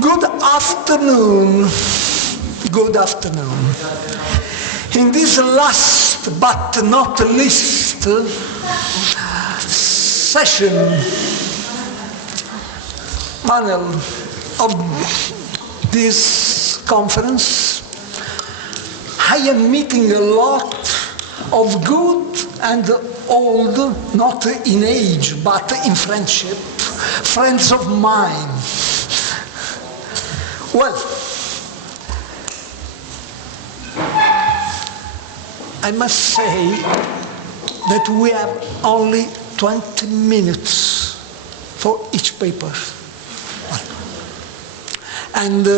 Good afternoon. Good afternoon. In this last but not least session, panel of this conference, I am meeting a lot of good and old, not in age, but in friendship, friends of mine. Well, I must say that we have only 20 minutes for each paper. And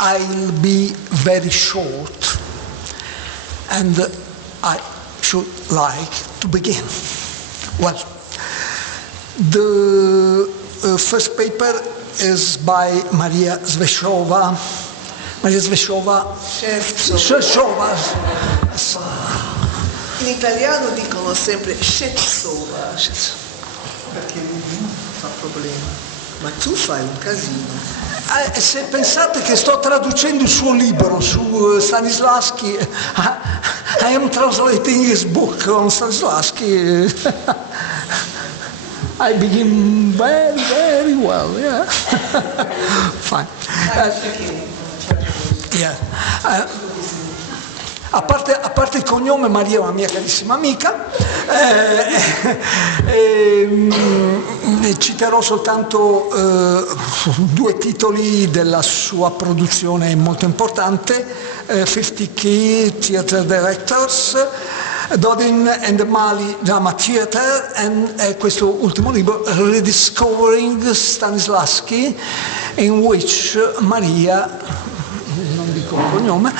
I'll be very short, and I should like to begin. Well, the first paper is by Maria Shevtsova. Maria Shevtsova. Shevtsova. In italiano dicono sempre Shevtsova, perché lui fa problema, ma tu fai un casino. Se pensate che sto traducendo il suo libro su Stanislavski, I am translating his book on Stanislavski. I begin very, very well, yeah. Fine. Yeah. A parte il cognome, Maria è una mia carissima amica, citerò soltanto due titoli della sua produzione molto importante, 50 Key Theatre Directors, Odin and the Mali Drama Theatre, e questo ultimo libro, Rediscovering Stanislavski, in which Maria, non dico il cognome,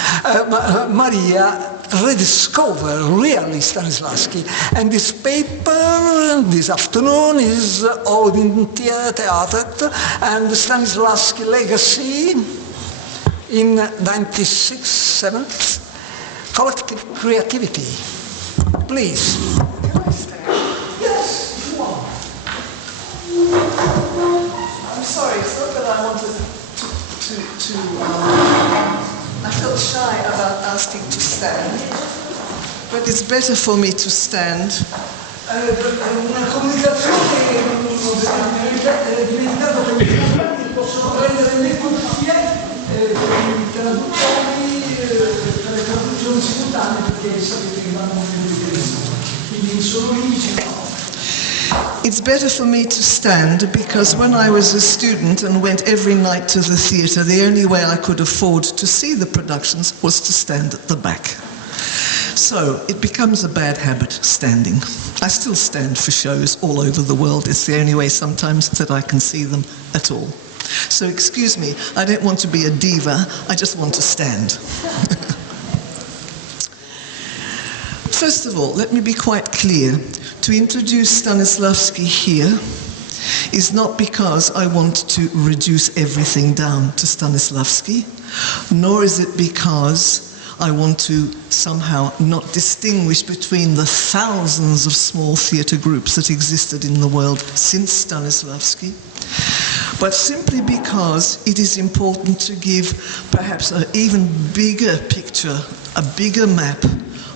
Maria rediscover really Stanislavski. And this paper this afternoon is Odin Teatret and Stanislavski Legacy in 96-7 Collective Creativity. Please. Can I stay? Yes, if you want. I'm sorry, it's not that I wanted I felt shy about asking to stand, but it's better for me to stand. Una comunicazione dimenticato che i documenti possono prendere le cuffie per le traduzioni simultanee, perché sapete che vanno in tedesco, quindi sono lì. It's better for me to stand because when I was a student and went every night to the theatre, the only way I could afford to see the productions was to stand at the back. So it becomes a bad habit, standing. I still stand for shows all over the world. It's the only way sometimes that I can see them at all. So excuse me, I don't want to be a diva, I just want to stand. First of all, let me be quite clear. To introduce Stanislavski here is not because I want to reduce everything down to Stanislavski, nor is it because I want to somehow not distinguish between the thousands of small theatre groups that existed in the world since Stanislavski, but simply because it is important to give perhaps an even bigger picture, a bigger map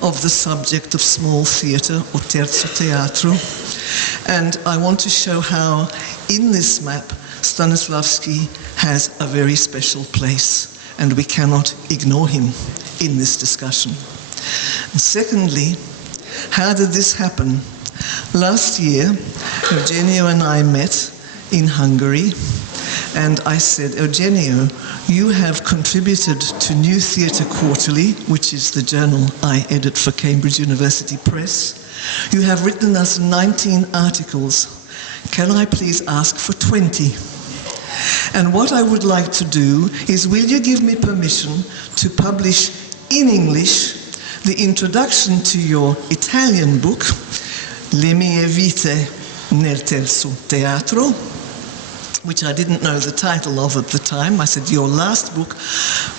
of the subject of small theatre or terzo teatro, and I want to show how in this map Stanislavski has a very special place and we cannot ignore him in this discussion. And secondly, how did this happen? Last year, Eugenio and I met in Hungary, and I said, Eugenio, you have contributed to New Theatre Quarterly, which is the journal I edit for Cambridge University Press. You have written us 19 articles. Can I please ask for 20? And what I would like to do is, will you give me permission to publish in English the introduction to your Italian book, Le mie vite nel terzo teatro, which I didn't know the title of at the time. I said, your last book,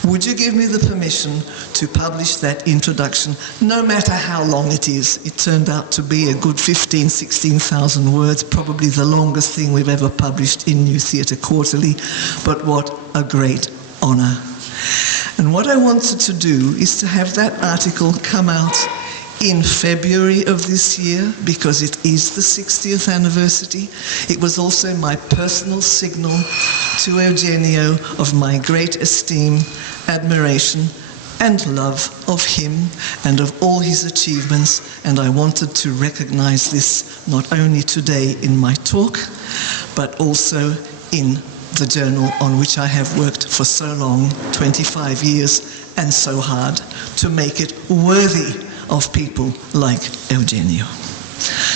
would you give me the permission to publish that introduction, no matter how long it is? It turned out to be a good 15,000, 16,000 words, probably the longest thing we've ever published in New Theatre Quarterly, but what a great honor. And what I wanted to do is to have that article come out in February of this year, because it is the 60th anniversary. It was also my personal signal to Eugenio of my great esteem, admiration, and love of him and of all his achievements, and I wanted to recognize this not only today in my talk, but also in the journal on which I have worked for so long, 25 years, and so hard, to make it worthy of people like Eugenio.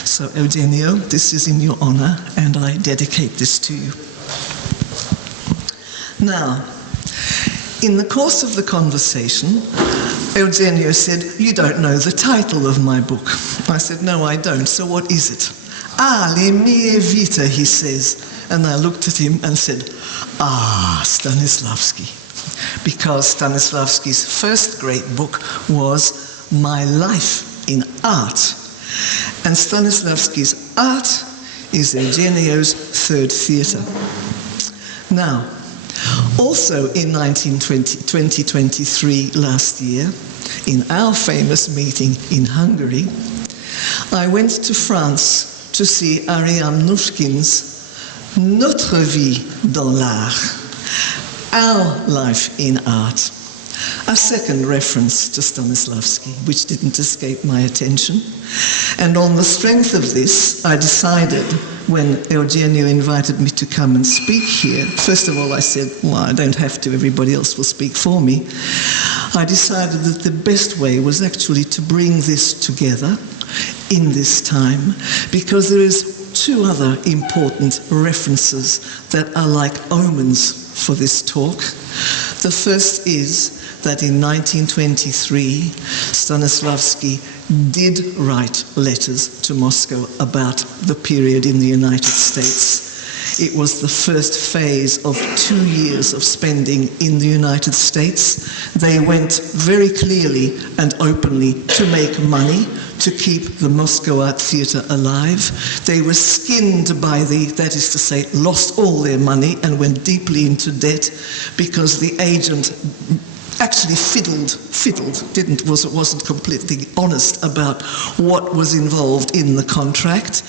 So Eugenio, this is in your honor, and I dedicate this to you. Now, in the course of the conversation, Eugenio said, you don't know the title of my book. I said, no, I don't. So what is it? Ah, Le mie vita, he says. And I looked at him and said, ah, Stanislavski. Because Stanislavski's first great book was My Life in Art. And Stanislavski's art is Eugenio's third theatre. Now, also in 2023, last year, in our famous meeting in Hungary, I went to France to see Ariane Mnouchkin's Notre vie dans l'art, Our Life in Art. A second reference to Stanislavski, which didn't escape my attention. And on the strength of this, I decided, when Eugenio invited me to come and speak here, first of all I said, well, I don't have to, everybody else will speak for me. I decided that the best way was actually to bring this together in this time, because there is two other important references that are like omens for this talk. The first is that in 1923, Stanislavski did write letters to Moscow about the period in the United States. It was the first phase of 2 years of spending in the United States. They went very clearly and openly to make money, to keep the Moscow Art Theatre alive. They were skinned by that is to say, lost all their money and went deeply into debt because the agent actually wasn't completely honest about what was involved in the contract.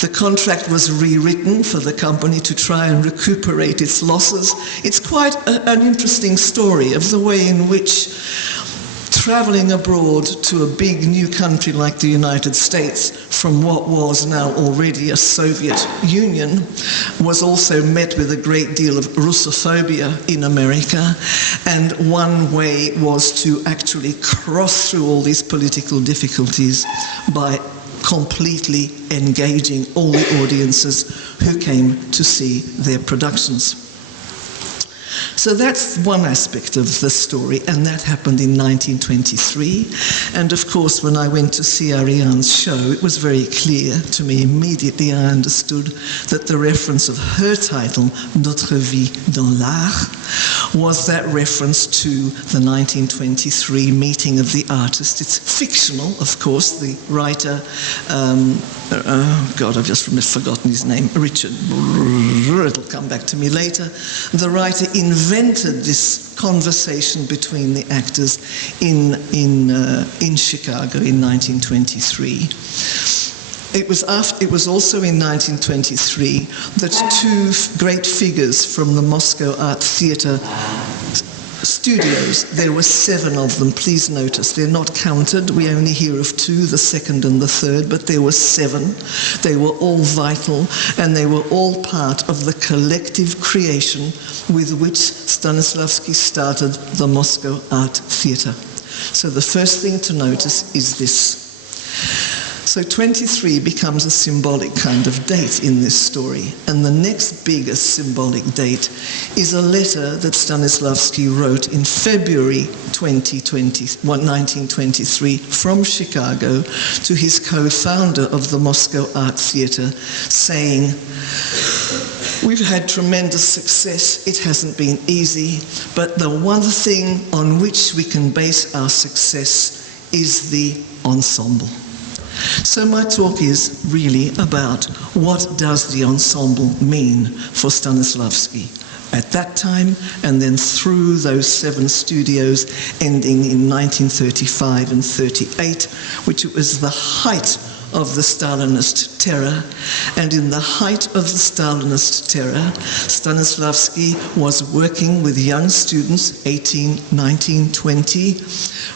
The contract was rewritten for the company to try and recuperate its losses. It's quite an interesting story of the way in which traveling abroad to a big new country like the United States from what was now already a Soviet Union was also met with a great deal of Russophobia in America, and one way was to actually cross through all these political difficulties by completely engaging all the audiences who came to see their productions. So that's one aspect of the story, and that happened in 1923. And of course, when I went to see Ariane's show, it was very clear to me. Immediately I understood that the reference of her title, Notre vie dans l'art, was that reference to the 1923 meeting of the artist. It's fictional, of course. The writer, God, I've just forgotten his name, Richard, it'll come back to me later. The writer invented this conversation between the actors in Chicago in 1923. It was also in 1923 that two great figures from the Moscow Art Theatre studios, there were 7 of them, please notice, they're not counted, we only hear of 2, the second and the third, but there were 7. They were all vital, and they were all part of the collective creation with which Stanislavski started the Moscow Art Theatre. So the first thing to notice is this. So 23 becomes a symbolic kind of date in this story. And the next biggest symbolic date is a letter that Stanislavski wrote in February 1923 from Chicago to his co-founder of the Moscow Art Theatre, saying, We've had tremendous success. It hasn't been easy, but the one thing on which we can base our success is the ensemble. So my talk is really about what does the ensemble mean for Stanislavski at that time, and then through those 7 studios ending in 1935 and 38, which was the height of the Stalinist terror. And in the height of the Stalinist terror, Stanislavski was working with young students, 18, 19, 20,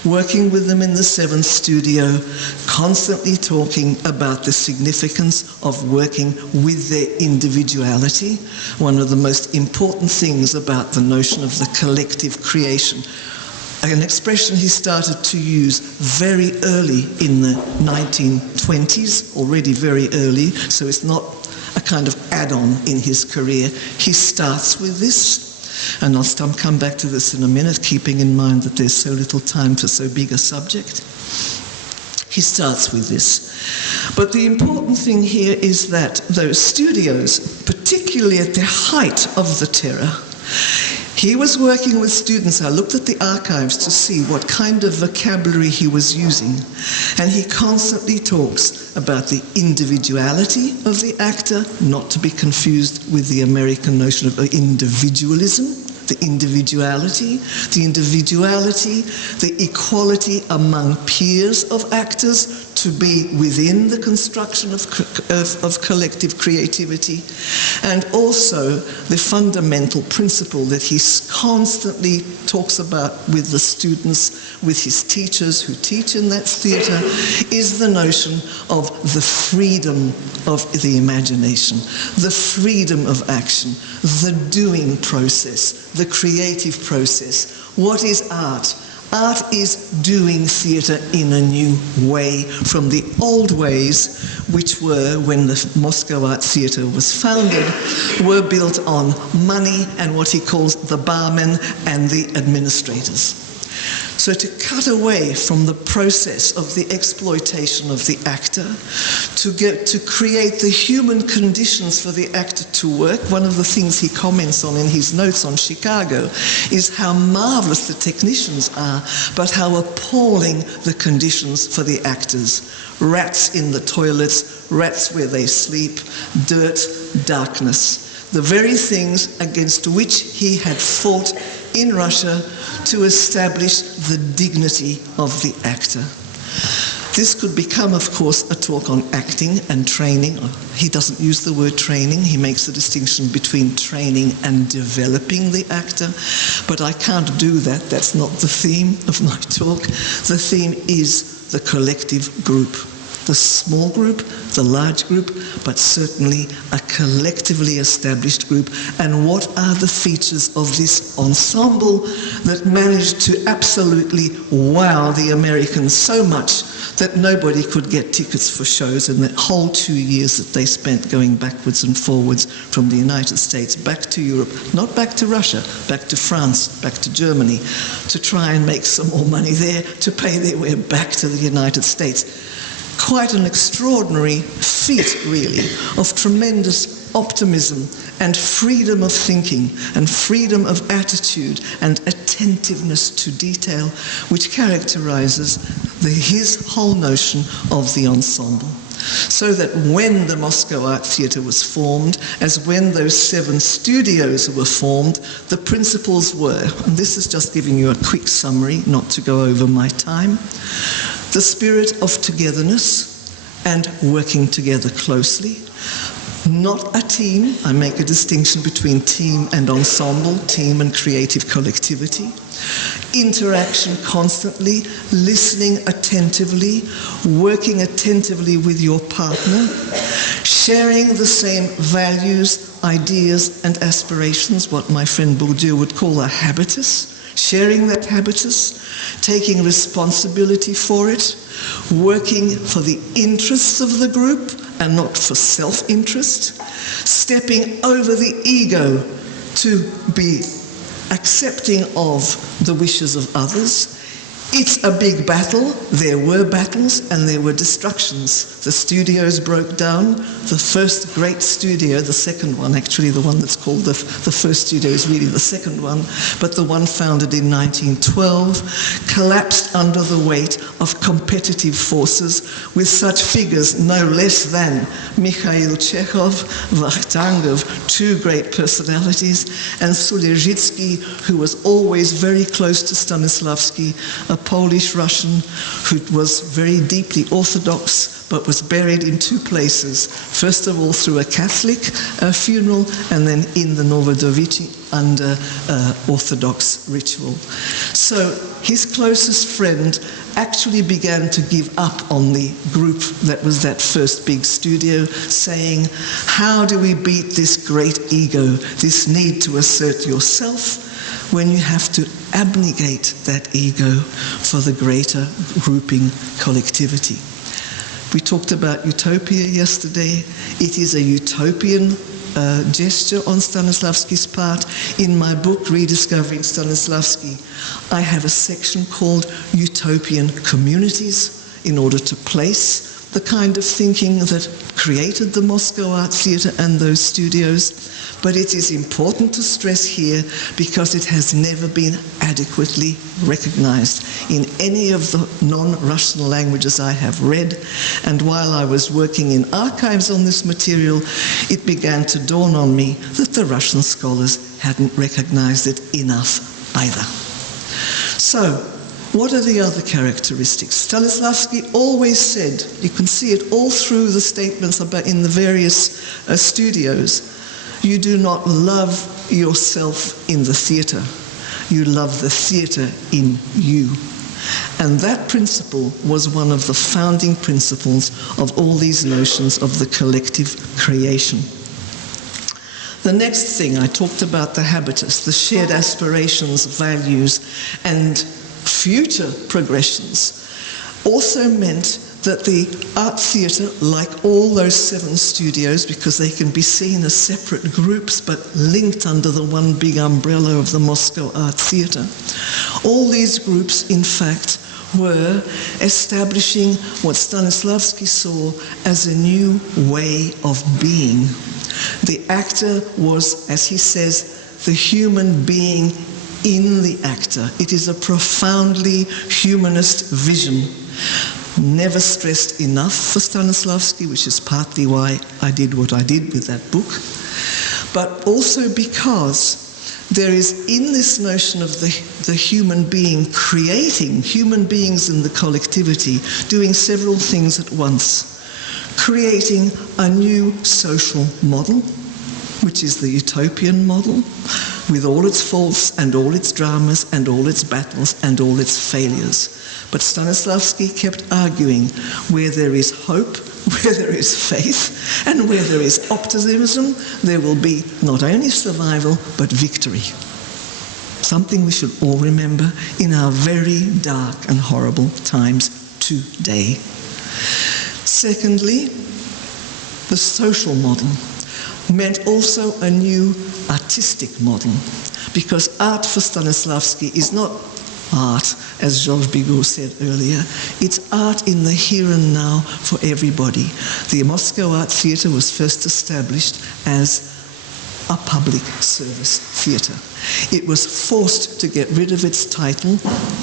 working with them in the 7th studio, constantly talking about the significance of working with their individuality, one of the most important things about the notion of the collective creation, an expression he started to use very early in the 1920s, already very early, so it's not a kind of add-on in his career. He starts with this, and I'll come back to this in a minute, keeping in mind that there's so little time for so big a subject. He starts with this. But the important thing here is that those studios, particularly at the height of the terror, he was working with students. I looked at the archives to see what kind of vocabulary he was using, and he constantly talks about the individuality of the actor, not to be confused with the American notion of individualism, the individuality, the equality among peers of actors, to be within the construction of collective creativity, and also the fundamental principle that he constantly talks about with the students, with his teachers who teach in that theatre, is the notion of the freedom of the imagination, the freedom of action, the doing process, the creative process. What is art? Art is doing theatre in a new way from the old ways, which were, when the Moscow Art Theatre was founded, were built on money and what he calls the barmen and the administrators. So to cut away from the process of the exploitation of the actor, to create the human conditions for the actor to work, one of the things he comments on in his notes on Chicago is how marvelous the technicians are, but how appalling the conditions for the actors. Rats in the toilets, rats where they sleep, dirt, darkness. The very things against which he had fought in Russia to establish the dignity of the actor. This could become, of course, a talk on acting and training. He doesn't use the word training. He makes a distinction between training and developing the actor. But I can't do that. That's not the theme of my talk. The theme is the collective group. The small group, the large group, but certainly a collectively established group. And what are the features of this ensemble that managed to absolutely wow the Americans so much that nobody could get tickets for shows in the whole 2 years that they spent going backwards and forwards from the United States back to Europe, not back to Russia, back to France, back to Germany, to try and make some more money there, to pay their way back to the United States. Quite an extraordinary feat, really, of tremendous optimism and freedom of thinking and freedom of attitude and attentiveness to detail, which characterizes his whole notion of the ensemble. So that when the Moscow Art Theatre was formed, as when those 7 studios were formed, the principles were, and this is just giving you a quick summary, not to go over my time, the spirit of togetherness and working together closely. Not a team. I make a distinction between team and ensemble, team and creative collectivity. Interaction constantly, listening attentively, working attentively with your partner, sharing the same values, ideas and aspirations, what my friend Bourdieu would call a habitus. Sharing that habitus, taking responsibility for it, working for the interests of the group and not for self-interest, stepping over the ego to be accepting of the wishes of others, It's a big battle. There were battles and there were destructions. The studios broke down. The first great studio, the second one, actually the one that's called the first studio is really the second one, but the one founded in 1912, collapsed under the weight of competitive forces with such figures no less than Mikhail Chekhov, Vakhtangov, two great personalities, and Sulezhitsky, who was always very close to Stanislavski, a Polish-Russian who was very deeply Orthodox but was buried in two places. First of all through a Catholic funeral and then in the Novodovichi under Orthodox ritual. So his closest friend actually began to give up on the group that was that first big studio, saying, how do we beat this great ego, this need to assert yourself, when you have to abnegate that ego for the greater grouping collectivity? We talked about utopia yesterday. It is a utopian gesture on Stanislavski's part. In my book, Rediscovering Stanislavski, I have a section called Utopian Communities in order to place the kind of thinking that created the Moscow Art Theatre and those studios. But it is important to stress here because it has never been adequately recognized in any of the non-Russian languages I have read. And while I was working in archives on this material, it began to dawn on me that the Russian scholars hadn't recognized it enough either. So, what are the other characteristics? Stanislavski always said, you can see it all through the statements about in the various studios, you do not love yourself in the theatre. You love the theatre in you. And that principle was one of the founding principles of all these notions of the collective creation. The next thing, I talked about the habitus, the shared aspirations, values, and future progressions, also meant that the art theatre, like all those 7 studios, because they can be seen as separate groups but linked under the one big umbrella of the Moscow Art Theatre, all these groups, in fact, were establishing what Stanislavski saw as a new way of being. The actor was, as he says, the human being in the actor. It is a profoundly humanist vision. Never stressed enough for Stanislavski, which is partly why I did what I did with that book, but also because there is in this notion of the human being creating human beings in the collectivity, doing several things at once. Creating a new social model, which is the utopian model, with all its faults and all its dramas and all its battles and all its failures. But Stanislavski kept arguing, where there is hope, where there is faith, and where there is optimism, there will be not only survival, but victory. Something we should all remember in our very dark and horrible times today. Secondly, the social model meant also a new artistic model, because art for Stanislavski is not art, as Georges Bigot said earlier, it's art in the here and now for everybody. The Moscow Art Theatre was first established as a public service theatre. It was forced to get rid of its title,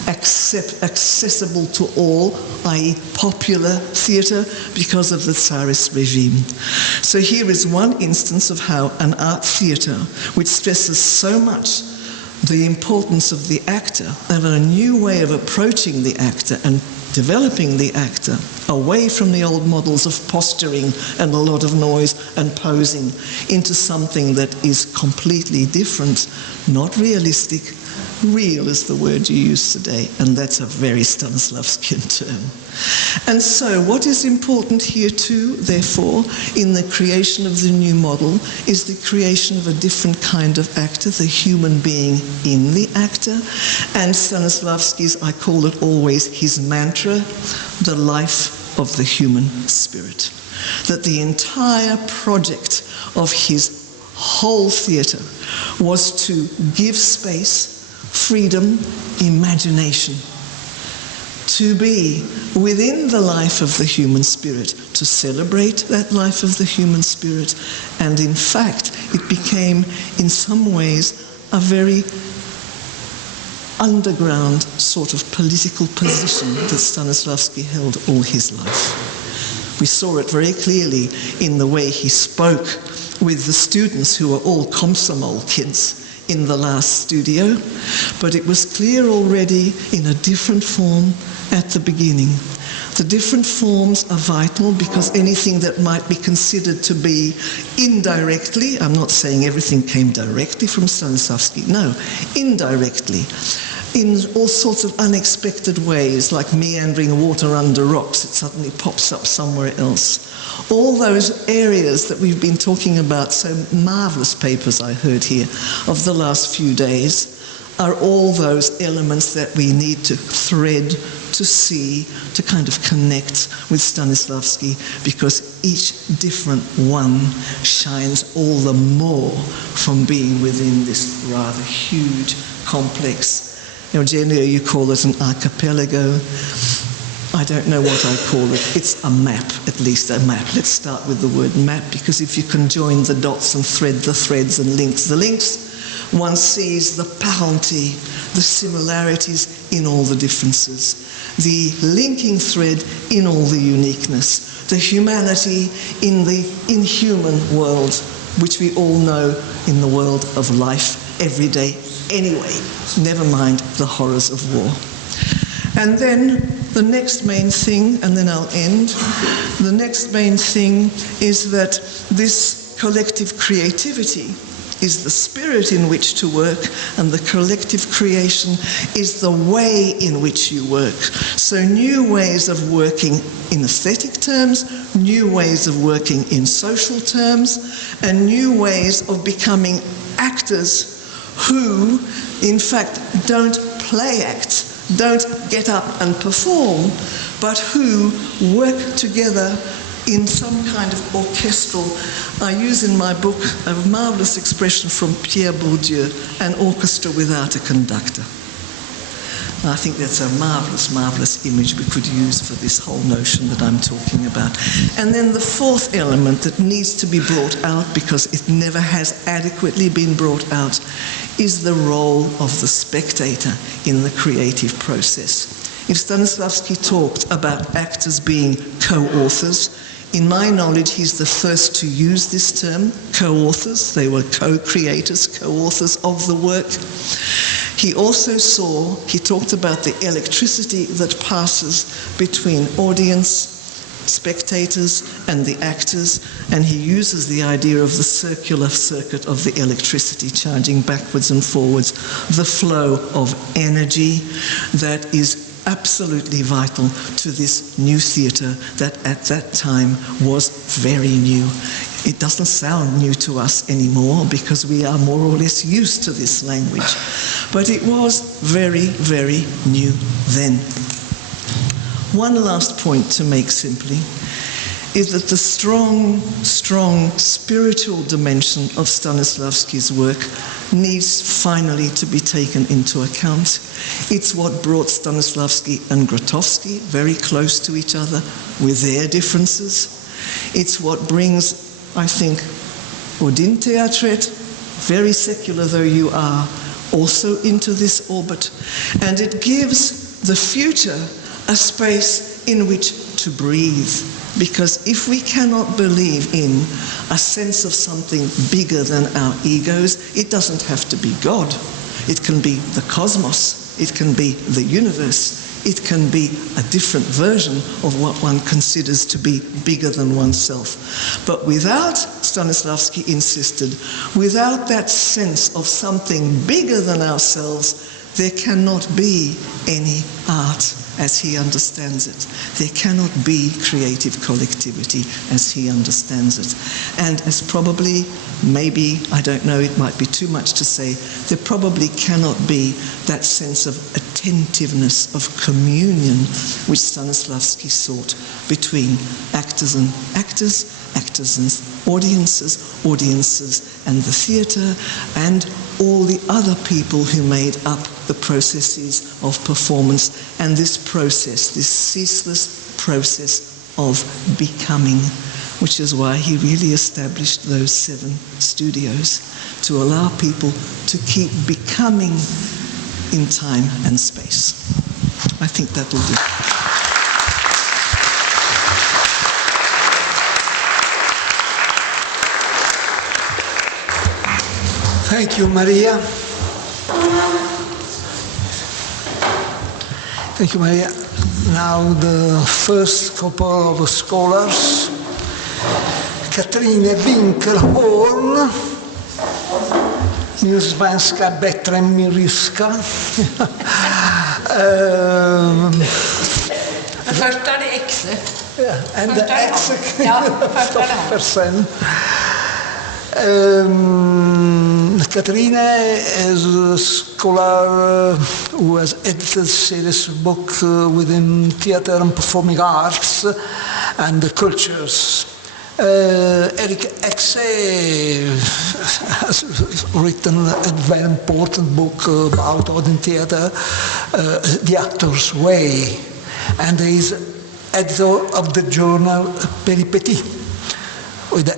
accessible to all, i.e. popular theatre, because of the Tsarist regime. So here is one instance of how an art theatre, which stresses so much the importance of the actor and a new way of approaching the actor and developing the actor away from the old models of posturing and a lot of noise and posing into something that is completely different, not realistic. Real is the word you use today, and that's a very Stanislavskian term. And so what is important here too, therefore, in the creation of the new model is the creation of a different kind of actor, the human being in the actor, and Stanislavski's, I call it always his mantra, the life of the human spirit. That the entire project of his whole theatre was to give space, freedom, imagination to be within the life of the human spirit, to celebrate that life of the human spirit. And in fact, it became, in some ways, a very underground sort of political position that Stanislavski held all his life. We saw it very clearly in the way he spoke with the students who were all Komsomol kids in the last studio, but it was clear already in a different form at the beginning. The different forms are vital because anything that might be considered to be indirectly, I'm not saying everything came directly from Stanislavski, no, indirectly, in all sorts of unexpected ways, like meandering water under rocks, it suddenly pops up somewhere else. All those areas that we've been talking about, so marvelous papers I heard here of the last few days, are all those elements that we need to thread, to see, to kind of connect with Stanislavski, because each different one shines all the more from being within this rather huge, complex. Eugenio, you call it an archipelago. I don't know what I call it. It's a map, at least a map. Let's start with the word map, because if you can join the dots and thread the threads and links the links, one sees the parenté, the similarities in all the differences, the linking thread in all the uniqueness, the humanity in the inhuman world, which we all know in the world of life every day anyway, never mind the horrors of war. And then the next main thing, and then I'll end, the next main thing is that this collective creativity is the spirit in which to work, and the collective creation is the way in which you work. So new ways of working in aesthetic terms, new ways of working in social terms, and new ways of becoming actors who, in fact, don't play act, don't get up and perform, but who work together in some kind of orchestral. I use in my book a marvelous expression from Pierre Bourdieu, an orchestra without a conductor. I think that's a marvelous, marvelous image we could use for this whole notion that I'm talking about. And then the fourth element that needs to be brought out, because it never has adequately been brought out, is the role of the spectator in the creative process. If Stanislavski talked about actors being co-authors, in my knowledge, he's the first to use this term, co-authors. They were co-creators, co-authors of the work. He also he talked about the electricity that passes between audience, spectators, and the actors, and he uses the idea of the circular circuit of the electricity charging backwards and forwards, the flow of energy that is absolutely vital to this new theatre that at that time was very new. It doesn't sound new to us anymore because we are more or less used to this language. But it was very, very new then. One last point to make simply is that the strong, strong spiritual dimension of Stanislavski's work needs finally to be taken into account. It's what brought Stanislavski and Grotowski very close to each other with their differences. It's what brings, I think, Odin Teatret, very secular though you are, also into this orbit. And it gives the future a space in which to breathe. Because if we cannot believe in a sense of something bigger than our egos, it doesn't have to be God. It can be the cosmos. It can be the universe. It can be a different version of what one considers to be bigger than oneself. But without, Stanislavski insisted, without that sense of something bigger than ourselves, there cannot be any art as he understands it. There cannot be creative collectivity as he understands it. And as probably, maybe, I don't know, it might be too much to say, there probably cannot be that sense of attentiveness, of communion, which Stanislavski sought between actors and actors, actors and audiences, audiences and the theatre, and all the other people who made up the processes of performance and this process, this ceaseless process of becoming, which is why he really established those 7 studios, to allow people to keep becoming in time and space. I think that will do. Thank you, Maria. Thank you, Maria. Now the first couple of scholars, Kathrine Winkelhorn, min svenska är bättre än min ryska. Första är det Exe. Yeah, and the Exe, Christoffersen. Kathrine is a scholar who has edited a series of books within theatre and performing arts and the cultures. Erik has written a very important book about Odin theatre, The Actor's Way, and he is editor of the journal Perrelli. With the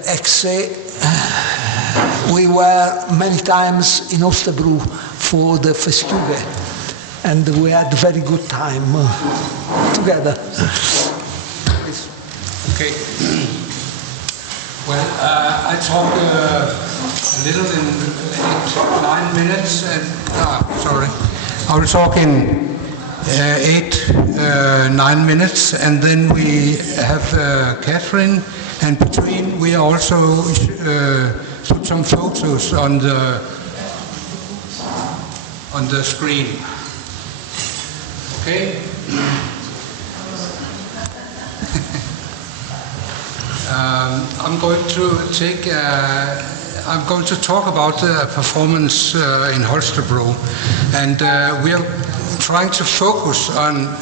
we were many times in Osterbro for the Festuve, and we had a very good time together. Okay. Well, I talk a little in 9 minutes, and sorry, I will talk in 9 minutes, and then we have Kathrine, and between we also put some photos on the screen. Okay. I'm going to talk about the performance in Holstebro, and we are trying to focus on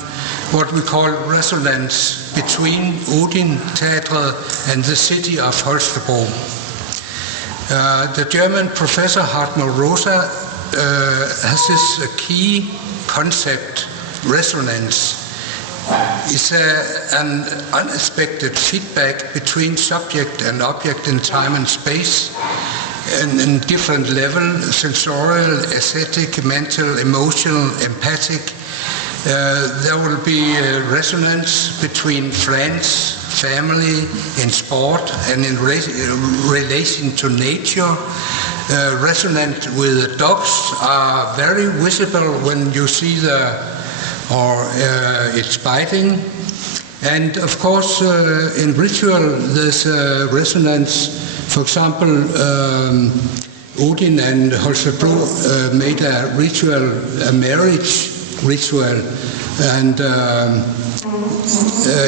what we call resonance between Odin, Teatret and the city of Holstebro. The German professor Amoruso has this key concept, resonance. It's an unexpected feedback between subject and object in time and space, and in different levels, sensorial, aesthetic, mental, emotional, empathic. There will be resonance between friends, family, in sport, and in relation to nature. Resonance with dogs are very visible when you see it's biting. And of course, in ritual, there's resonance. For example, Odin and Holstebro made a ritual, a marriage ritual, and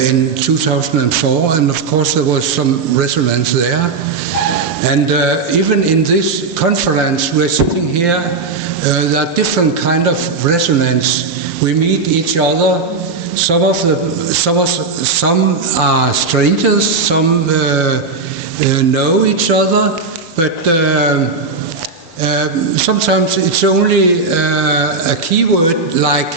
in 2004, and of course there was some resonance there. And even in this conference we're sitting here, there are different kind of resonance. We meet each other. Some are strangers, some know each other, but sometimes it's only a keyword like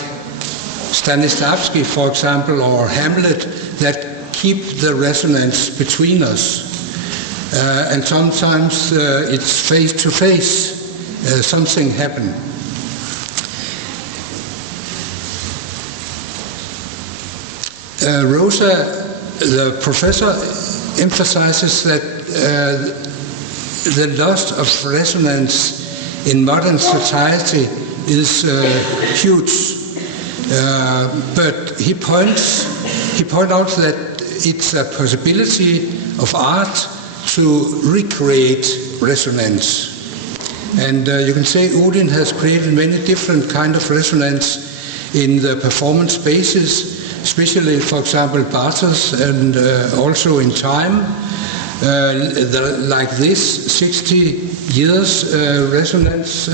Stanislavski, for example, or Hamlet, that keep the resonance between us. And sometimes it's face to face, something happened. Rosa, the professor, emphasizes that the loss of resonance in modern society is huge. But he points out that it's a possibility of art to recreate resonance. And you can say Odin has created many different kind of resonance in the performance spaces, especially, for example, Bartos, and also in time, like this, 60 years resonance,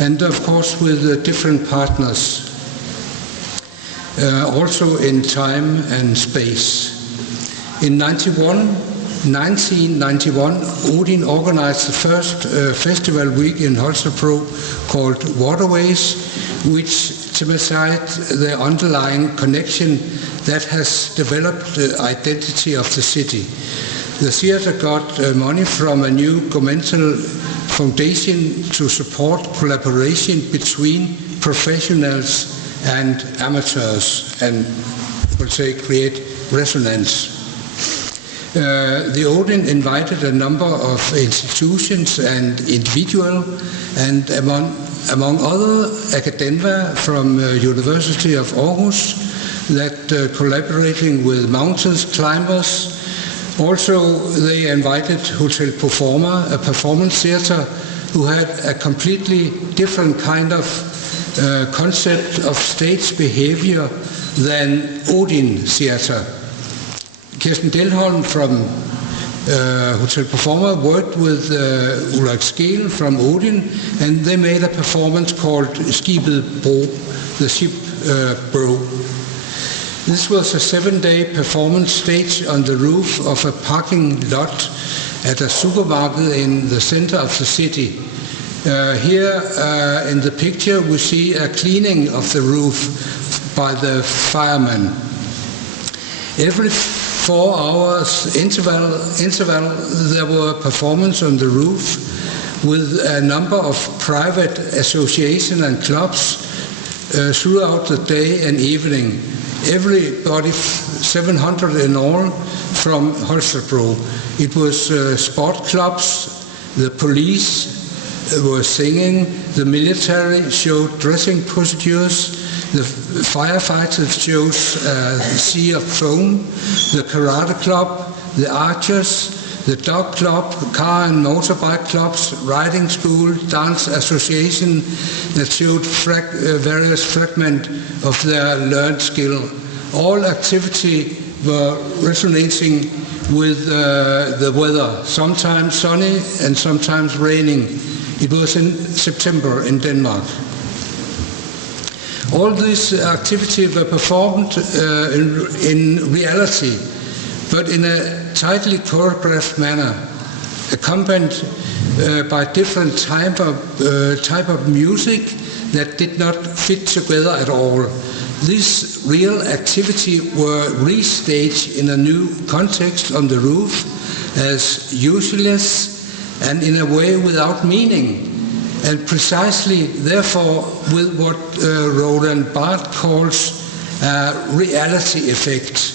and of course with different partners, also in time and space. In 91, 1991, Odin organized the first festival week in Holstebro called Waterways, which emphasized the underlying connection that has developed the identity of the city. The theatre got money from a new governmental foundation to support collaboration between professionals and amateurs and, we'll say, create resonance. The Odin invited a number of institutions and individuals, and among other academia from University of Aarhus that collaborating with mountain climbers. Also, they invited Hotel Performer, a performance theatre, who had a completely different kind of concept of stage behavior than Odin theatre. Kirsten Delholm from Hotel Performer worked with Ulrik Skeel from Odin, and they made a performance called Skibet Bro, the ship bro. This was a 7-day performance staged on the roof of a parking lot at a supermarket in the center of the city. Here in the picture we see a cleaning of the roof by the firemen. Every 4 hours interval there were performances on the roof with a number of private associations and clubs throughout the day and evening. Everybody, 700 in all, from Holstebro. It was sport clubs, the police were singing, the military showed dressing procedures, the firefighters chose a sea of foam, the karate club, the archers, the dog club, car and motorbike clubs, riding school, dance association that showed various fragments of their learned skill. All activity were resonating with the weather, sometimes sunny and sometimes raining. It was in September in Denmark. All these activities were performed in reality, but in a tightly choreographed manner, accompanied by different type of music that did not fit together at all. This real activity were restaged in a new context on the roof as useless and in a way without meaning, and precisely therefore with what Roland Barthes calls a reality effect.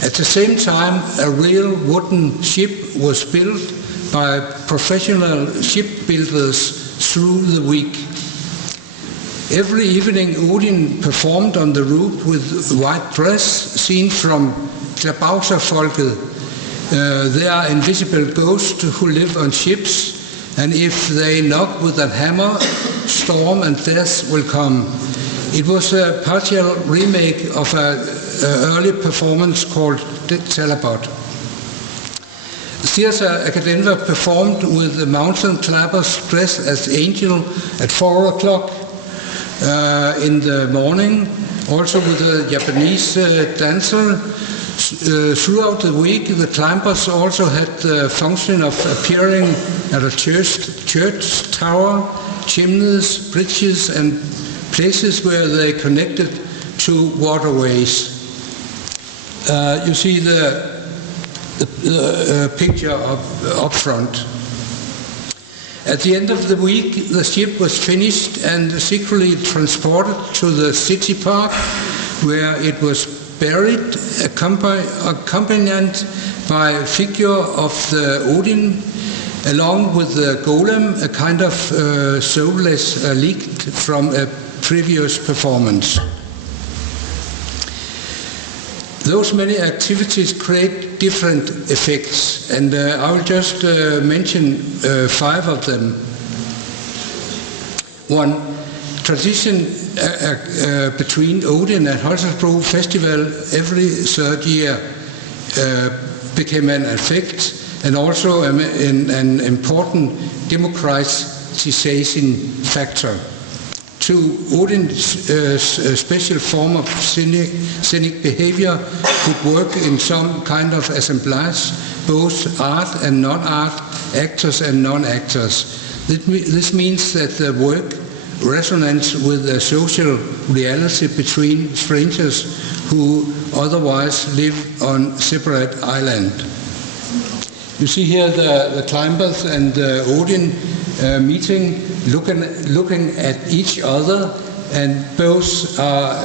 At the same time, a real wooden ship was built by professional shipbuilders through the week. Every evening Odin performed on the roof with white dress, seen from Klabauterfolket. They are invisible ghosts who live on ships, and if they knock with a hammer, storm and death will come. It was a partial remake of an early performance called Talabot. Theatre Academia performed with the mountain climbers dressed as angel at 4 o'clock in the morning, also with a Japanese dancer. Throughout the week, the climbers also had the function of appearing at a church tower, chimneys, bridges, and places where they connected to waterways. You see the picture up front. At the end of the week, the ship was finished and secretly transported to the city park, where it was buried, accompanied by a figure of the Odin, along with the golem, a kind of soulless relic from a previous performance. Those many activities create different effects, and I will just mention 5 of them. One, tradition between Odin and Holstebro Festival every 3rd year became an effect, and also an important democratization factor. to Odin's special form of scenic behavior could work in some kind of assemblage, both art and non-art, actors and non-actors. This means that the work resonates with the social reality between strangers who otherwise live on separate islands. You see here the climbers and Odin meeting, looking at each other, and both are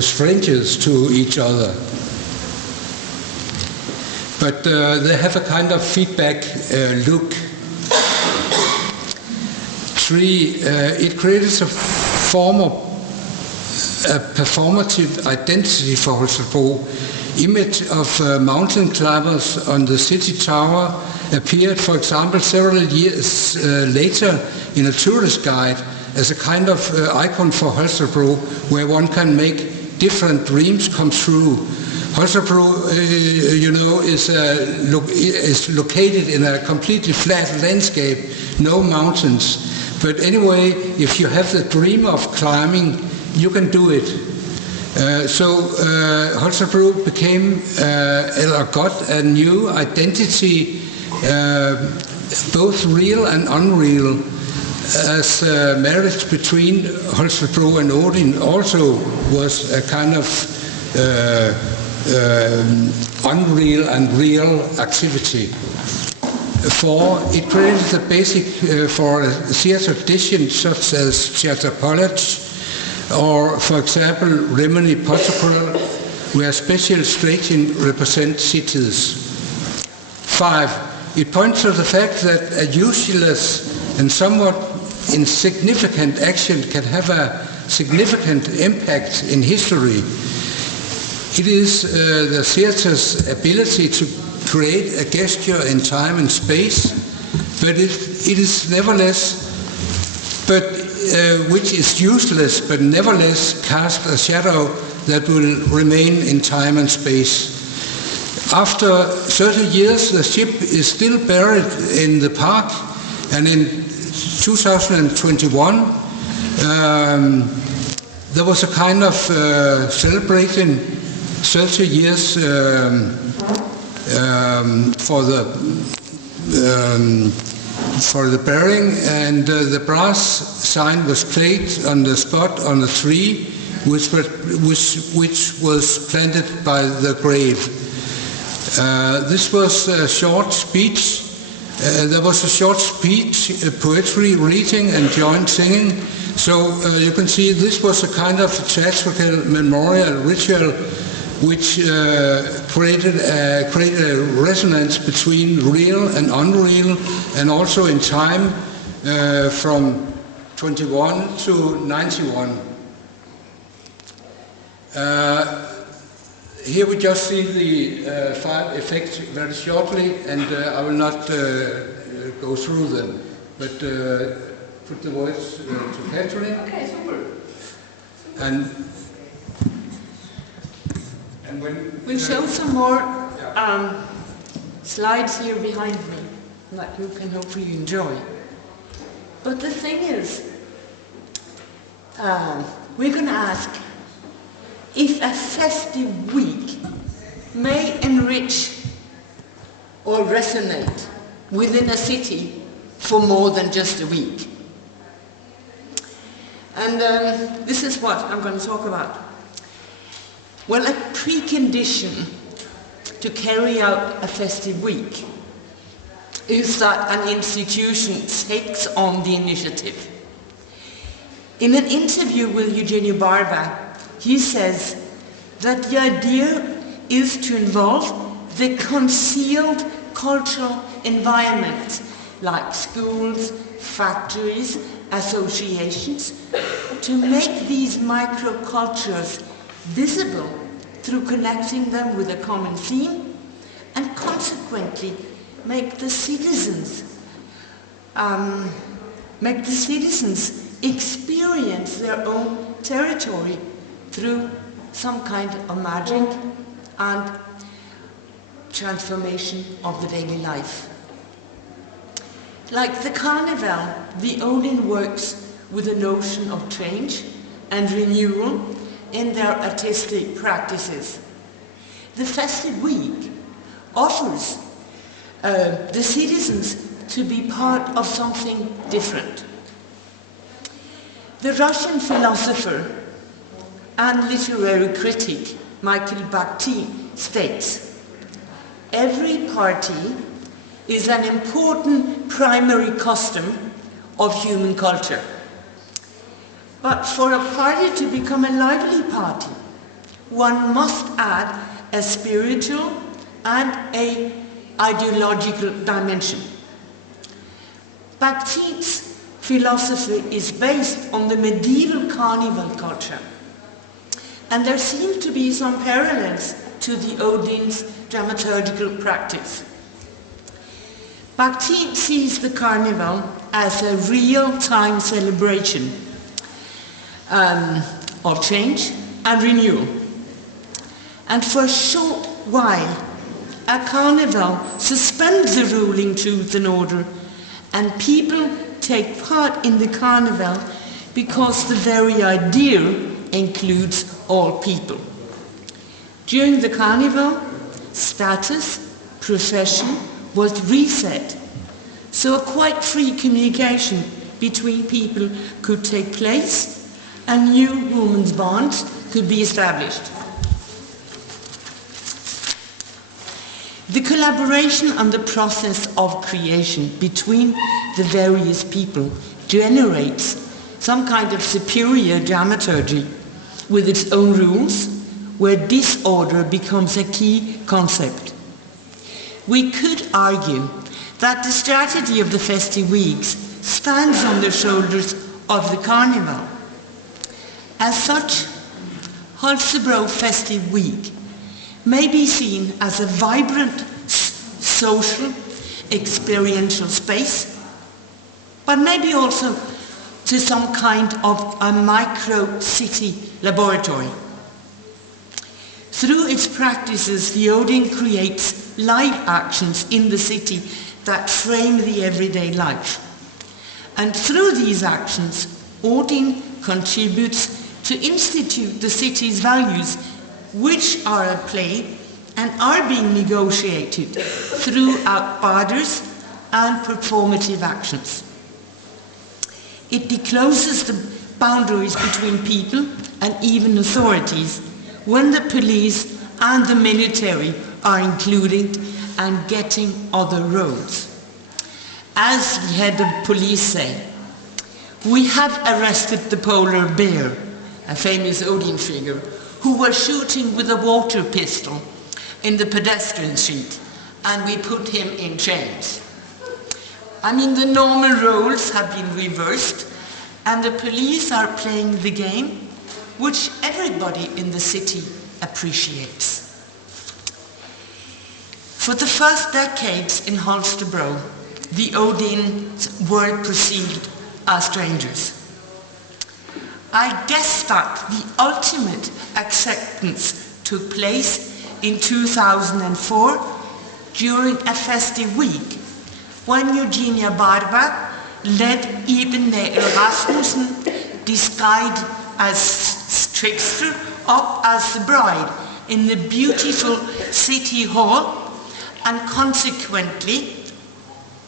strangers to each other. But they have a kind of feedback look. 3, it creates a form of a performative identity for Holstebro. Image of mountain climbers on the city tower appeared, for example, several years later in a tourist guide as a kind of icon for Holstebro, where one can make different dreams come true. Holstebro, is located in a completely flat landscape, no mountains. But anyway, if you have the dream of climbing, you can do it. So Holstebro became, or got a new identity, both real and unreal, as marriage between Holstebro and Odin also was a kind of unreal and real activity. 4, it created the basic for a theatre tradition such as Theatre College, or, for example, Rimini Portugal, where special staging represents cities. 5, it points to the fact that a useless and somewhat insignificant action can have a significant impact in history. It is the theatre's ability to create a gesture in time and space, but it is nevertheless, which is useless, but nevertheless cast a shadow that will remain in time and space. After 30 years, the ship is still buried in the park, and in 2021, there was a kind of celebrating 30 years for the burying, and the brass sign was placed on the spot on the tree, which was planted by the grave. This was a short speech. There was a short speech, poetry reading, and joint singing. So you can see this was a kind of theatrical memorial ritual which created a resonance between real and unreal, and also in time from 21 to 91. Here we just see the 5 effects very shortly, and I will not go through them, but put the words to Kathrine. Okay, super. And when we'll show some more slides here behind me that you can hopefully enjoy. But the thing is, we're going to ask if a festive week may enrich or resonate within a city for more than just a week. And this is what I'm going to talk about. Well, a precondition to carry out a festive week is that an institution takes on the initiative. In an interview with Eugenio Barba, he says that the idea is to involve the concealed cultural environment, like schools, factories, associations, to make these microcultures visible through connecting them with a common theme, and consequently make the citizens experience their own territory through some kind of magic and transformation of the daily life. Like the carnival, the Odin works with the notion of change and renewal in their artistic practices. The festive week offers the citizens to be part of something different. The Russian philosopher and literary critic Michael Bakhtin states, "Every party is an important primary custom of human culture. But for a party to become a lively party, one must add a spiritual and an ideological dimension." Bakhtin's philosophy is based on the medieval carnival culture, and there seem to be some parallels to the Odin's dramaturgical practice. Bakhtin sees the carnival as a real-time celebration of change and renewal. And for a short while, a carnival suspends the ruling truth and order, and people take part in the carnival because the very idea includes all people. During the carnival, status, profession was reset, so a quite free communication between people could take place and new women's bonds could be established. The collaboration and the process of creation between the various people generates some kind of superior dramaturgy with its own rules, where disorder becomes a key concept. We could argue that the strategy of the festive weeks stands on the shoulders of the carnival. As such, Holstebro Festive Week may be seen as a vibrant social, experiential space, but maybe also to some kind of a micro-city laboratory. Through its practices, the Odin creates live actions in the city that frame the everyday life. And through these actions, Odin contributes to institute the city's values, which are at play and are being negotiated throughout borders and performative actions. It discloses the boundaries between people and even authorities when the police and the military are included and getting other roads. As the head of police say, "We have arrested the polar bear," a famous Odin figure, who was shooting with a water pistol in the pedestrian street, and we put him in chains. I mean, the normal roles have been reversed, and the police are playing the game, which everybody in the city appreciates. For the first decades in Holstebro, the Odins were perceived as strangers. I guess that the ultimate acceptance took place in 2004 during a festive week when Eugenia Barba led Iben Rasmussen, disguised as trickster, up as the bride in the beautiful city hall, and consequently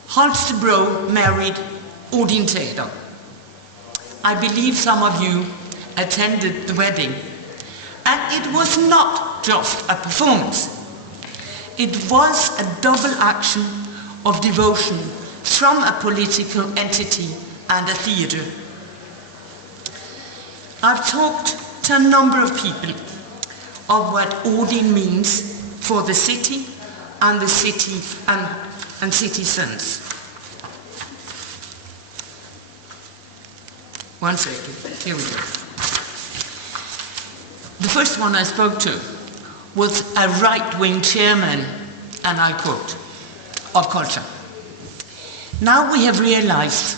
Holstebro married Odin Teatret. I believe some of you attended the wedding, and it was not just a performance. It was a double action of devotion from a political entity and a theatre. I've talked to a number of people of what Odin means for the city and the city and citizens. One second, here we go. The first one I spoke to was a right-wing chairman, and I quote, of culture. Now we have realized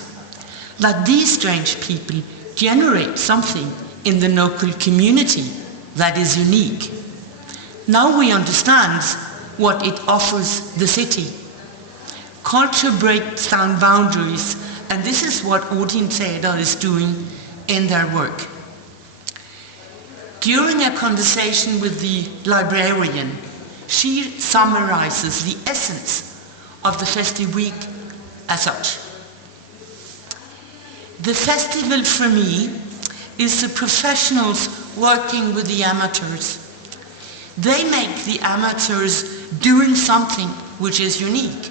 that these strange people generate something in the local community that is unique. Now we understand what it offers the city. Culture breaks down boundaries And this is what Odin Teatret is doing in their work. During a conversation with the librarian, she summarizes the essence of the festive week as such. The festival for me is the professionals working with the amateurs. They make the amateurs doing something which is unique.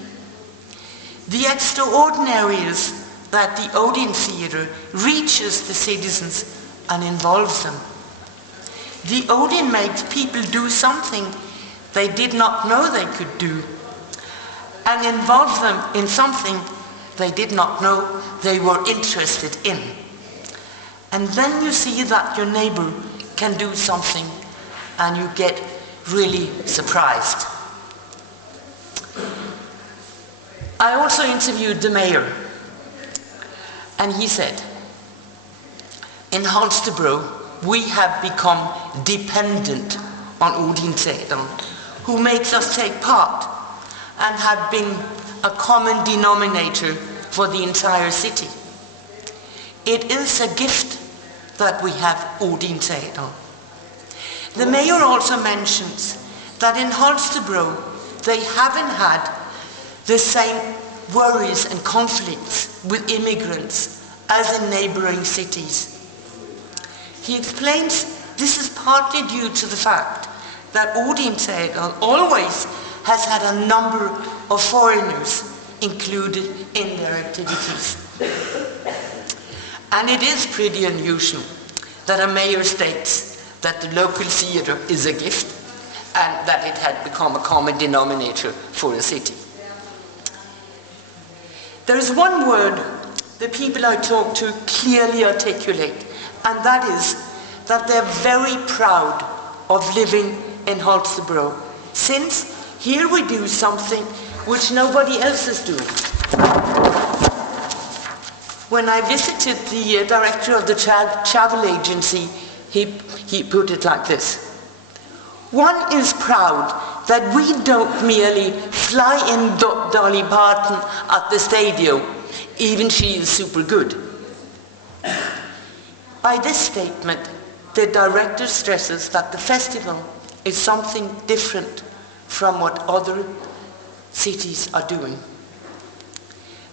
The extraordinary is that the Odin Theatre reaches the citizens and involves them. The Odin makes people do something they did not know they could do, and involves them in something they did not know they were interested in. And then you see that your neighbor can do something and you get really surprised. I also interviewed the mayor, and he said, in Holstebro, we have become dependent on Odin Teatret, who makes us take part and have been a common denominator for the entire city. It is a gift that we have Odin Teatret. The mayor also mentions that in Holstebro they haven't had the same worries and conflicts with immigrants as in neighboring cities. He explains this is partly due to the fact that Odin Teatret always has had a number of foreigners included in their activities. And it is pretty unusual that a mayor states that the local theatre is a gift and that it had become a common denominator for a city. There is one word the people I talk to clearly articulate, and that is that they're very proud of living in Holstebro, since here we do something which nobody else is doing. When I visited the director of the travel agency, he put it like this. One is proud that we don't merely fly in Dolly Parton at the stadium, even she is super good. By this statement, the director stresses that the festival is something different from what other cities are doing.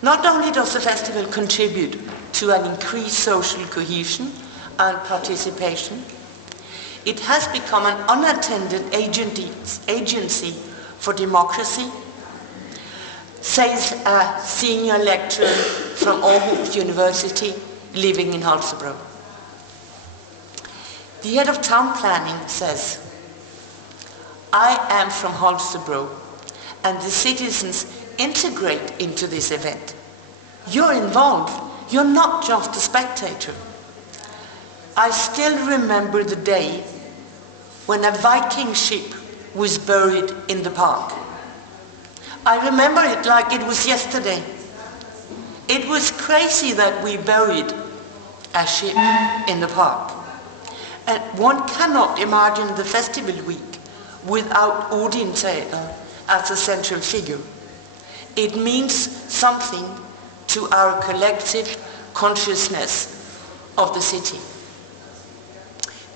Not only does the festival contribute to an increased social cohesion and participation, it has become an unattended agency for democracy, says a senior lecturer from Aarhus University living in Holstebro. The head of town planning says, I am from Holstebro, and the citizens integrate into this event. You're involved. You're not just a spectator. I still remember the day when a Viking ship was buried in the park. I remember it like it was yesterday. It was crazy that we buried a ship in the park. And one cannot imagine the festival week without Odin Teatret as a central figure. It means something to our collective consciousness of the city.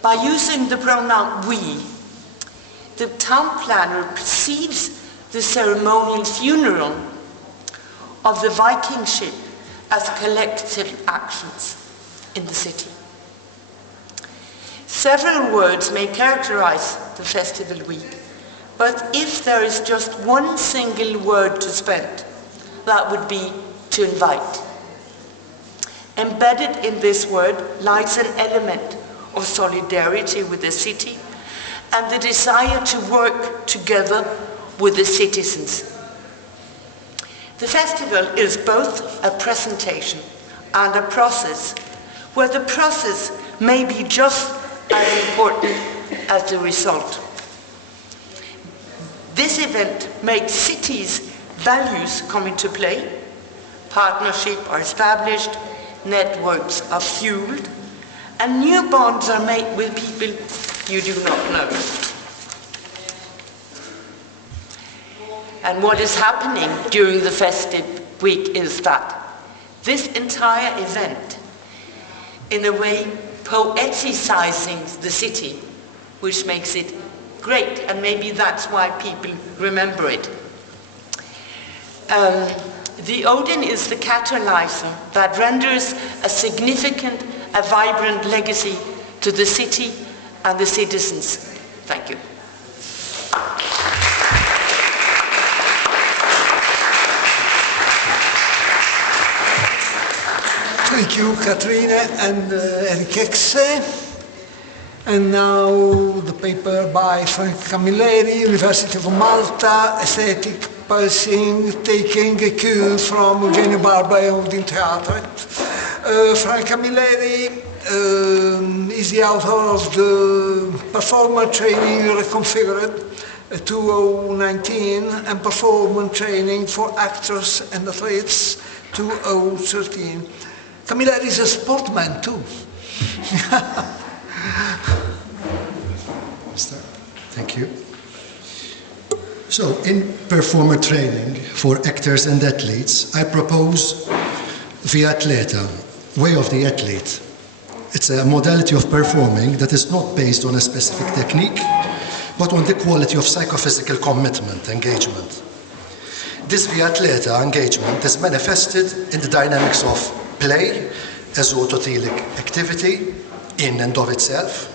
By using the pronoun we, the town planner perceives the ceremonial funeral of the Viking ship as collective actions in the city. Several words may characterize the festival week, but if there is just one single word to spend, that would be to invite. Embedded in this word lies an element of solidarity with the city and the desire to work together with the citizens. The festival is both a presentation and a process, where the process may be just as important as the result. This event makes cities' values come into play, partnerships are established, networks are fueled, and new bonds are made with people you do not know. And what is happening during the festive week is that this entire event, in a way, poeticizing the city, which makes it great, and maybe that's why people remember it. The Odin is the catalyzer that renders a significant, a vibrant legacy to the city and the citizens. Thank you. Thank you, Kathrine and Erik. And now the paper by Franco Camilleri, University of Malta, Aesthetic Pulsing, taking a cue from Eugenio Barba and Odin Teatret. Franco Camilleri is the author of the Performance Training Reconfigured 2019 and Performance Training for Actors and Athletes 2013. Camilleri is a sportman too. Thank you. So, in performer training for actors and athletes, I propose Via Atleta, way of the athlete. It's a modality of performing that is not based on a specific technique, but on the quality of psychophysical commitment, engagement. This Via Atleta engagement is manifested in the dynamics of play as autotelic activity in and of itself,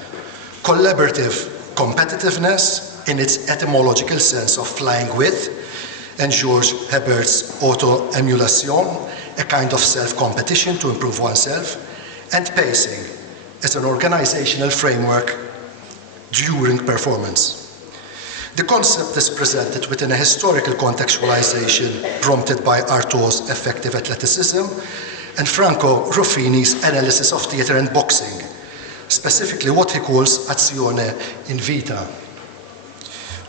collaborative competitiveness in its etymological sense of flying with, and Georges Hebert's auto-emulation, a kind of self-competition to improve oneself, and pacing as an organizational framework during performance. The concept is presented within a historical contextualization prompted by Artaud's effective athleticism and Franco Ruffini's analysis of theater and boxing, specifically what he calls azione in vita,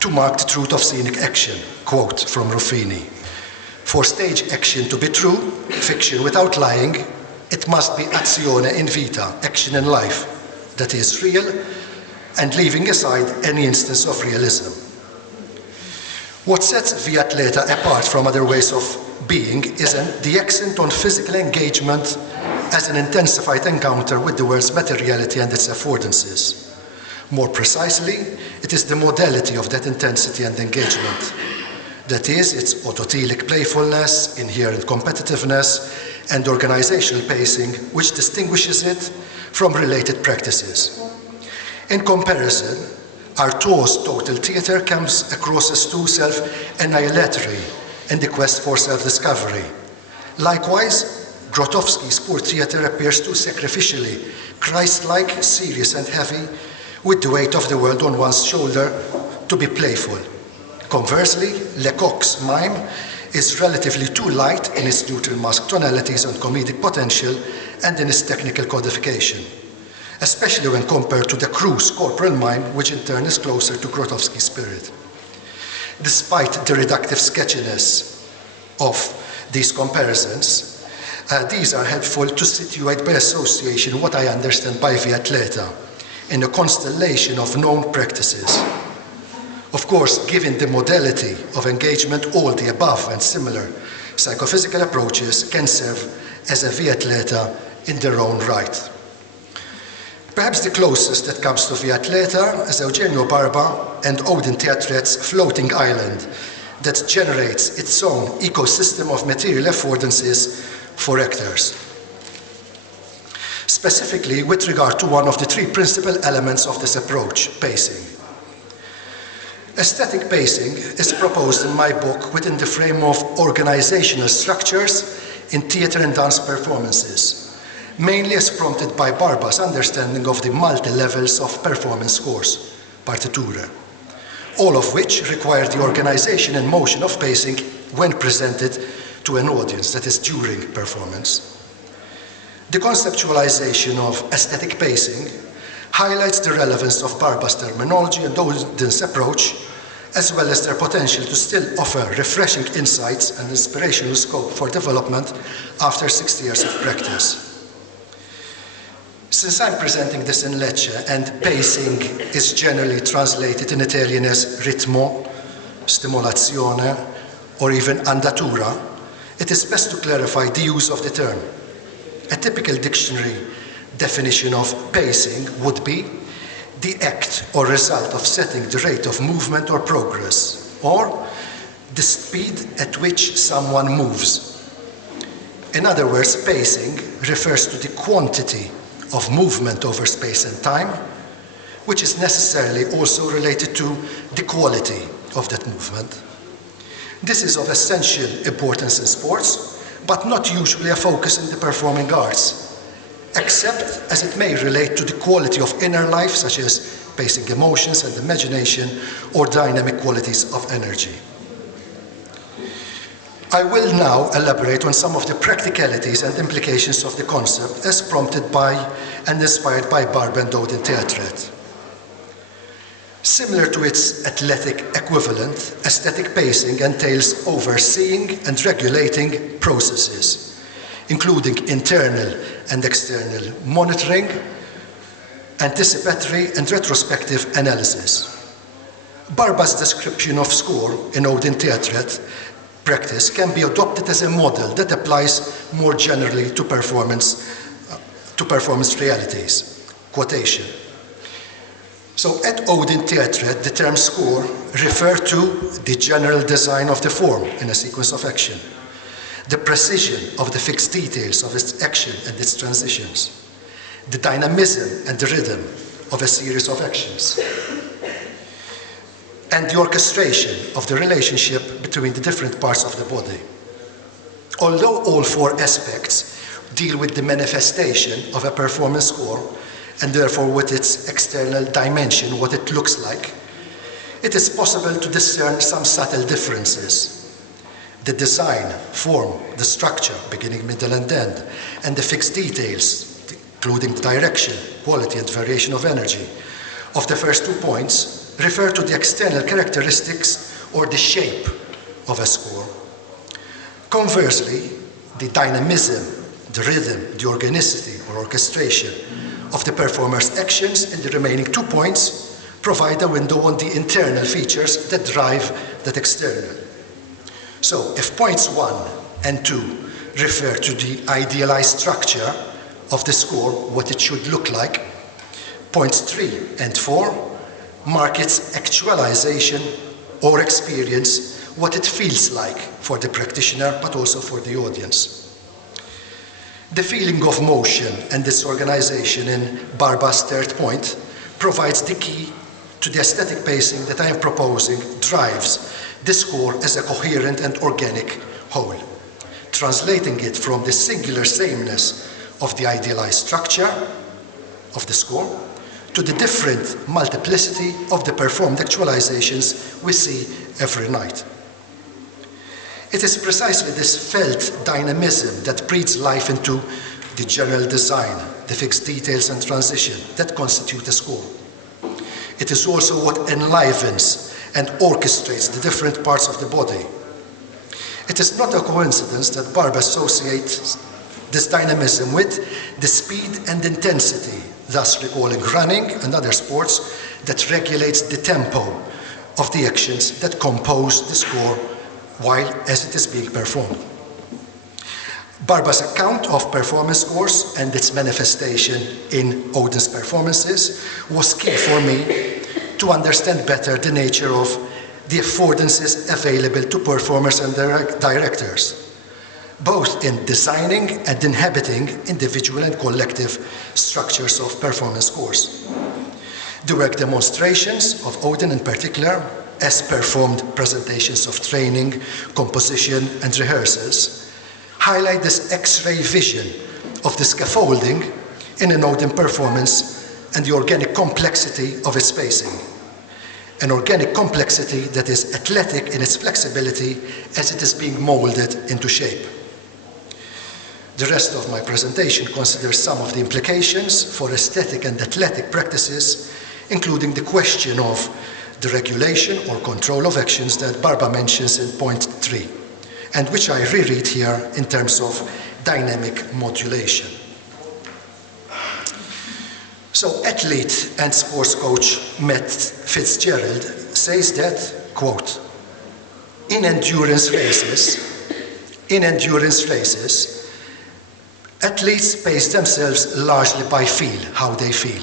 to mark the truth of scenic action, quote from Ruffini. For stage action to be true, fiction without lying, it must be azione in vita, action in life, that is real, and leaving aside any instance of realism. What sets Via Atleta apart from other ways of being is the accent on physical engagement as an intensified encounter with the world's materiality and its affordances. More precisely, it is the modality of that intensity and engagement. That is, its autotelic playfulness, inherent competitiveness, and organizational pacing, which distinguishes it from related practices. In comparison, Artaud's total theater comes across as too self-annihilatory in the quest for self-discovery. Likewise, Grotowski's poor theater appears too sacrificially, Christ-like, serious and heavy, with the weight of the world on one's shoulder, to be playful. Conversely, Lecoq's mime is relatively too light in its neutral mask tonalities and comedic potential and in its technical codification, especially when compared to the cruise corporal mime, which in turn is closer to Grotowski's spirit. Despite the reductive sketchiness of these comparisons, these are helpful to situate by association what I understand by Via Atleta in a constellation of known practices. Of course, given the modality of engagement, all the above and similar psychophysical approaches can serve as a Via Atleta in their own right. Perhaps the closest that comes to Via Atleta is Eugenio Barba and Odin Teatret's floating island that generates its own ecosystem of material affordances for actors. Specifically with regard to one of the three principal elements of this approach, pacing. Aesthetic pacing is proposed in my book within the frame of organizational structures in theater and dance performances, mainly as prompted by Barba's understanding of the multi-levels of performance scores, partiture, all of which require the organization and motion of pacing when presented to an audience, that is during performance. The conceptualization of aesthetic pacing highlights the relevance of Barba's terminology and Odin's approach, as well as their potential to still offer refreshing insights and inspirational scope for development after 60 years of practice. Since I'm presenting this in Lecce and pacing is generally translated in Italian as ritmo, stimolazione, or even andatura, it is best to clarify the use of the term. A typical dictionary definition of pacing would be the act or result of setting the rate of movement or progress, or the speed at which someone moves. In other words, pacing refers to the quantity of movement over space and time, which is necessarily also related to the quality of that movement. This is of essential importance in sports, but not usually a focus in the performing arts, except as it may relate to the quality of inner life, such as pacing emotions and imagination, or dynamic qualities of energy. I will now elaborate on some of the practicalities and implications of the concept as prompted by and inspired by Barba and Odin Teatret. Similar to its athletic equivalent, aesthetic pacing entails overseeing and regulating processes, including internal and external monitoring, anticipatory and retrospective analysis. Barba's description of score in Odin Teatret practice can be adopted as a model that applies more generally to performance realities. Quotation. So at Odin Teatret, the term score refers to the general design of the form in a sequence of action, the precision of the fixed details of its action and its transitions, the dynamism and the rhythm of a series of actions, and the orchestration of the relationship between the different parts of the body. Although all four aspects deal with the manifestation of a performance score, and therefore with its external dimension, what it looks like, it is possible to discern some subtle differences. The design, form, the structure, beginning, middle, and end, and the fixed details, including the direction, quality, and variation of energy, of the first 2 points refer to the external characteristics or the shape of a score. Conversely, the dynamism, the rhythm, the organicity or orchestration of the performer's actions in the remaining 2 points provide a window on the internal features that drive that external. So if points 1 and 2 refer to the idealized structure of the score, what it should look like, points 3 and 4 mark its actualization or experience, what it feels like for the practitioner but also for the audience. The feeling of motion and its organization in Barba's third point provides the key to the aesthetic pacing that I am proposing drives the score as a coherent and organic whole, translating it from the singular sameness of the idealized structure of the score to the different multiplicity of the performed actualizations we see every night. It is precisely this felt dynamism that breathes life into the general design, the fixed details and transition that constitute a score. It is also what enlivens and orchestrates the different parts of the body. It is not a coincidence that Barba associates this dynamism with the speed and intensity, thus recalling running and other sports that regulates the tempo of the actions that compose the score while as it is being performed. Barba's account of performance scores and its manifestation in Odin's performances was key for me to understand better the nature of the affordances available to performers and directors, both in designing and inhabiting individual and collective structures of performance scores. The work demonstrations of Odin in particular, as performed presentations of training, composition, and rehearsals, highlight this X-ray vision of the scaffolding in an Odin performance and the organic complexity of its pacing. An organic complexity that is athletic in its flexibility as it is being molded into shape. The rest of my presentation considers some of the implications for aesthetic and athletic practices, including the question of the regulation or control of actions that Barba mentions in point 3, and which I reread here in terms of dynamic modulation. So athlete and sports coach Matt Fitzgerald says that, quote, in endurance races, in endurance races, athletes pace themselves largely by feel, how they feel.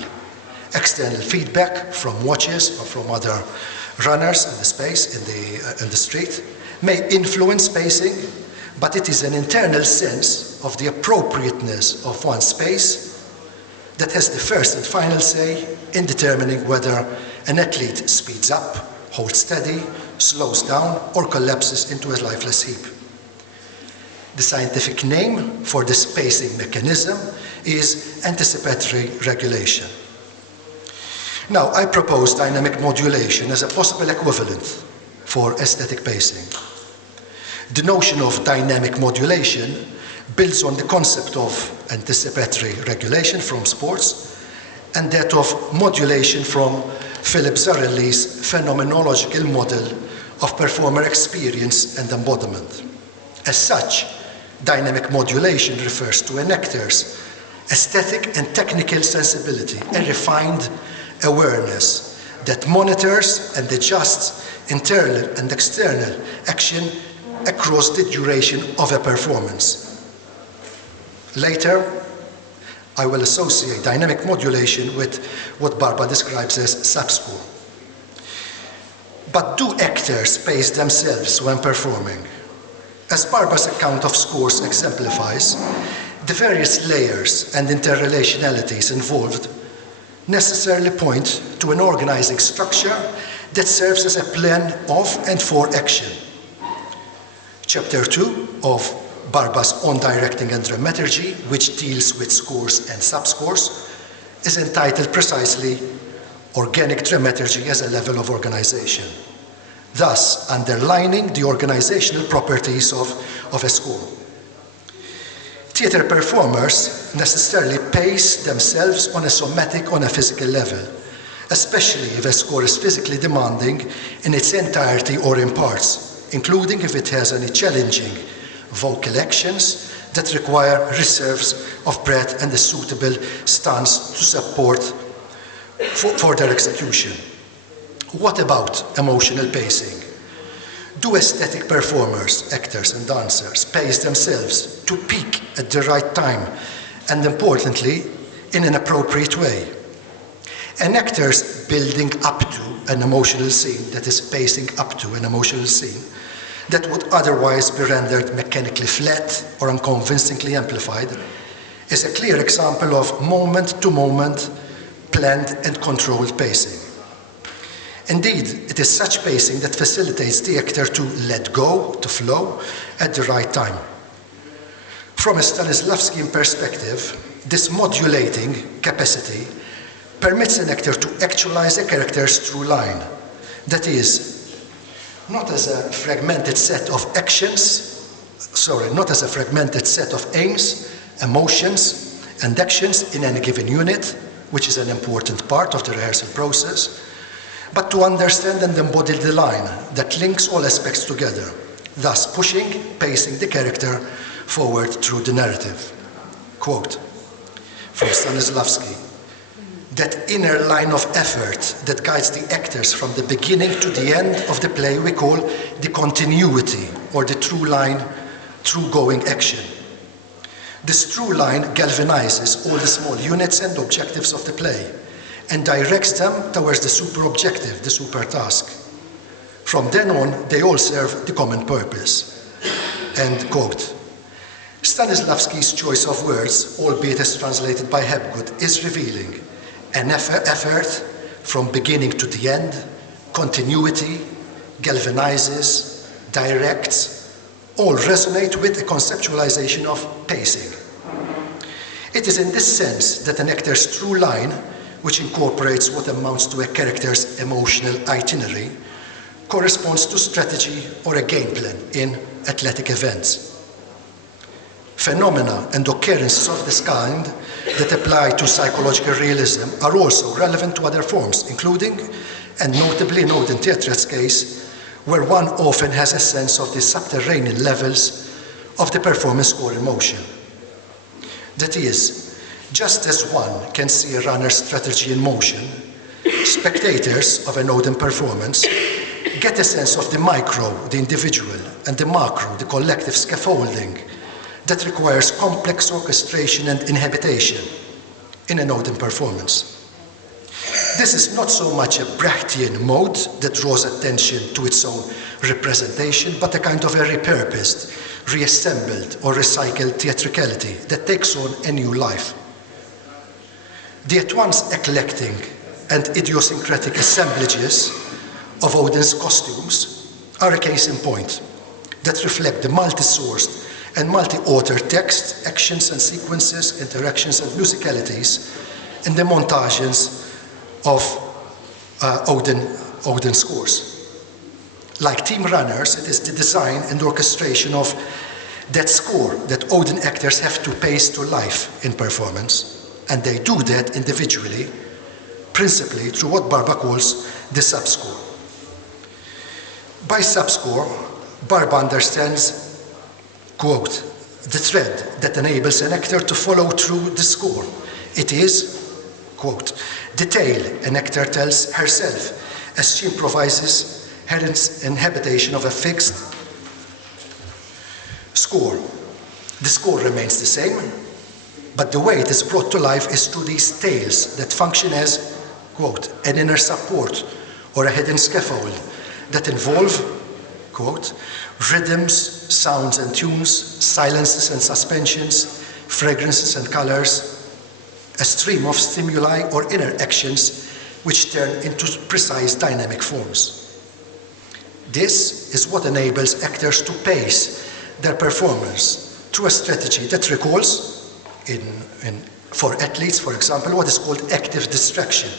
External feedback from watches or from other runners in the space, in the street, may influence pacing, but it is an internal sense of the appropriateness of one's pace that has the first and final say in determining whether an athlete speeds up, holds steady, slows down, or collapses into a lifeless heap. The scientific name for this pacing mechanism is anticipatory regulation. Now, I propose dynamic modulation as a possible equivalent for aesthetic pacing. The notion of dynamic modulation builds on the concept of anticipatory regulation from sports and that of modulation from Philip Zarelli's phenomenological model of performer experience and embodiment. As such, dynamic modulation refers to an actor's aesthetic and technical sensibility, a refined awareness that monitors and adjusts internal and external action across the duration of a performance. Later, I will associate dynamic modulation with what Barbara describes as subscore. But do actors pace themselves when performing? As Barbara's account of scores exemplifies, the various layers and interrelationalities involved necessarily point to an organizing structure that serves as a plan of and for action. Chapter 2 of Barbara's On Directing and Dramaturgy, which deals with scores and subscores, is entitled precisely Organic Dramaturgy as a Level of Organization, thus underlining the organizational properties of a score. Theatre performers necessarily pace themselves on a somatic, on a physical level, especially if a score is physically demanding in its entirety or in parts, including if it has any challenging vocal actions that require reserves of breath and a suitable stance to support for their execution. What about emotional pacing? Do aesthetic performers, actors and dancers pace themselves to peak at the right time and, importantly, in an appropriate way? An actor's building up to an emotional scene, that is pacing up to an emotional scene, that would otherwise be rendered mechanically flat or unconvincingly amplified, is a clear example of moment-to-moment planned and controlled pacing. Indeed, it is such pacing that facilitates the actor to let go, to flow, at the right time. From a Stanislavskian perspective, this modulating capacity permits an actor to actualize a character's true line, that is, not as a fragmented set of aims, emotions, and actions in any given unit, which is an important part of the rehearsal process, but to understand and embody the line that links all aspects together, thus pacing the character forward through the narrative. Quote from Stanislavski: that inner line of effort that guides the actors from the beginning to the end of the play we call the continuity, or the true line, true going action. This true line galvanizes all the small units and objectives of the play and directs them towards the super objective, the super task. From then on, they all serve the common purpose. End quote. Stanislavski's choice of words, albeit as translated by Hapgood, is revealing. An effort from beginning to the end, continuity, galvanizes, directs, all resonate with the conceptualization of pacing. It is in this sense that an actor's true line, which incorporates what amounts to a character's emotional itinerary, corresponds to strategy or a game plan in athletic events. Phenomena and occurrences of this kind that apply to psychological realism are also relevant to other forms, including, and notably in Odin Teatret's case, where one often has a sense of the subterranean levels of the performance or emotion. That is, just as one can see a runner's strategy in motion, spectators of an Odin performance get a sense of the micro, the individual, and the macro, the collective scaffolding that requires complex orchestration and inhabitation in an Odin performance. This is not so much a Brechtian mode that draws attention to its own representation, but a kind of a repurposed, reassembled or recycled theatricality that takes on a new life. The at once eclectic and idiosyncratic assemblages of Odin's costumes are a case in point that reflect the multi-sourced and multi-authored text, actions and sequences, interactions and musicalities in the montages of Odin scores. Like Team Runners, it is the design and orchestration of that score that Odin actors have to pace to life in performance, and they do that individually, principally through what Barba calls the subscore. By subscore, Barba understands, quote, the thread that enables an actor to follow through the score. It is, quote, the tale an actor tells herself as she improvises her inhabitation of a fixed score. The score remains the same, but the way it is brought to life is through these tales that function as, quote, an inner support or a hidden scaffold that involve, quote, rhythms, sounds and tunes, silences and suspensions, fragrances and colors, a stream of stimuli or inner actions which turn into precise dynamic forms. This is what enables actors to pace their performance through a strategy that recalls, for athletes, for example, what is called active distraction,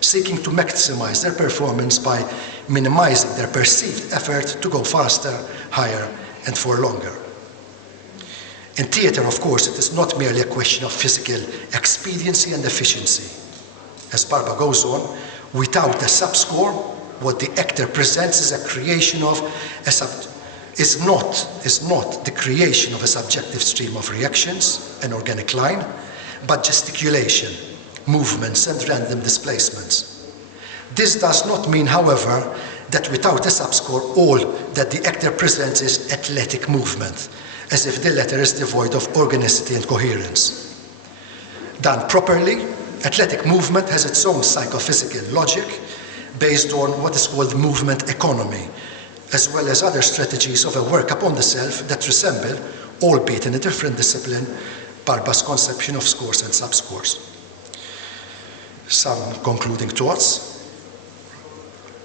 seeking to maximize their performance by minimizing their perceived effort to go faster, higher, and for longer. In theater, of course, it is not merely a question of physical expediency and efficiency. As Barba goes on, without a subscore, what the actor presents is a creation of is not the creation of a subjective stream of reactions, an organic line, but gesticulation, movements and random displacements. This does not mean, however, that without a subscore all that the actor presents is athletic movement, as if the latter is devoid of organicity and coherence. Done properly, athletic movement has its own psychophysical logic based on what is called movement economy, as well as other strategies of a work upon the self that resemble, albeit in a different discipline, Barba's conception of scores and subscores. Some concluding thoughts.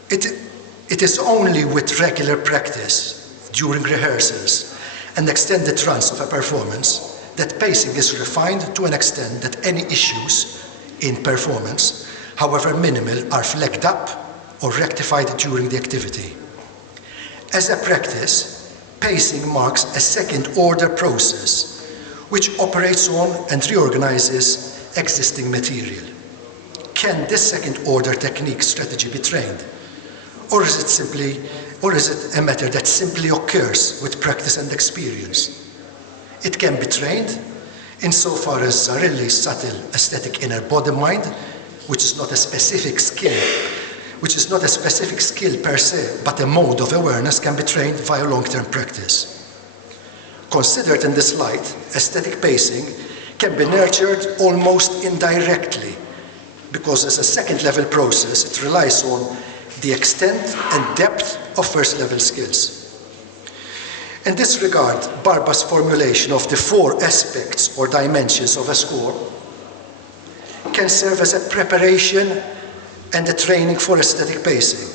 It is only with regular practice, during rehearsals, and extended runs of a performance, that pacing is refined to an extent that any issues in performance, however minimal, are flagged up or rectified during the activity. As a practice, pacing marks a second-order process which operates on and reorganizes existing material. Can this second-order technique strategy be trained? Or is it a matter that simply occurs with practice and experience? It can be trained insofar as Zarilli's subtle aesthetic inner body mind, which is not a specific skill per se, but a mode of awareness, can be trained via long-term practice. Considered in this light, aesthetic pacing can be nurtured almost indirectly, because as a second-level process, it relies on the extent and depth of first-level skills. In this regard, Barba's formulation of the 4 aspects or dimensions of a score can serve as a preparation and a training for aesthetic pacing.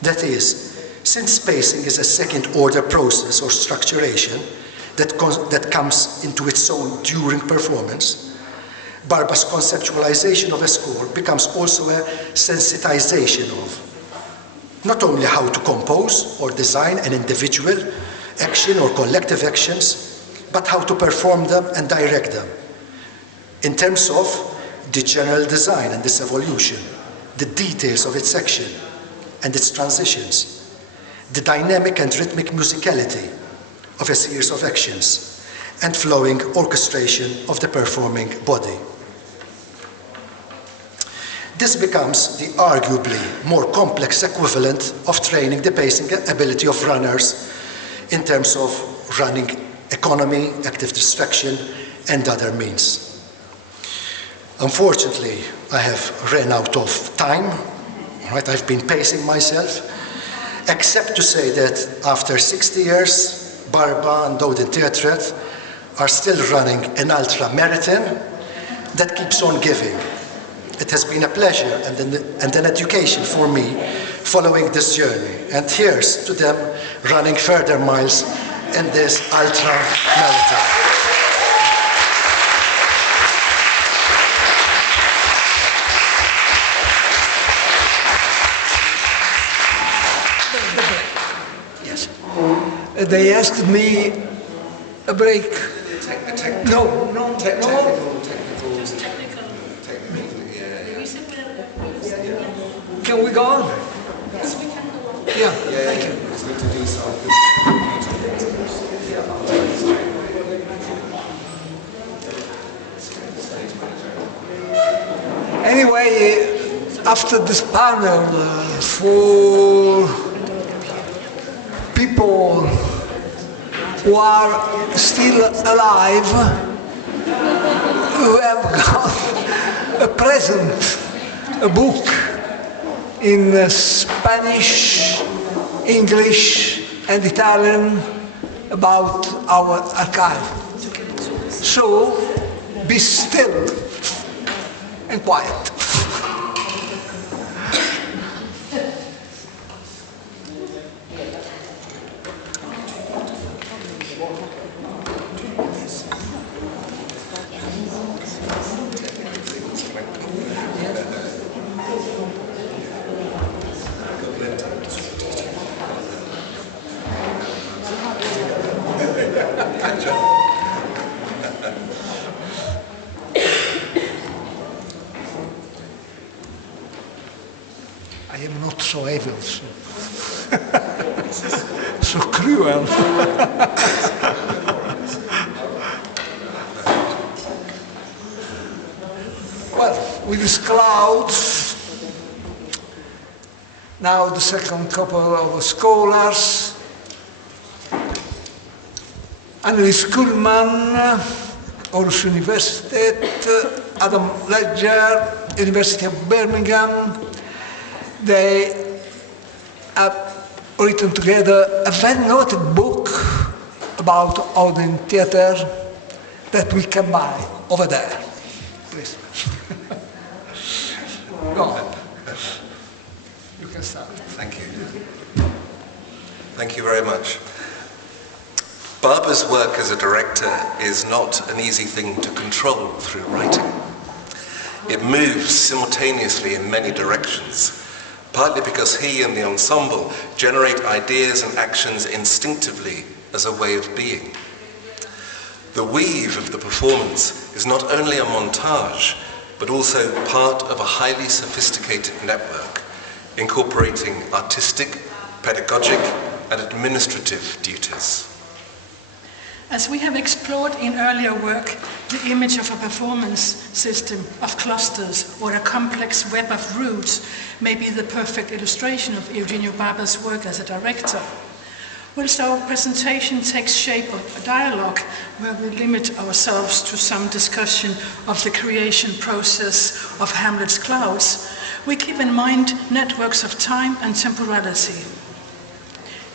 That is, since pacing is a second-order process or structuration that comes into its own during performance, Barba's conceptualization of a score becomes also a sensitization of not only how to compose or design an individual action or collective actions, but how to perform them and direct them in terms of the general design and its evolution, the details of its action and its transitions, the dynamic and rhythmic musicality of a series of actions, and flowing orchestration of the performing body. This becomes the arguably more complex equivalent of training the pacing ability of runners in terms of running economy, active distraction, and other means. Unfortunately, I have ran out of time. Right? I've been pacing myself, except to say that after 60 years, Barba and Odin Teatret are still running an ultra marathon that keeps on giving. It has been a pleasure and an education for me following this journey. And here's to them running further miles in this ultra marathon. Yes. They asked me a break. No. Can we go on? Yes, we can go on. Yeah, thank you. Anyway, after this panel, for people who are still alive, who have got a present, a book, in Spanish, English, and Italian about our archive. So, be still and quiet. I am not so evil, so cruel. Well, with these clouds, now the second couple of scholars, Annelis Kuhlmann, Aarhus University, Adam Ledger, University of Birmingham. They have written together a very noted book about Odin theater that we can buy over there. Please. Go on. You can start. Thank you. Thank you very much. Barber's work as a director is not an easy thing to control through writing. It moves simultaneously in many directions, partly because he and the ensemble generate ideas and actions instinctively as a way of being. The weave of the performance is not only a montage, but also part of a highly sophisticated network, incorporating artistic, pedagogic, and administrative duties. As we have explored in earlier work, the image of a performance system of clusters or a complex web of routes may be the perfect illustration of Eugenio Barber's work as a director. Whilst our presentation takes shape of a dialogue where we limit ourselves to some discussion of the creation process of Hamlet's clouds, we keep in mind networks of time and temporality.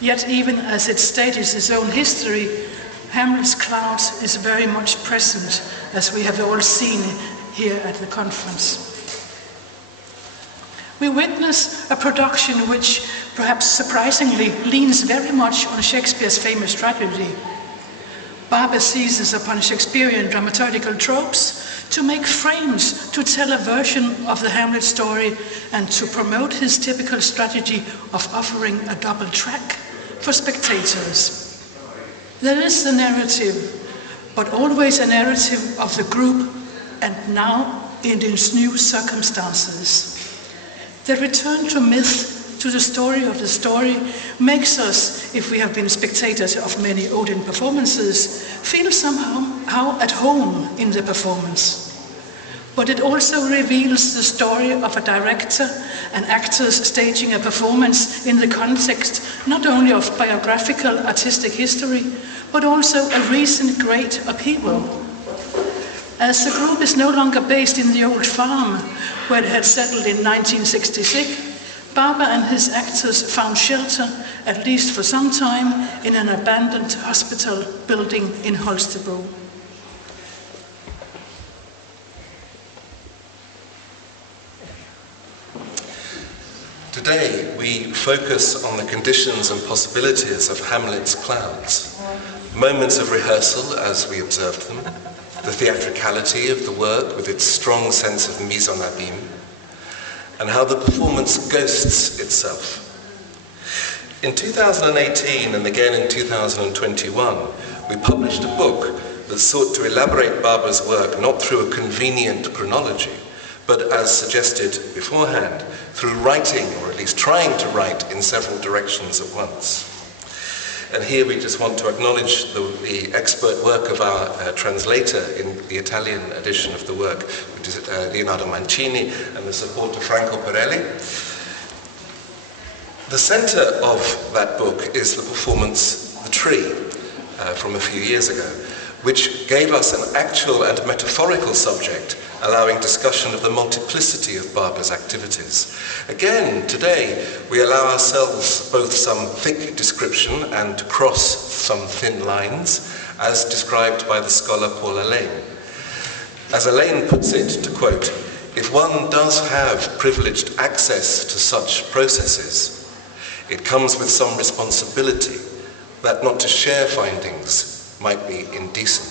Yet even as it stages its own history, Hamlet's clouds is very much present, as we have all seen here at the conference. We witness a production which, perhaps surprisingly, leans very much on Shakespeare's famous tragedy. Barber seizes upon Shakespearean dramaturgical tropes to make frames to tell a version of the Hamlet story and to promote his typical strategy of offering a double track for spectators. There is the narrative, but always a narrative of the group, and now in its new circumstances. The return to myth, to the story of the story, makes us, if we have been spectators of many Odin performances, feel somehow at home in the performance. but it also reveals the story of a director and actors staging a performance in the context not only of biographical artistic history, but also a recent great upheaval. As the group is no longer based in the old farm, where it had settled in 1966, Barber and his actors found shelter, at least for some time, in an abandoned hospital building in Holstebro. Today, we focus on the conditions and possibilities of Hamlet's clouds. Moments of rehearsal as we observed them, the theatricality of the work with its strong sense of mise en abîme, and how the performance ghosts itself. In 2018 and again in 2021, we published a book that sought to elaborate Barber's work not through a convenient chronology, but as suggested beforehand, through writing, or at least trying to write in several directions at once. And here we just want to acknowledge the expert work of our translator in the Italian edition of the work, which is Leonardo Mancini, and the support of Franco Perrelli. The center of that book is the performance The Tree from a few years ago, which gave us an actual and metaphorical subject, allowing discussion of the multiplicity of Barber's activities. Again, today, we allow ourselves both some thick description and to cross some thin lines, as described by the scholar Paul Allain. As Allain puts it, to quote, "If one does have privileged access to such processes, it comes with some responsibility that not to share findings might be indecent."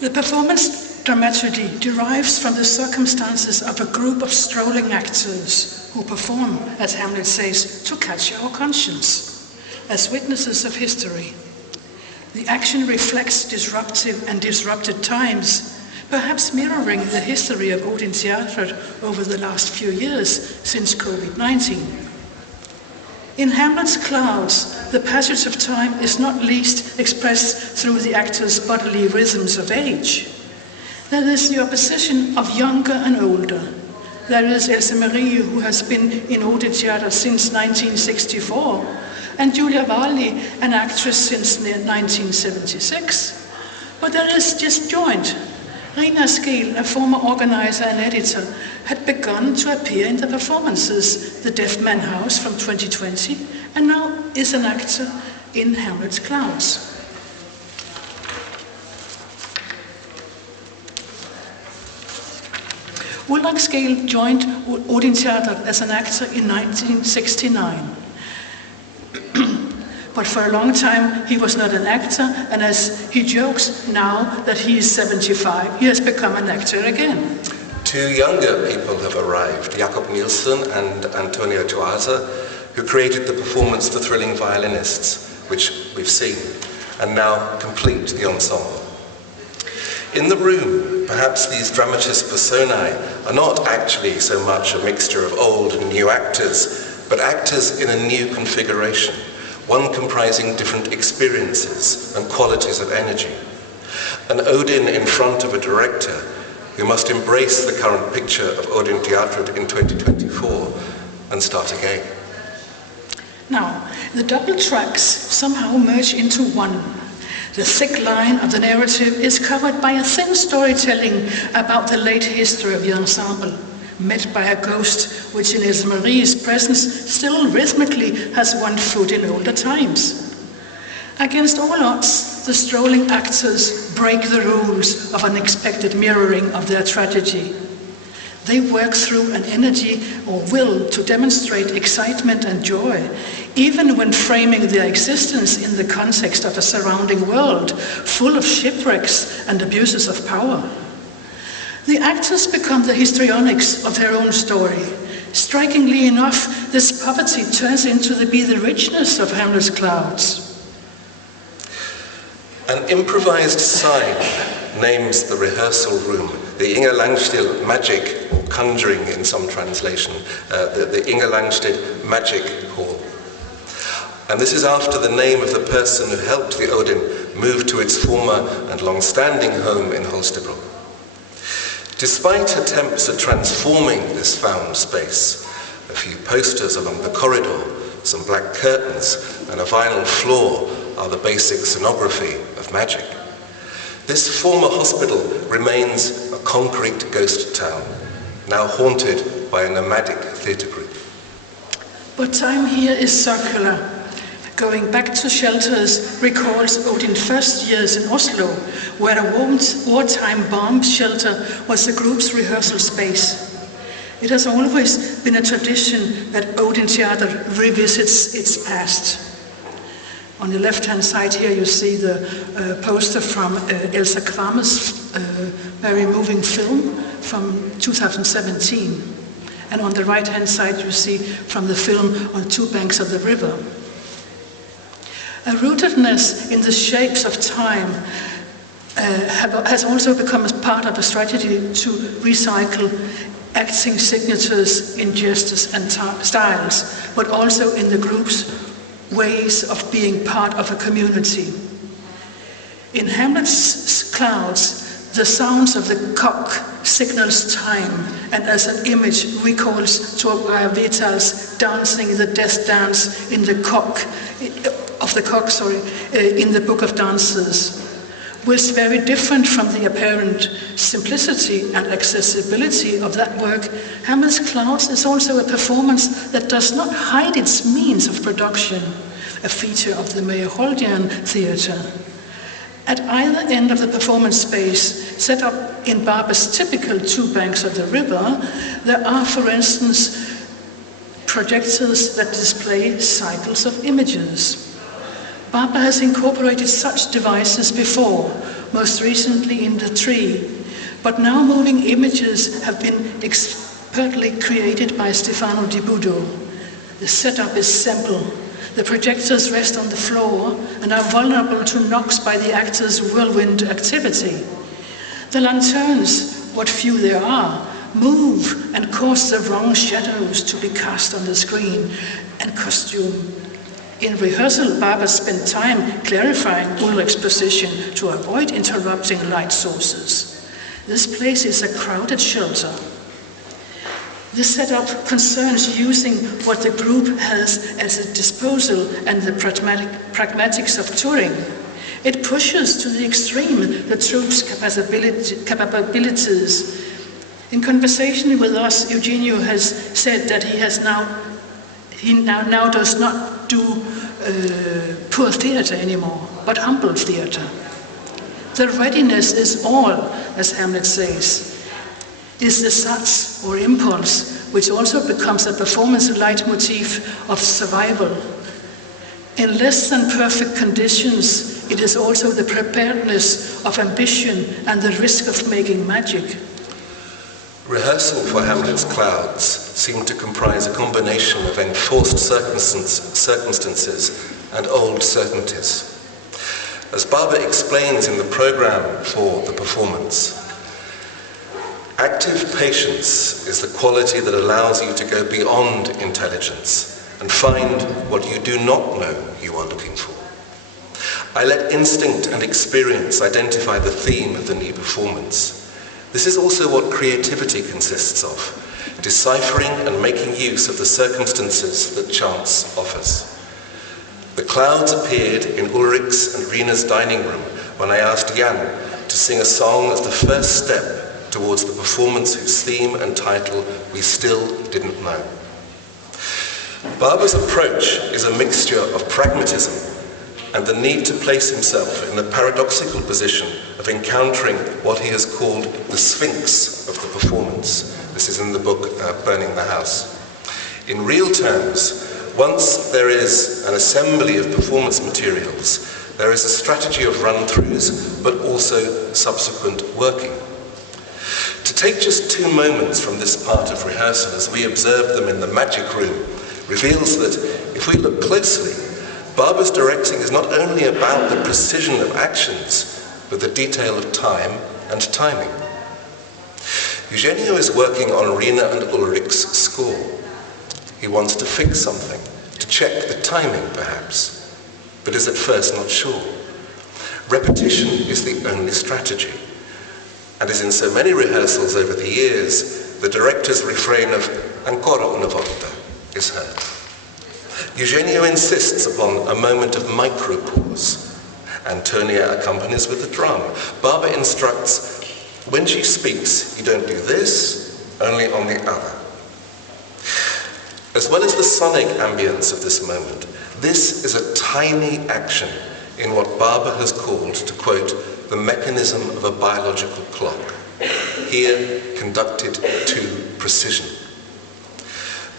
The performance dramaturgy derives from the circumstances of a group of strolling actors who perform, as Hamlet says, to catch our conscience, as witnesses of history. The action reflects disruptive and disrupted times, perhaps mirroring the history of Odin Teatret over the last few years since COVID-19. In Hamlet's Clouds, the passage of time is not least expressed through the actors' bodily rhythms of age. There is the opposition of younger and older. There is Else Marie, who has been in Odin Theater since 1964, and Julia Valli, an actress since 1976. But there is disjoint. Rina Skeel, a former organizer and editor, had begun to appear in the performances The Deaf Man House from 2020, and now is an actor in Hamlet's Clouds. Ulrik Skeel joined Odin Teatret as an actor in 1969. But for a long time, he was not an actor, and as he jokes now that he is 75, he has become an actor again. Two younger people have arrived, Jakob Nielsen and Antonio Tuaza, who created the performance The Thrilling Violinists, which we've seen, and now complete the ensemble. In the room, perhaps these dramatis personae are not actually so much a mixture of old and new actors, but actors in a new configuration, one comprising different experiences and qualities of energy. An Odin in front of a director who must embrace the current picture of Odin Teatret in 2024 and start again. Now, the double tracks somehow merge into one. The thick line of the narrative is covered by a thin storytelling about the late history of the ensemble, met by a ghost which in Else Marie's presence still rhythmically has one foot in older times. Against all odds, the strolling actors break the rules of unexpected mirroring of their tragedy. They work through an energy or will to demonstrate excitement and joy, even when framing their existence in the context of a surrounding world full of shipwrecks and abuses of power. The actors become the histrionics of their own story. Strikingly enough, this poverty turns into the richness of Hamlet's Clouds. An improvised sign names the rehearsal room the Inger Langsted Magic, or Conjuring in some translation, the Inger Langsted Magic Hall. And this is after the name of the person who helped the Odin move to its former and long-standing home in Holstebro. Despite attempts at transforming this found space, a few posters along the corridor, some black curtains, and a vinyl floor are the basic scenography of magic. This former hospital remains a concrete ghost town, now haunted by a nomadic theatre group. But time here is circular. Going back to shelters recalls Odin's first years in Oslo, where a wartime bomb shelter was the group's rehearsal space. It has always been a tradition that Odin Teatret revisits its past. On the left-hand side here you see the poster from Elsa Kvame's very moving film from 2017. And on the right-hand side you see from the film On Two Banks of the River. A rootedness in the shapes of time has also become a part of a strategy to recycle acting signatures in gestures and styles, but also in the group's ways of being part of a community. In Hamlet's Clouds, the sounds of the cock signals time, and as an image recalls to Vital's dancing the death dance in the in the Book of Dances, was very different from the apparent simplicity and accessibility of that work. Hamlet's Clouds is also a performance that does not hide its means of production, a feature of the Meyerholdian theatre. At either end of the performance space, set up in Barber's typical Two Banks of the River, there are, for instance, projectors that display cycles of images. Barber has incorporated such devices before, most recently in The Tree, but now moving images have been expertly created by Stefano Di Budo. The setup is simple. The projectors rest on the floor and are vulnerable to knocks by the actors' whirlwind activity. The lanterns, what few there are, move and cause the wrong shadows to be cast on the screen and costume. In rehearsal, Barber spent time clarifying Ulrich's position to avoid interrupting light sources. This place is a crowded shelter. This setup concerns using what the group has at its disposal and the pragmatics of touring. It pushes to the extreme the troupe's capabilities. In conversation with us, Eugenio has said that he now does not do poor theatre anymore, but humble theatre. The readiness is all, as Hamlet says, is the sats or impulse, which also becomes a performance leitmotif of survival. In less than perfect conditions, it is also the preparedness of ambition and the risk of making magic. Rehearsal for Hamlet's Clouds seemed to comprise a combination of enforced circumstances and old certainties. As Barber explains in the programme for the performance, active patience is the quality that allows you to go beyond intelligence and find what you do not know you are looking for. I let instinct and experience identify the theme of the new performance. This is also what creativity consists of, deciphering and making use of the circumstances that chance offers. The clouds appeared in Ulrich's and Rina's dining room when I asked Jan to sing a song as the first step towards the performance whose theme and title we still didn't know. Barber's approach is a mixture of pragmatism and the need to place himself in the paradoxical position of encountering what he has called the Sphinx of the performance. This is in the book Burning the House. In real terms, once there is an assembly of performance materials, there is a strategy of run-throughs, but also subsequent working. To take just 2 moments from this part of rehearsal as we observe them in the magic room reveals that, if we look closely, Barber's directing is not only about the precision of actions, but the detail of time and timing. Eugenio is working on Rina and Ulrich's score. He wants to fix something, to check the timing perhaps, but is at first not sure. Repetition is the only strategy. And as in so many rehearsals over the years, the director's refrain of "ancora una volta" is heard. Eugenio insists upon a moment of micro-pause. Antonia accompanies with the drum. Barber instructs, when she speaks, you don't do this, only on the other. As well as the sonic ambience of this moment, this is a tiny action in what Barber has called, to quote, the mechanism of a biological clock, here conducted to precision.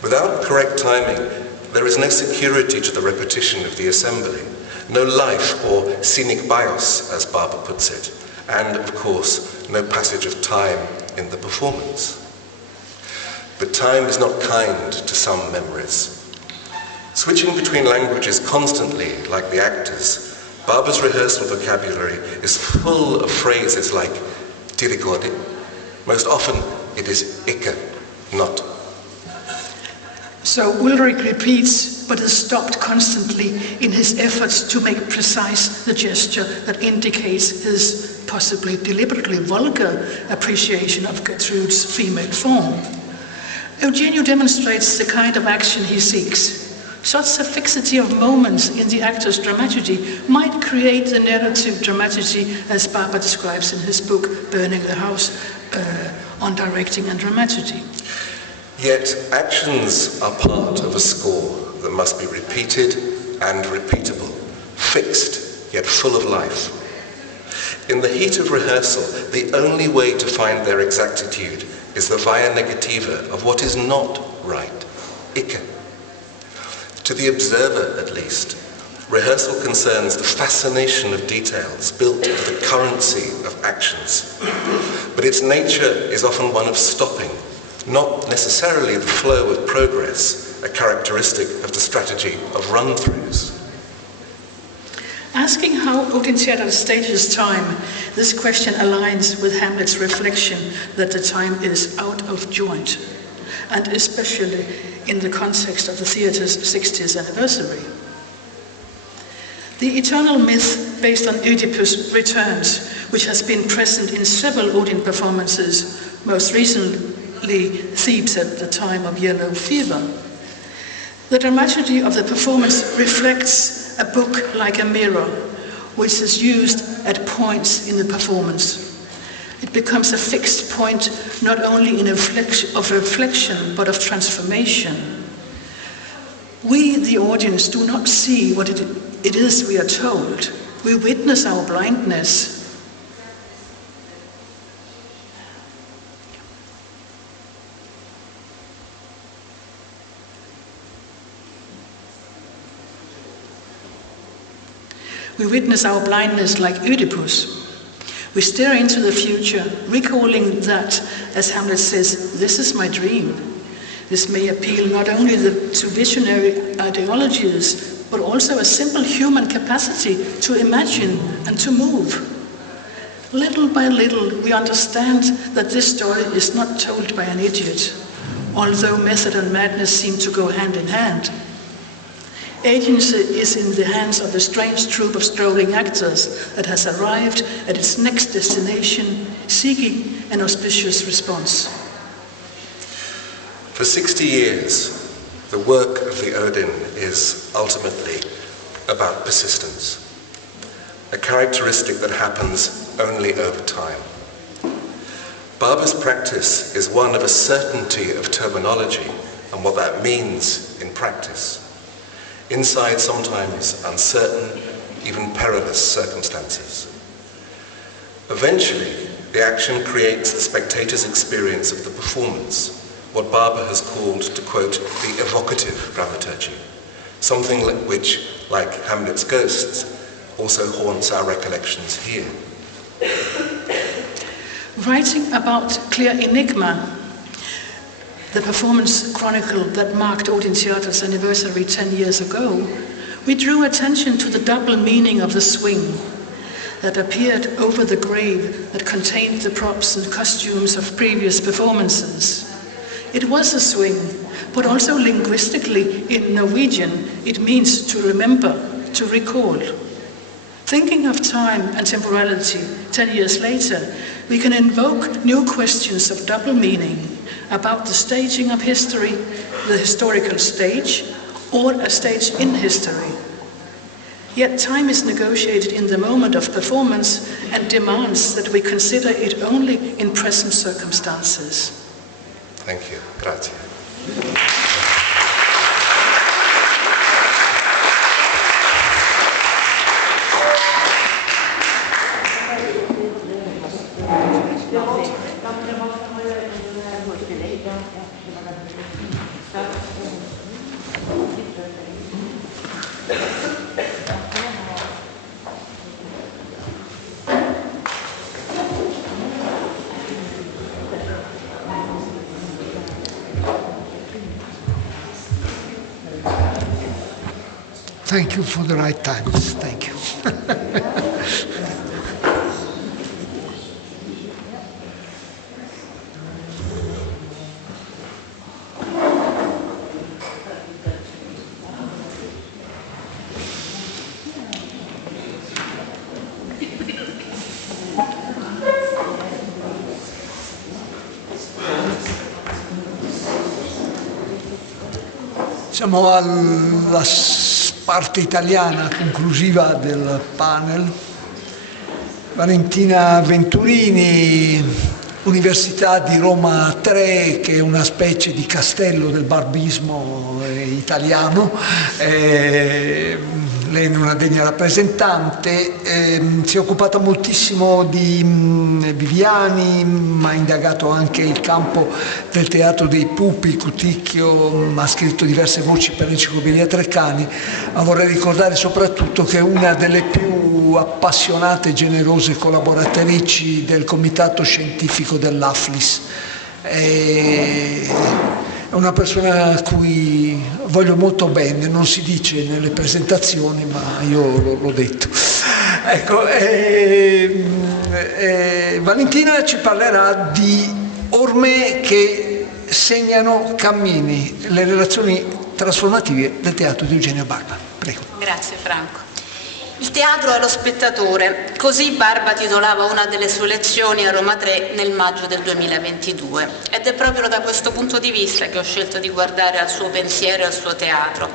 Without correct timing, there is no security to the repetition of the assembly, no life or scenic bios, as Barber puts it, and, of course, no passage of time in the performance. But time is not kind to some memories. Switching between languages constantly, like the actors, Barber's rehearsal vocabulary is full of phrases like "ti ricordi?" Most often it is "icke," not. So Ulrich repeats, but is stopped constantly in his efforts to make precise the gesture that indicates his possibly deliberately vulgar appreciation of Gertrude's female form. Eugenio demonstrates the kind of action he seeks. Such a fixity of moments in the actor's dramaturgy might create the narrative dramaturgy as Barber describes in his book Burning the House on Directing and Dramaturgy. Yet actions are part of a score that must be repeated and repeatable, fixed yet full of life. In the heat of rehearsal, the only way to find their exactitude is the via negativa of what is not right, icke. To the observer, at least, rehearsal concerns the fascination of details built into the currency of actions. But its nature is often one of stopping, not necessarily the flow of progress, a characteristic of the strategy of run-throughs. Asking how Odin Teatret stages time, this question aligns with Hamlet's reflection that the time is out of joint, and especially in the context of the theatre's 60th anniversary. The eternal myth based on Oedipus returns, which has been present in several Odin performances, most recently Thebes at the time of Yellow Fever. The dramaturgy of the performance reflects a book like a mirror, which is used at points in the performance. It becomes a fixed point not only of reflection, but of transformation. We, the audience, do not see what it is we are told. We witness our blindness. We witness our blindness like Oedipus. We stare into the future, recalling that, as Hamlet says, this is my dream. This may appeal not only to visionary ideologies, but also a simple human capacity to imagine and to move. Little by little, we understand that this story is not told by an idiot, although method and madness seem to go hand in hand. Agency is in the hands of the strange troupe of strolling actors that has arrived at its next destination, seeking an auspicious response. For 60 years, the work of the Odin is ultimately about persistence, a characteristic that happens only over time. Barber's practice is one of a certainty of terminology and what that means in practice, inside sometimes uncertain, even perilous circumstances. Eventually, the action creates the spectator's experience of the performance, what Barber has called, to quote, the evocative dramaturgy, something which, like Hamlet's ghosts, also haunts our recollections here. Writing about Clear Enigma, the performance chronicle that marked Odin Teatret's anniversary 10 years ago, we drew attention to the double meaning of the swing that appeared over the grave that contained the props and costumes of previous performances. It was a swing, but also linguistically in Norwegian, it means to remember, to recall. Thinking of time and temporality 10 years later, we can invoke new questions of double meaning about the staging of history, the historical stage, or a stage in history. Yet time is negotiated in the moment of performance and demands that we consider it only in present circumstances. Thank you. Grazie. Thank you for the right times. Thank you. Siamo alla parte italiana conclusiva del panel. Valentina Venturini, Università di Roma 3, che è una specie di castello del barbismo italiano. Lei è una degna rappresentante, si è occupata moltissimo di Viviani, ma ha indagato anche il campo del teatro dei pupi, Cuticchio, ha scritto diverse voci per l'Enciclopedia Treccani, ma vorrei ricordare soprattutto che è una delle più appassionate e generose collaboratrici del comitato scientifico dell'AFLIS. È una persona a cui voglio molto bene, non si dice nelle presentazioni, ma io l'ho detto. Ecco, Valentina ci parlerà di orme che segnano cammini, le relazioni trasformative del teatro di Eugenio Barba. Prego. Grazie Franco. Il teatro è lo spettatore, così Barba titolava una delle sue lezioni a Roma 3 nel maggio del 2022 ed è proprio da questo punto di vista che ho scelto di guardare al suo pensiero e al suo teatro.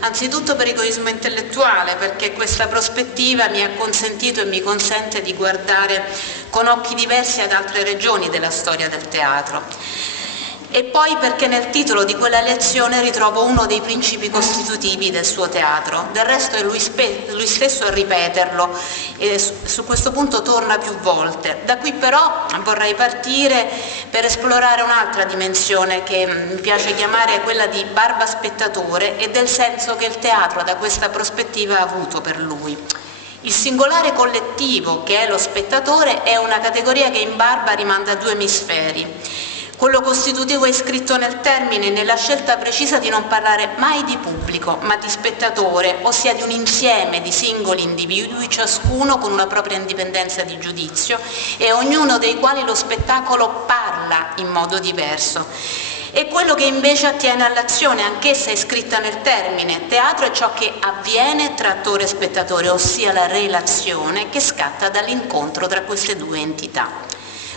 Anzitutto per egoismo intellettuale, perché questa prospettiva mi ha consentito e mi consente di guardare con occhi diversi ad altre regioni della storia del teatro. E poi perché nel titolo di quella lezione ritrovo uno dei principi costitutivi del suo teatro. Del resto è lui stesso a ripeterlo e su questo punto torna più volte. Da qui però vorrei partire per esplorare un'altra dimensione che mi piace chiamare quella di Barba spettatore e del senso che il teatro da questa prospettiva ha avuto per lui. Il singolare collettivo, che è lo spettatore, è una categoria che in Barba rimanda a due emisferi. Quello costitutivo è iscritto nel termine, nella scelta precisa di non parlare mai di pubblico, ma di spettatore, ossia di un insieme di singoli individui, ciascuno con una propria indipendenza di giudizio e ognuno dei quali lo spettacolo parla in modo diverso. E quello che invece attiene all'azione, anch'essa è iscritta nel termine. Teatro è ciò che avviene tra attore e spettatore, ossia la relazione che scatta dall'incontro tra queste due entità.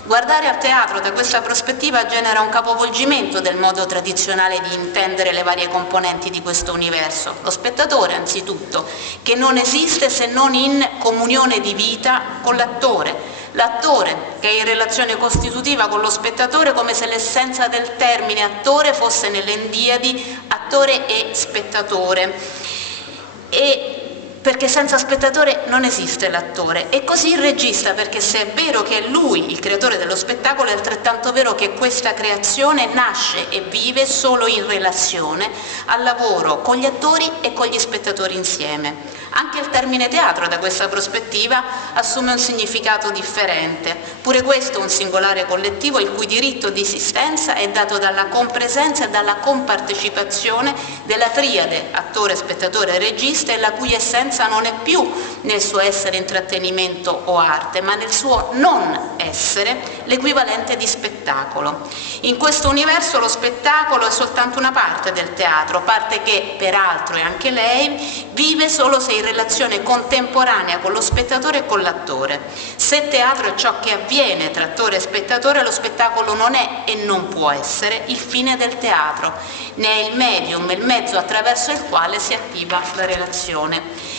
Guardare al teatro da questa prospettiva genera un capovolgimento del modo tradizionale di intendere le varie componenti di questo universo. Lo spettatore, anzitutto, che non esiste se non in comunione di vita con l'attore. L'attore, che è in relazione costitutiva con lo spettatore, come se l'essenza del termine attore fosse nell'endiadi attore e spettatore. Perché senza spettatore non esiste l'attore, e così il regista, perché se è vero che è lui il creatore dello spettacolo, è altrettanto vero che questa creazione nasce e vive solo in relazione al lavoro con gli attori e con gli spettatori insieme. Anche il termine teatro da questa prospettiva assume un significato differente. Pure questo è un singolare collettivo il cui diritto di esistenza è dato dalla compresenza e dalla compartecipazione della triade attore, spettatore e regista, e la cui essenza non è più nel suo essere intrattenimento o arte, ma nel suo non essere l'equivalente di spettacolo. In questo universo lo spettacolo è soltanto una parte del teatro, parte che peraltro, e anche lei, vive solo se in relazione contemporanea con lo spettatore e con l'attore. Se teatro è ciò che avviene tra attore e spettatore, lo spettacolo non è e non può essere il fine del teatro, ne è il medium, il mezzo attraverso il quale si attiva la relazione.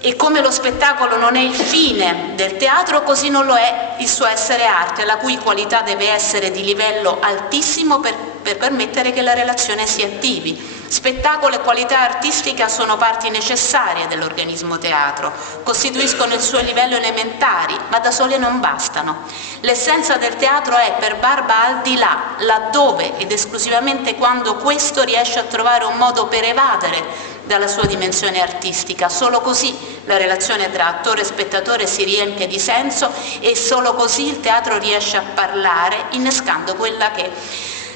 E come lo spettacolo non è il fine del teatro, così non lo è il suo essere arte, la cui qualità deve essere di livello altissimo per permettere che la relazione si attivi. Spettacolo e qualità artistica sono parti necessarie dell'organismo teatro, costituiscono il suo livello elementari, ma da sole non bastano. L'essenza del teatro è per Barba al di là, laddove ed esclusivamente quando questo riesce a trovare un modo per evadere dalla sua dimensione artistica. Solo così la relazione tra attore e spettatore si riempie di senso e solo così il teatro riesce a parlare, innescando quella che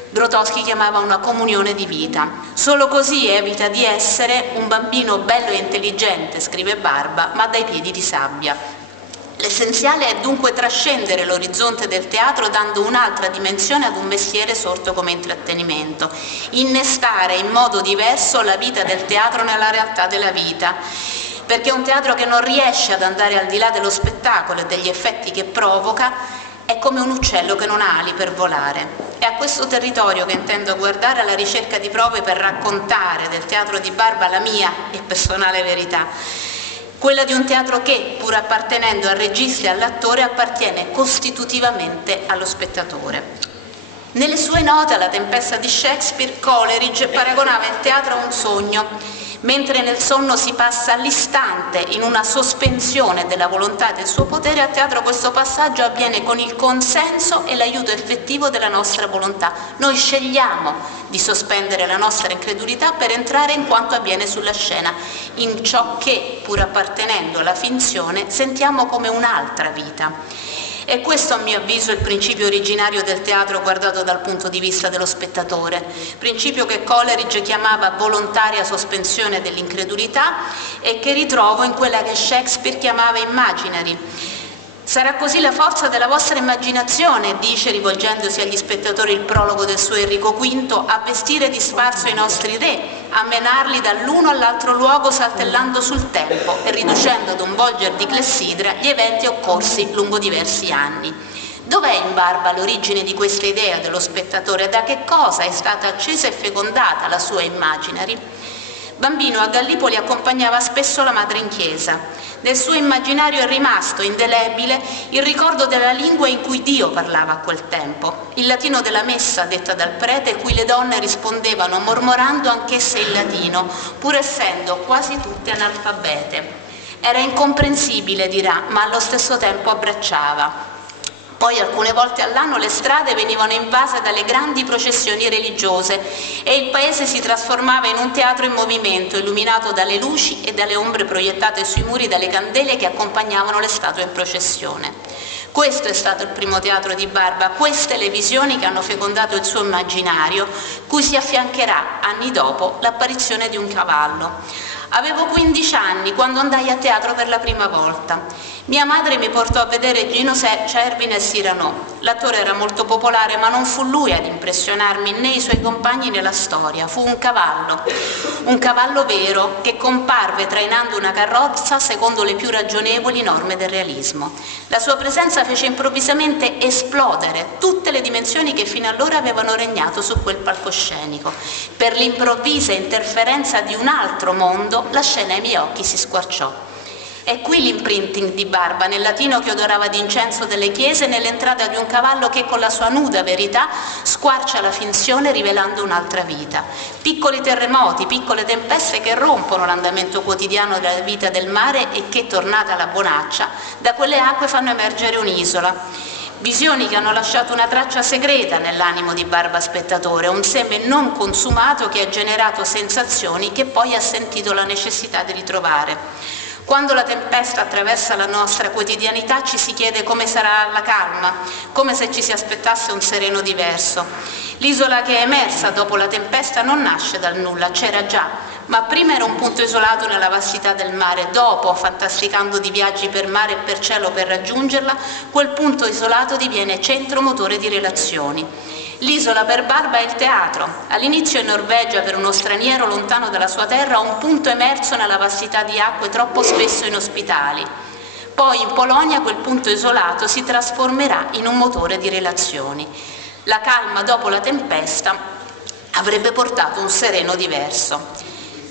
Grotowski chiamava una comunione di vita. Solo così evita di essere un bambino bello e intelligente, scrive Barba, ma dai piedi di sabbia. L'essenziale è dunque trascendere l'orizzonte del teatro dando un'altra dimensione ad un mestiere sorto come intrattenimento, innestare in modo diverso la vita del teatro nella realtà della vita, perché un teatro che non riesce ad andare al di là dello spettacolo e degli effetti che provoca è come un uccello che non ha ali per volare. È a questo territorio che intendo guardare alla ricerca di prove per raccontare del teatro di Barba la mia e personale verità, quella di un teatro che, pur appartenendo al regista e all'attore, appartiene costitutivamente allo spettatore. Nelle sue note alla Tempesta di Shakespeare, Coleridge paragonava il teatro a un sogno. Mentre nel sonno si passa all'istante in una sospensione della volontà e del suo potere, a teatro questo passaggio avviene con il consenso e l'aiuto effettivo della nostra volontà. Noi scegliamo di sospendere la nostra incredulità per entrare in quanto avviene sulla scena, in ciò che, pur appartenendo alla finzione, sentiamo come un'altra vita. E questo, a mio avviso, è il principio originario del teatro guardato dal punto di vista dello spettatore, principio che Coleridge chiamava volontaria sospensione dell'incredulità e che ritrovo in quella che Shakespeare chiamava imaginary. Sarà così la forza della vostra immaginazione, dice rivolgendosi agli spettatori il prologo del suo Enrico V, a vestire di sfarzo i nostri re, a menarli dall'uno all'altro luogo saltellando sul tempo e riducendo ad un volger di clessidra gli eventi occorsi lungo diversi anni. Dov'è in Barba l'origine di questa idea dello spettatore? Da che cosa è stata accesa e fecondata la sua imaginary? Bambino a Gallipoli accompagnava spesso la madre in chiesa. Nel suo immaginario è rimasto indelebile il ricordo della lingua in cui Dio parlava a quel tempo, il latino della messa detta dal prete, cui le donne rispondevano mormorando anch'esse il latino, pur essendo quasi tutte analfabete. Era incomprensibile, dirà, ma allo stesso tempo abbracciava. Poi alcune volte all'anno le strade venivano invase dalle grandi processioni religiose e il paese si trasformava in un teatro in movimento, illuminato dalle luci e dalle ombre proiettate sui muri dalle candele che accompagnavano le statue in processione. Questo è stato il primo teatro di Barba, queste le visioni che hanno fecondato il suo immaginario, cui si affiancherà, anni dopo, l'apparizione di un cavallo. Avevo 15 anni quando andai a teatro per la prima volta. Mia madre mi portò a vedere Gino Cervine e Cyrano. L'attore era molto popolare, ma non fu lui ad impressionarmi, né i suoi compagni né la storia. Fu un cavallo vero, che comparve trainando una carrozza secondo le più ragionevoli norme del realismo. La sua presenza fece improvvisamente esplodere tutte le dimensioni che fino allora avevano regnato su quel palcoscenico. Per l'improvvisa interferenza di un altro mondo, la scena ai miei occhi si squarciò. È qui l'imprinting di Barba, nel latino che odorava di incenso delle chiese, nell'entrata di un cavallo che con la sua nuda verità squarcia la finzione rivelando un'altra vita. Piccoli terremoti, piccole tempeste che rompono l'andamento quotidiano della vita del mare e che, tornata la bonaccia, da quelle acque fanno emergere un'isola. Visioni che hanno lasciato una traccia segreta nell'animo di Barba spettatore, un seme non consumato che ha generato sensazioni che poi ha sentito la necessità di ritrovare. Quando la tempesta attraversa la nostra quotidianità ci si chiede come sarà la calma, come se ci si aspettasse un sereno diverso. L'isola che è emersa dopo la tempesta non nasce dal nulla, c'era già, ma prima era un punto isolato nella vastità del mare, dopo, fantasticando di viaggi per mare e per cielo per raggiungerla, quel punto isolato diviene centro motore di relazioni. L'isola per Barba è il teatro. All'inizio in Norvegia, per uno straniero lontano dalla sua terra, un punto emerso nella vastità di acque troppo spesso inospitali. Poi in Polonia quel punto isolato si trasformerà in un motore di relazioni. La calma dopo la tempesta avrebbe portato un sereno diverso.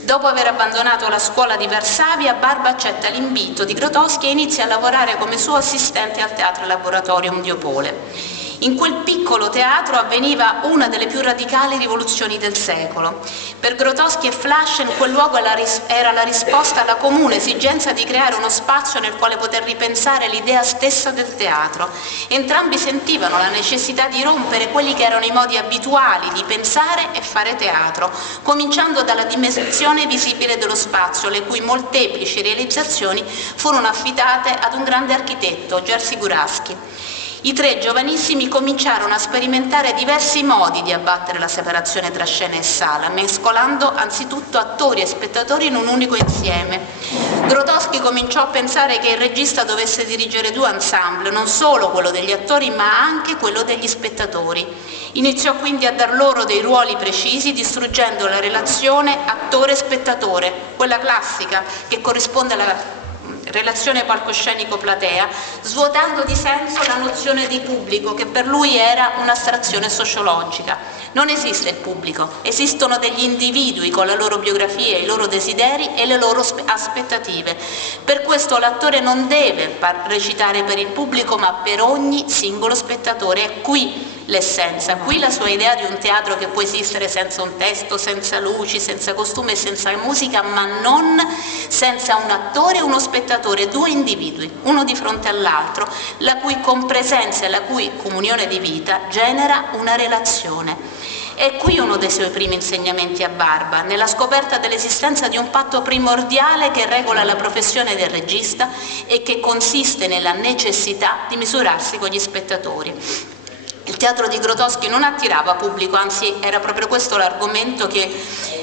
Dopo aver abbandonato la scuola di Varsavia, Barba accetta l'invito di Grotowski e inizia a lavorare come suo assistente al Teatro Laboratorium di Opole. In quel piccolo teatro avveniva una delle più radicali rivoluzioni del secolo. Per Grotowski e Flaschen quel luogo era la risposta alla comune esigenza di creare uno spazio nel quale poter ripensare l'idea stessa del teatro. Entrambi sentivano la necessità di rompere quelli che erano i modi abituali di pensare e fare teatro, cominciando dalla dimensione visibile dello spazio, le cui molteplici realizzazioni furono affidate ad un grande architetto, Jerzy Górski. I tre giovanissimi cominciarono a sperimentare diversi modi di abbattere la separazione tra scena e sala, mescolando anzitutto attori e spettatori in un unico insieme. Grotowski cominciò a pensare che il regista dovesse dirigere due ensemble, non solo quello degli attori ma anche quello degli spettatori. Iniziò quindi a dar loro dei ruoli precisi, distruggendo la relazione attore-spettatore, quella classica che corrisponde alla relazione palcoscenico-platea, svuotando di senso la nozione di pubblico, che per lui era un'astrazione sociologica. Non esiste il pubblico, esistono degli individui con la loro biografia, i loro desideri e le loro aspettative. Per questo l'attore non deve recitare per il pubblico, ma per ogni singolo spettatore. È qui l'essenza, qui la sua idea di un teatro che può esistere senza un testo, senza luci, senza costume, senza musica, ma non senza un attore e uno spettatore, due individui, uno di fronte all'altro, la cui compresenza e la cui comunione di vita genera una relazione. È qui uno dei suoi primi insegnamenti a Barba, nella scoperta dell'esistenza di un patto primordiale che regola la professione del regista e che consiste nella necessità di misurarsi con gli spettatori. Il teatro di Grotowski non attirava pubblico, anzi era proprio questo l'argomento che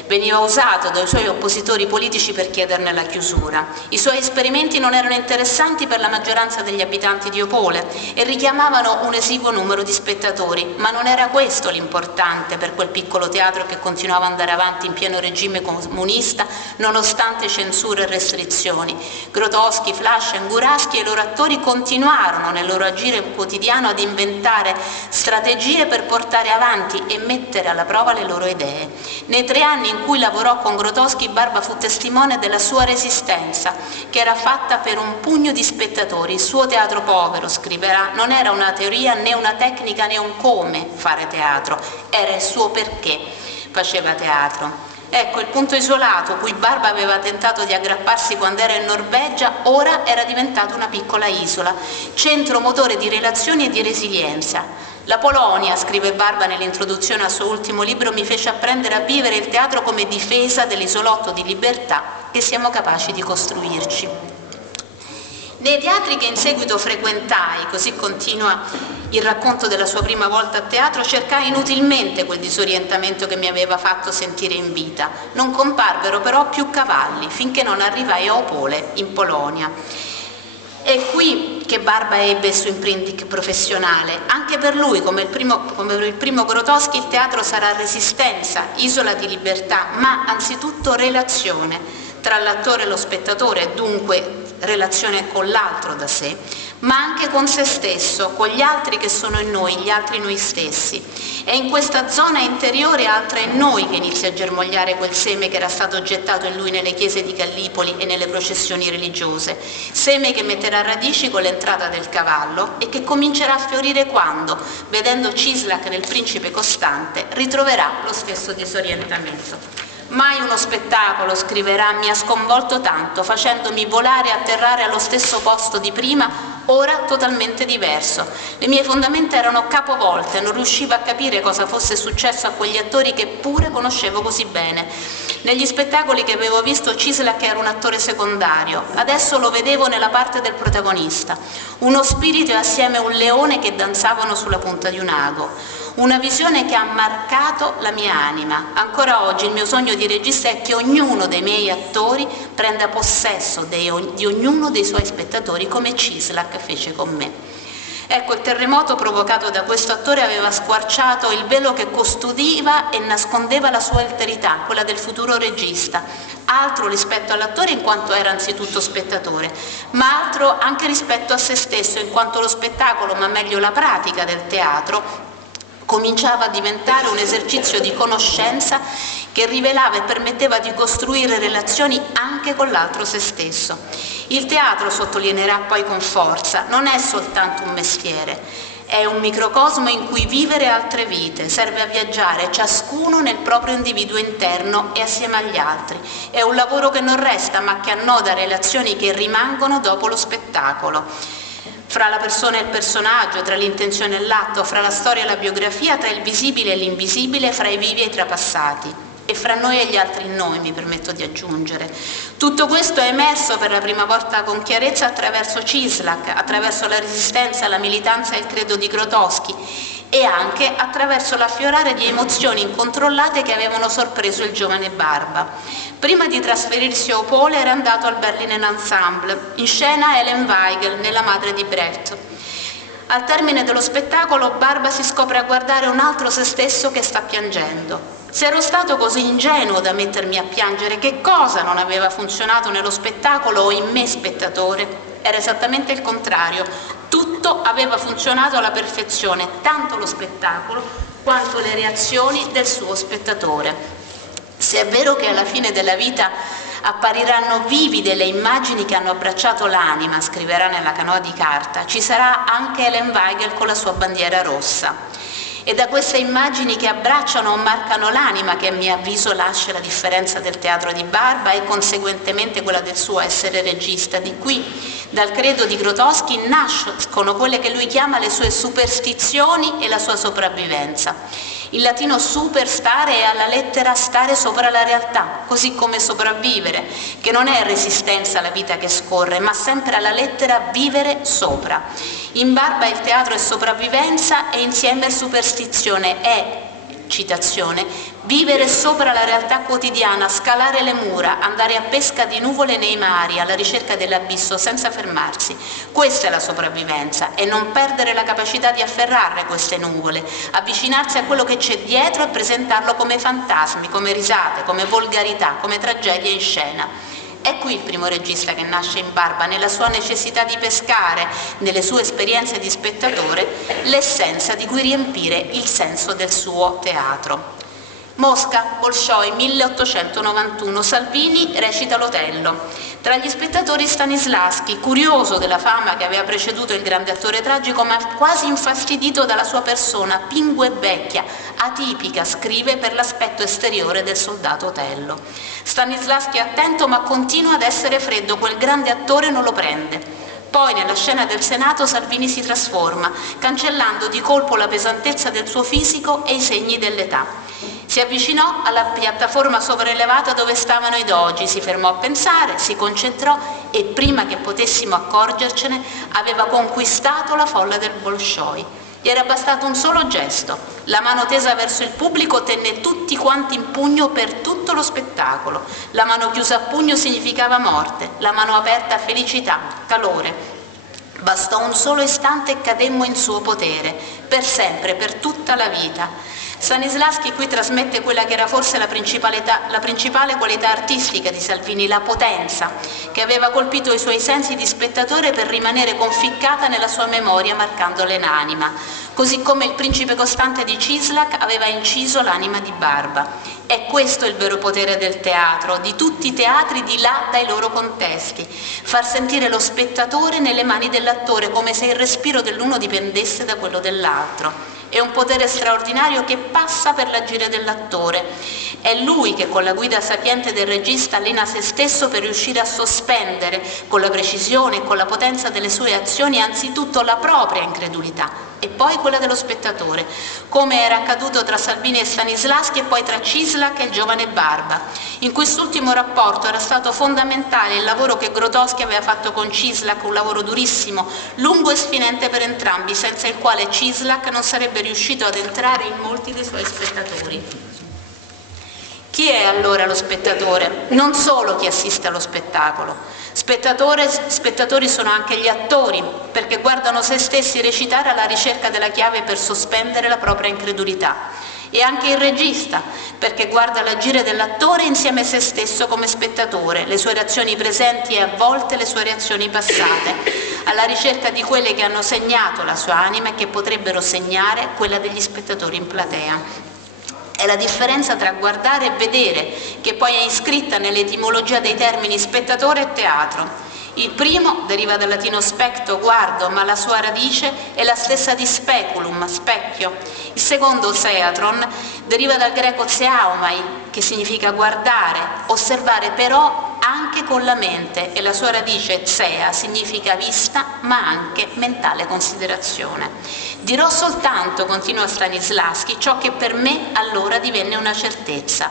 veniva usato dai suoi oppositori politici per chiederne la chiusura. I suoi esperimenti non erano interessanti per la maggioranza degli abitanti di Opole e richiamavano un esiguo numero di spettatori, ma non era questo l'importante per quel piccolo teatro che continuava ad andare avanti in pieno regime comunista nonostante censure e restrizioni. Grotowski, Flaschen, Górski e i loro attori continuarono nel loro agire quotidiano ad inventare strategie per portare avanti e mettere alla prova le loro idee. Nei 3 anni in cui lavorò con Grotowski, Barba fu testimone della sua resistenza, che era fatta per un pugno di spettatori. Il suo teatro povero, scriverà, non era una teoria né una tecnica né un come fare teatro, era il suo perché faceva teatro. Ecco, il punto isolato cui Barba aveva tentato di aggrapparsi quando era in Norvegia, ora era diventato una piccola isola, centro motore di relazioni e di resilienza. La Polonia, scrive Barba nell'introduzione al suo ultimo libro, mi fece apprendere a vivere il teatro come difesa dell'isolotto di libertà che siamo capaci di costruirci. Nei teatri che in seguito frequentai, così continua il racconto della sua prima volta a teatro, cercai inutilmente quel disorientamento che mi aveva fatto sentire in vita. Non comparvero però più cavalli, finché non arrivai a Opole, in Polonia. È qui che Barba ebbe il suo imprinting professionale. Anche per lui, come per il primo Grotowski, il teatro sarà resistenza, isola di libertà, ma anzitutto relazione tra l'attore e lo spettatore, dunque relazione con l'altro da sé, ma anche con se stesso, con gli altri che sono in noi, gli altri noi stessi. È in questa zona interiore altra in noi che inizia a germogliare quel seme che era stato gettato in lui nelle chiese di Gallipoli e nelle processioni religiose, seme che metterà radici con l'entrata del cavallo e che comincerà a fiorire quando, vedendo Cislak nel Principe Costante, ritroverà lo stesso disorientamento. Mai uno spettacolo, scriverà, mi ha sconvolto tanto, facendomi volare e atterrare allo stesso posto di prima, ora totalmente diverso. Le mie fondamenta erano capovolte, non riuscivo a capire cosa fosse successo a quegli attori che pure conoscevo così bene. Negli spettacoli che avevo visto Cislak era un attore secondario, adesso lo vedevo nella parte del protagonista. Uno spirito e assieme un leone che danzavano sulla punta di un ago. una visione che ha marcato la mia anima. Ancora oggi il mio sogno di regista è che ognuno dei miei attori prenda possesso di ognuno dei suoi spettatori, come Cislak fece con me. Ecco, il terremoto provocato da questo attore aveva squarciato il velo che custodiva e nascondeva la sua alterità, quella del futuro regista, altro rispetto all'attore in quanto era anzitutto spettatore, ma altro anche rispetto a se stesso, in quanto lo spettacolo, ma meglio la pratica del teatro, cominciava a diventare un esercizio di conoscenza che rivelava e permetteva di costruire relazioni anche con l'altro se stesso. Il teatro, sottolineerà poi con forza, non è soltanto un mestiere, è un microcosmo in cui vivere altre vite, serve a viaggiare ciascuno nel proprio individuo interno e assieme agli altri. È un lavoro che non resta ma che annoda relazioni che rimangono dopo lo spettacolo. Fra la persona e il personaggio, tra l'intenzione e l'atto, fra la storia e la biografia, tra il visibile e l'invisibile, fra i vivi e i trapassati. E fra noi e gli altri noi, mi permetto di aggiungere. Tutto questo è emerso per la prima volta con chiarezza attraverso Cislak, attraverso la resistenza, la militanza e il credo di Grotowski, e anche attraverso l'affiorare di emozioni incontrollate che avevano sorpreso il giovane Barba. Prima di trasferirsi a Opole era andato al Berliner Ensemble, in scena Ellen Weigel, nella madre di Brecht. Al termine dello spettacolo Barba si scopre a guardare un altro se stesso che sta piangendo. Se ero stato così ingenuo da mettermi a piangere, che cosa non aveva funzionato nello spettacolo o in me spettatore? Era esattamente il contrario. Tutto aveva funzionato alla perfezione, tanto lo spettacolo quanto le reazioni del suo spettatore. Se è vero che alla fine della vita appariranno vivide le immagini che hanno abbracciato l'anima, scriverà nella canoa di carta, ci sarà anche Ellen Weigel con la sua bandiera rossa. È da queste immagini che abbracciano o marcano l'anima che a mio avviso lascia la differenza del teatro di Barba e conseguentemente quella del suo essere regista. Di qui, dal credo di Grotowski, nascono quelle che lui chiama le sue superstizioni e la sua sopravvivenza. Il latino superstare è alla lettera stare sopra la realtà, così come sopravvivere, che non è resistenza alla vita che scorre, ma sempre alla lettera vivere sopra. In Barba il teatro è sopravvivenza e insieme è superstizione, è, citazione, vivere sopra la realtà quotidiana, scalare le mura, andare a pesca di nuvole nei mari, alla ricerca dell'abisso senza fermarsi. Questa è la sopravvivenza e non perdere la capacità di afferrare queste nuvole, avvicinarsi a quello che c'è dietro e presentarlo come fantasmi, come risate, come volgarità, come tragedia in scena. È qui il primo regista che nasce in Barba, nella sua necessità di pescare, nelle sue esperienze di spettatore, l'essenza di cui riempire il senso del suo teatro. Mosca, Bolshoi, 1891, Salvini recita l'Otello. Tra gli spettatori Stanislavski, curioso della fama che aveva preceduto il grande attore tragico, ma quasi infastidito dalla sua persona, pingue e vecchia, atipica, scrive, per l'aspetto esteriore del soldato Otello. Stanislavski è attento ma continua ad essere freddo, quel grande attore non lo prende. Poi nella scena del Senato Salvini si trasforma, cancellando di colpo la pesantezza del suo fisico e i segni dell'età. Si avvicinò alla piattaforma sopraelevata dove stavano i dogi, si fermò a pensare, si concentrò e prima che potessimo accorgercene aveva conquistato la folla del Bolshoi. Gli era bastato un solo gesto, la mano tesa verso il pubblico tenne tutti quanti in pugno per tutto lo spettacolo. La mano chiusa a pugno significava morte, la mano aperta felicità, calore. Bastò un solo istante e cademmo in suo potere, per sempre, per tutta la vita. Stanislavski qui trasmette quella che era forse la principale qualità artistica di Salvini, la potenza, che aveva colpito i suoi sensi di spettatore per rimanere conficcata nella sua memoria, marcandole l'anima, così come il principe costante di Cislak aveva inciso l'anima di Barba. È questo il vero potere del teatro, di tutti i teatri di là dai loro contesti, far sentire lo spettatore nelle mani dell'attore come se il respiro dell'uno dipendesse da quello dell'altro. È un potere straordinario che passa per l'agire dell'attore. È lui che con la guida sapiente del regista allena se stesso per riuscire a sospendere con la precisione e con la potenza delle sue azioni anzitutto la propria incredulità, e poi quella dello spettatore, come era accaduto tra Salvini e Stanislavski e poi tra Cislak e il giovane Barba. In quest'ultimo rapporto era stato fondamentale il lavoro che Grotowski aveva fatto con Cislak, un lavoro durissimo, lungo e sfinente per entrambi, senza il quale Cislak non sarebbe riuscito ad entrare in molti dei suoi spettatori. Chi è allora lo spettatore? Non solo chi assiste allo spettacolo. Spettatori sono anche gli attori, perché guardano se stessi recitare alla ricerca della chiave per sospendere la propria incredulità. E anche il regista, perché guarda l'agire dell'attore insieme a se stesso come spettatore, le sue reazioni presenti e a volte le sue reazioni passate, alla ricerca di quelle che hanno segnato la sua anima e che potrebbero segnare quella degli spettatori in platea. È la differenza tra guardare e vedere, che poi è iscritta nell'etimologia dei termini spettatore e teatro. Il primo deriva dal latino specto, guardo, ma la sua radice è la stessa di speculum, specchio. Il secondo, theatron, deriva dal greco theaomai, che significa guardare, osservare però anche con la mente, e la sua radice thea significa vista, ma anche mentale considerazione. Dirò soltanto, continua Stanislavski, ciò che per me allora divenne una certezza.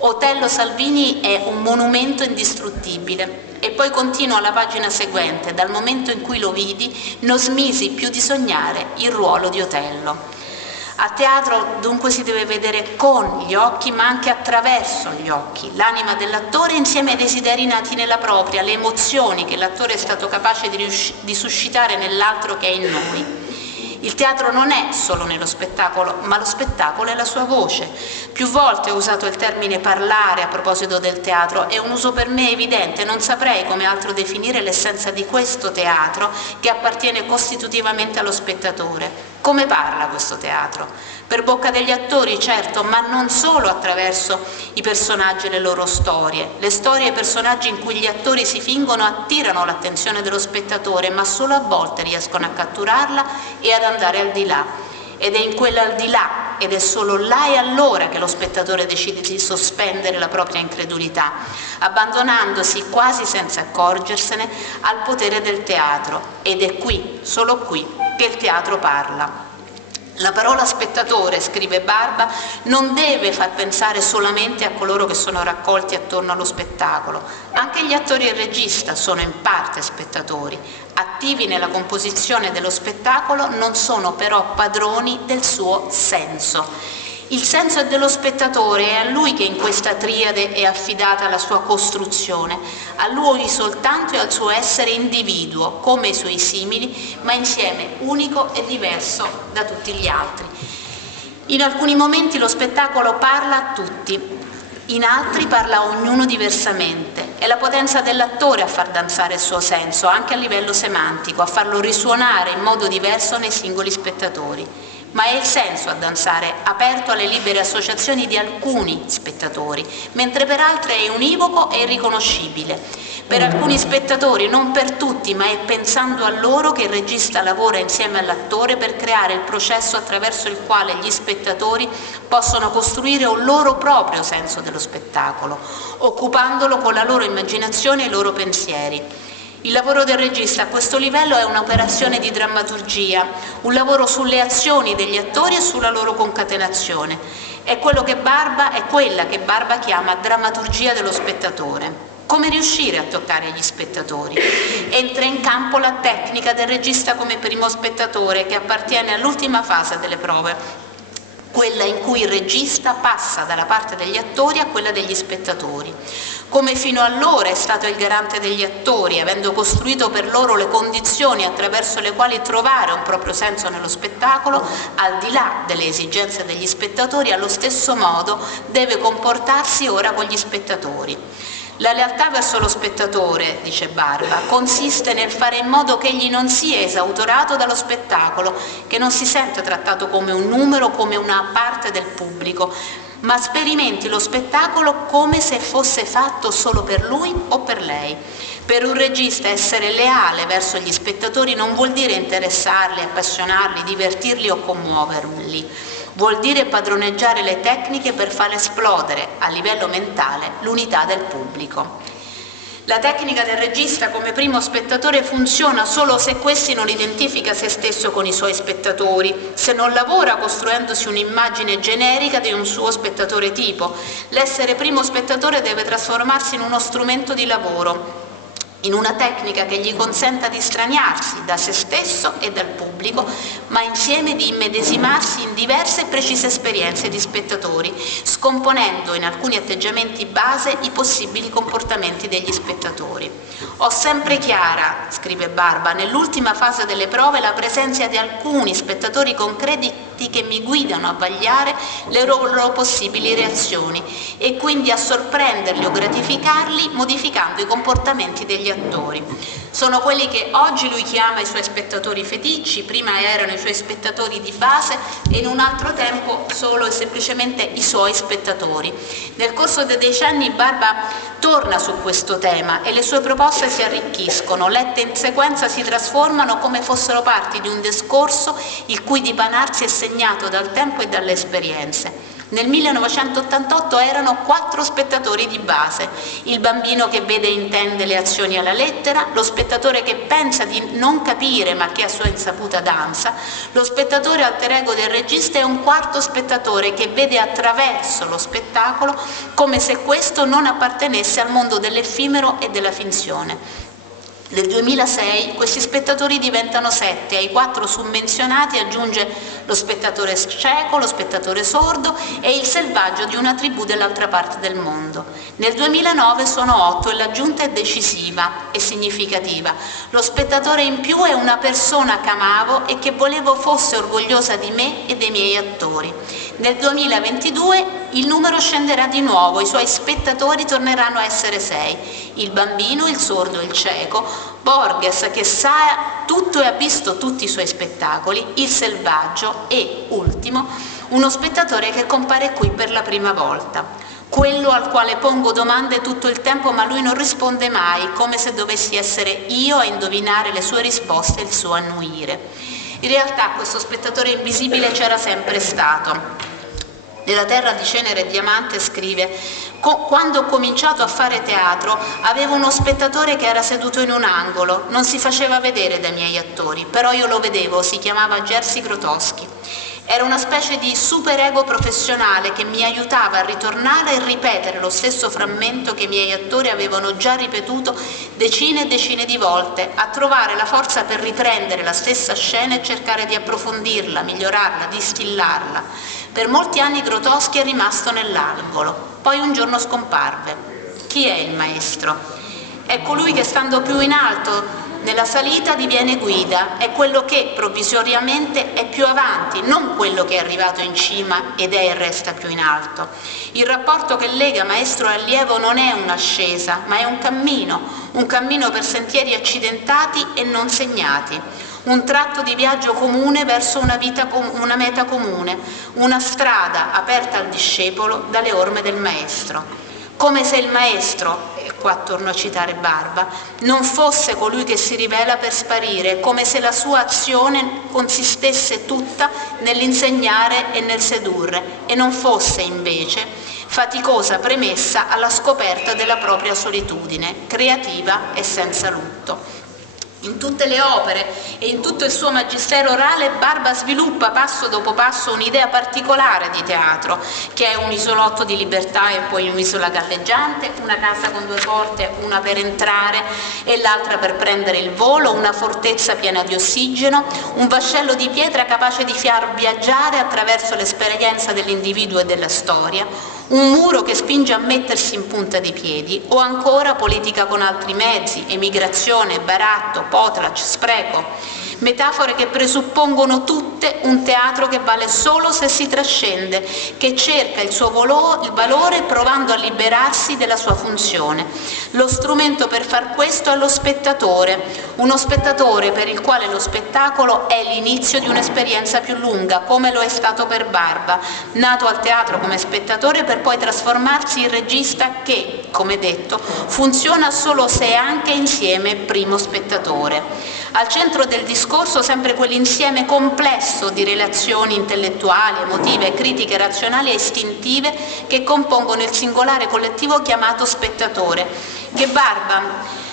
Otello Salvini è un monumento indistruttibile. E poi continua alla pagina seguente: dal momento in cui lo vidi non smisi più di sognare il ruolo di Otello. A teatro dunque si deve vedere con gli occhi ma anche attraverso gli occhi, l'anima dell'attore insieme ai desideri nati nella propria, le emozioni che l'attore è stato capace di suscitare nell'altro che è in noi. Il teatro non è solo nello spettacolo, ma lo spettacolo è la sua voce. Più volte ho usato il termine parlare a proposito del teatro, è un uso per me evidente, non saprei come altro definire l'essenza di questo teatro che appartiene costitutivamente allo spettatore. Come parla questo teatro? Per bocca degli attori, certo, ma non solo attraverso i personaggi e le loro storie. Le storie e i personaggi in cui gli attori si fingono attirano l'attenzione dello spettatore, ma solo a volte riescono a catturarla e ad andare al di là. Ed è in quell'al di là, ed è solo là e allora che lo spettatore decide di sospendere la propria incredulità, abbandonandosi quasi senza accorgersene al potere del teatro. Ed è qui, solo qui, che il teatro parla. La parola spettatore, scrive Barba, non deve far pensare solamente a coloro che sono raccolti attorno allo spettacolo. Anche gli attori e il regista sono in parte spettatori. Attivi nella composizione dello spettacolo, non sono però padroni del suo senso. Il senso è dello spettatore, è a lui che in questa triade è affidata la sua costruzione, a lui soltanto e al suo essere individuo, come i suoi simili, ma insieme unico e diverso da tutti gli altri. In alcuni momenti lo spettacolo parla a tutti, in altri parla a ognuno diversamente. È la potenza dell'attore a far danzare il suo senso, anche a livello semantico, a farlo risuonare in modo diverso nei singoli spettatori. Ma è il senso a danzare, aperto alle libere associazioni di alcuni spettatori, mentre per altri è univoco e irriconoscibile. Per alcuni spettatori, non per tutti, ma è pensando a loro che il regista lavora insieme all'attore per creare il processo attraverso il quale gli spettatori possono costruire un loro proprio senso dello spettacolo, occupandolo con la loro immaginazione e i loro pensieri. Il lavoro del regista a questo livello è un'operazione di drammaturgia, un lavoro sulle azioni degli attori e sulla loro concatenazione. È quella che Barba chiama drammaturgia dello spettatore. Come riuscire a toccare gli spettatori? Entra in campo la tecnica del regista come primo spettatore, che appartiene all'ultima fase delle prove, quella in cui il regista passa dalla parte degli attori a quella degli spettatori. Come fino allora è stato il garante degli attori, avendo costruito per loro le condizioni attraverso le quali trovare un proprio senso nello spettacolo, al di là delle esigenze degli spettatori, allo stesso modo deve comportarsi ora con gli spettatori. La lealtà verso lo spettatore, dice Barba, consiste nel fare in modo che egli non sia esautorato dallo spettacolo, che non si senta trattato come un numero, come una parte del pubblico, ma sperimenti lo spettacolo come se fosse fatto solo per lui o per lei. Per un regista essere leale verso gli spettatori non vuol dire interessarli, appassionarli, divertirli o commuoverli. Vuol dire padroneggiare le tecniche per far esplodere a livello mentale l'unità del pubblico. La tecnica del regista come primo spettatore funziona solo se questi non identifica se stesso con i suoi spettatori, se non lavora costruendosi un'immagine generica di un suo spettatore tipo. L'essere primo spettatore deve trasformarsi in uno strumento di lavoro, in una tecnica che gli consenta di straniarsi da se stesso e dal pubblico, ma insieme di immedesimarsi in diverse e precise esperienze di spettatori, scomponendo in alcuni atteggiamenti base i possibili comportamenti degli spettatori. Ho sempre chiara, scrive Barba, nell'ultima fase delle prove la presenza di alcuni spettatori concreti che mi guidano a vagliare le loro possibili reazioni e quindi a sorprenderli o gratificarli modificando i comportamenti degli attori. Sono quelli che oggi lui chiama i suoi spettatori feticci, prima erano i suoi spettatori di base e in un altro tempo solo e semplicemente i suoi spettatori. Nel corso dei decenni Barba torna su questo tema e le sue proposte si arricchiscono, lette in sequenza si trasformano come fossero parti di un discorso il cui dipanarsi è segnato dal tempo e dalle esperienze. Nel 1988 erano 4 spettatori di base: il bambino che vede e intende le azioni alla lettera, lo spettatore che pensa di non capire ma che a sua insaputa danza, lo spettatore alter ego del regista e un quarto spettatore che vede attraverso lo spettacolo come se questo non appartenesse al mondo dell'effimero e della finzione. Nel 2006 questi spettatori diventano 7, ai 4 summenzionati aggiunge lo spettatore cieco, lo spettatore sordo e il selvaggio di una tribù dell'altra parte del mondo. Nel 2009 sono 8 e l'aggiunta è decisiva e significativa. Lo spettatore in più è una persona che amavo e che volevo fosse orgogliosa di me e dei miei attori. Nel 2022 il numero scenderà di nuovo, i suoi spettatori torneranno a essere 6. Il bambino, il sordo e il cieco, Borges che sa tutto e ha visto tutti i suoi spettacoli, il selvaggio e, ultimo, uno spettatore che compare qui per la prima volta. Quello al quale pongo domande tutto il tempo ma lui non risponde mai, come se dovessi essere io a indovinare le sue risposte e il suo annuire. In realtà questo spettatore invisibile c'era sempre stato. Nella terra di cenere e diamante scrive: quando ho cominciato a fare teatro avevo uno spettatore che era seduto in un angolo, non si faceva vedere dai miei attori, però io lo vedevo, si chiamava Jerzy Grotowski. Era una specie di superego professionale che mi aiutava a ritornare e ripetere lo stesso frammento che i miei attori avevano già ripetuto decine e decine di volte, a trovare la forza per riprendere la stessa scena e cercare di approfondirla, migliorarla, distillarla. Per molti anni Grotowski è rimasto nell'angolo, poi un giorno scomparve. Chi è il maestro? È colui che stando più in alto nella salita diviene guida, è quello che provvisoriamente è più avanti, non quello che è arrivato in cima ed è e resta più in alto. Il rapporto che lega maestro e allievo non è un'ascesa, ma è un cammino per sentieri accidentati e non segnati, un tratto di viaggio comune verso una meta comune, una strada aperta al discepolo dalle orme del maestro. Come se il maestro, e qua torno a citare Barba, non fosse colui che si rivela per sparire, come se la sua azione consistesse tutta nell'insegnare e nel sedurre, e non fosse invece faticosa premessa alla scoperta della propria solitudine, creativa e senza lutto. In tutte le opere e in tutto il suo magistero orale Barba sviluppa passo dopo passo un'idea particolare di teatro, che è un isolotto di libertà e poi un'isola galleggiante, una casa con 2 porte, una per entrare e l'altra per prendere il volo, una fortezza piena di ossigeno, un vascello di pietra capace di far viaggiare attraverso l'esperienza dell'individuo e della storia, un muro che spinge a mettersi in punta di piedi, o ancora politica con altri mezzi, emigrazione, baratto, potrac, spreco, metafore che presuppongono tutte un teatro che vale solo se si trascende, che cerca il suo valore provando a liberarsi della sua funzione. Lo strumento per far questo è lo spettatore, uno spettatore per il quale lo spettacolo è l'inizio di un'esperienza più lunga, come lo è stato per Barba, nato al teatro come spettatore per poi trasformarsi in regista che, come detto, funziona solo se è anche insieme primo spettatore. Al centro del discorso sempre quell'insieme complesso di relazioni intellettuali, emotive, critiche, razionali e istintive che compongono il singolare collettivo chiamato spettatore, che Barba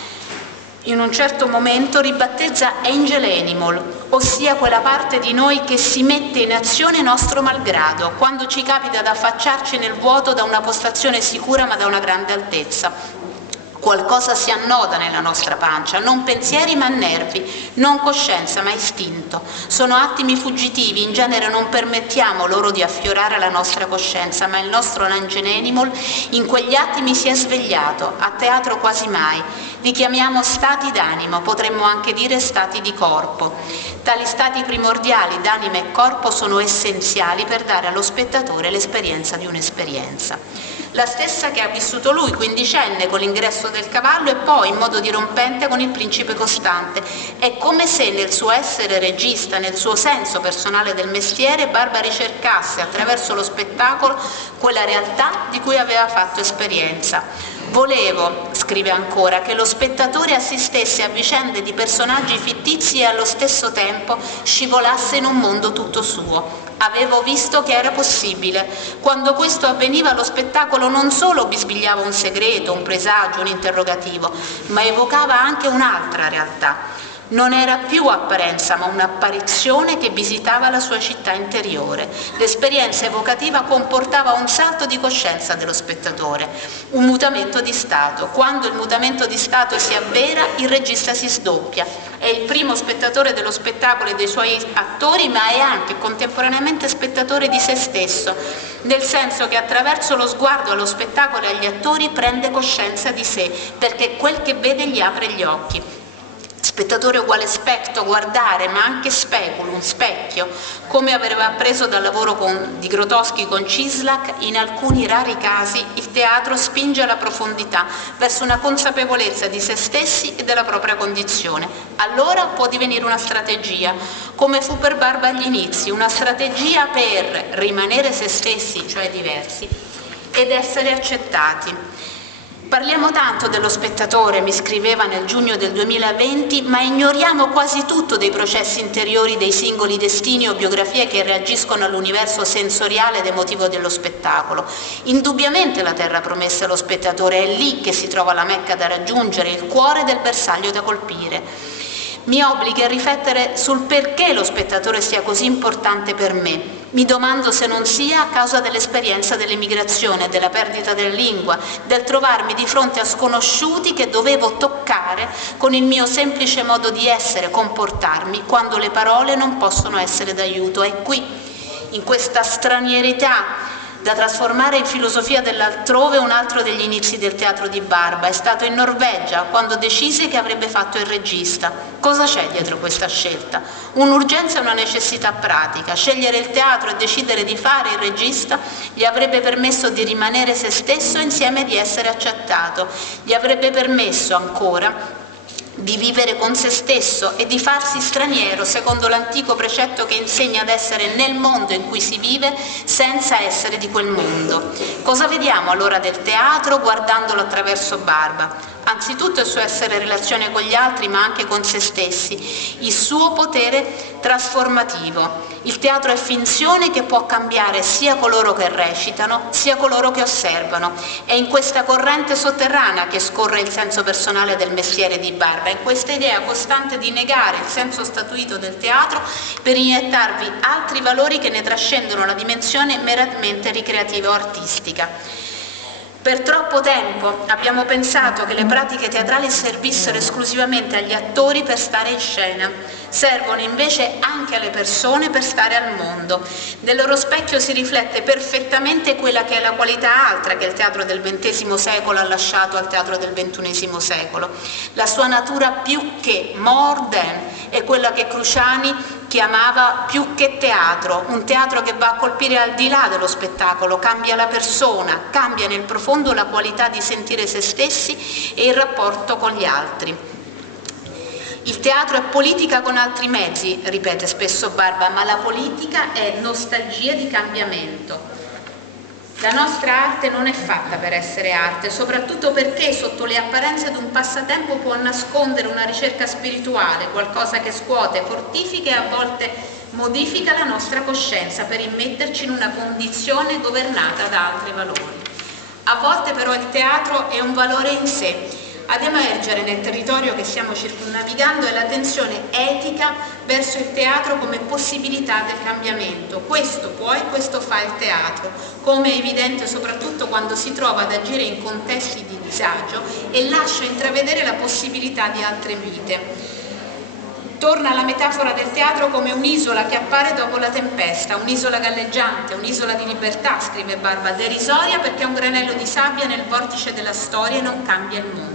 in un certo momento ribattezza angel animal, ossia quella parte di noi che si mette in azione nostro malgrado, quando ci capita di affacciarci nel vuoto da una postazione sicura ma da una grande altezza. Qualcosa si annoda nella nostra pancia, non pensieri ma nervi, non coscienza ma istinto. Sono attimi fuggitivi, in genere non permettiamo loro di affiorare la nostra coscienza, ma il nostro angel animal in quegli attimi si è svegliato, a teatro quasi mai. Li chiamiamo stati d'animo, potremmo anche dire stati di corpo. Tali stati primordiali d'anima e corpo sono essenziali per dare allo spettatore l'esperienza di un'esperienza. La stessa che ha vissuto lui, quindicenne, con l'ingresso del cavallo e poi in modo dirompente con il principe costante. È come se nel suo essere regista, nel suo senso personale del mestiere, Barba ricercasse attraverso lo spettacolo quella realtà di cui aveva fatto esperienza. Volevo, scrive ancora, che lo spettatore assistesse a vicende di personaggi fittizi e allo stesso tempo scivolasse in un mondo tutto suo. Avevo visto che era possibile. Quando questo avveniva lo spettacolo non solo bisbigliava un segreto, un presagio, un interrogativo, ma evocava anche un'altra realtà. Non era più apparenza, ma un'apparizione che visitava la sua città interiore. L'esperienza evocativa comportava un salto di coscienza dello spettatore, un mutamento di stato. Quando il mutamento di stato si avvera, il regista si sdoppia. È il primo spettatore dello spettacolo e dei suoi attori, ma è anche contemporaneamente spettatore di se stesso, nel senso che attraverso lo sguardo allo spettacolo e agli attori prende coscienza di sé, perché quel che vede gli apre gli occhi. Spettatore uguale specto, guardare, ma anche speculum, specchio, come aveva appreso dal lavoro di Grotowski con Cislak. In alcuni rari casi il teatro spinge alla profondità, verso una consapevolezza di se stessi e della propria condizione. Allora può divenire una strategia, come fu per Barba agli inizi, una strategia per rimanere se stessi, cioè diversi, ed essere accettati. Parliamo tanto dello spettatore, mi scriveva nel giugno del 2020, ma ignoriamo quasi tutto dei processi interiori dei singoli destini o biografie che reagiscono all'universo sensoriale ed emotivo dello spettacolo. Indubbiamente la terra promessa allo spettatore, è lì che si trova la Mecca da raggiungere, il cuore del bersaglio da colpire. Mi obbliga a riflettere sul perché lo spettatore sia così importante per me. Mi domando se non sia a causa dell'esperienza dell'emigrazione, della perdita della lingua, del trovarmi di fronte a sconosciuti che dovevo toccare con il mio semplice modo di essere, comportarmi, quando le parole non possono essere d'aiuto. È qui, in questa stranierità da trasformare in filosofia dell'altrove, un altro degli inizi del teatro di Barba. È stato in Norvegia quando decise che avrebbe fatto il regista. Cosa c'è dietro questa scelta? Un'urgenza e una necessità pratica. Scegliere il teatro e decidere di fare il regista gli avrebbe permesso di rimanere se stesso insieme e di essere accettato. Gli avrebbe permesso ancora di vivere con se stesso e di farsi straniero, secondo l'antico precetto che insegna ad essere nel mondo in cui si vive senza essere di quel mondo. Cosa vediamo allora del teatro guardandolo attraverso Barba? Anzitutto il suo essere in relazione con gli altri, ma anche con se stessi, il suo potere trasformativo. Il teatro è finzione che può cambiare sia coloro che recitano, sia coloro che osservano. È in questa corrente sotterranea che scorre il senso personale del mestiere di Barba, in questa idea costante di negare il senso statuito del teatro per iniettarvi altri valori che ne trascendono la dimensione meramente ricreativa o artistica. Per troppo tempo abbiamo pensato che le pratiche teatrali servissero esclusivamente agli attori per stare in scena. Servono invece anche alle persone per stare al mondo. Nel loro specchio si riflette perfettamente quella che è la qualità altra che il teatro del XX secolo ha lasciato al teatro del XXI secolo. La sua natura più che, more than, è quella che Cruciani chiamava più che teatro, un teatro che va a colpire al di là dello spettacolo, cambia la persona, cambia nel profondo la qualità di sentire se stessi e il rapporto con gli altri. Il teatro è politica con altri mezzi, ripete spesso Barba, ma la politica è nostalgia di cambiamento. La nostra arte non è fatta per essere arte, soprattutto perché sotto le apparenze di un passatempo può nascondere una ricerca spirituale, qualcosa che scuote, fortifica e a volte modifica la nostra coscienza per immetterci in una condizione governata da altri valori. A volte però il teatro è un valore in sé. Ad emergere nel territorio che stiamo circumnavigando è la tensione etica verso il teatro come possibilità del cambiamento. Questo può e questo fa il teatro, come è evidente soprattutto quando si trova ad agire in contesti di disagio e lascia intravedere la possibilità di altre vite. Torna la metafora del teatro come un'isola che appare dopo la tempesta, un'isola galleggiante, un'isola di libertà, scrive Barba, derisoria perché è un granello di sabbia nel vortice della storia e non cambia il mondo.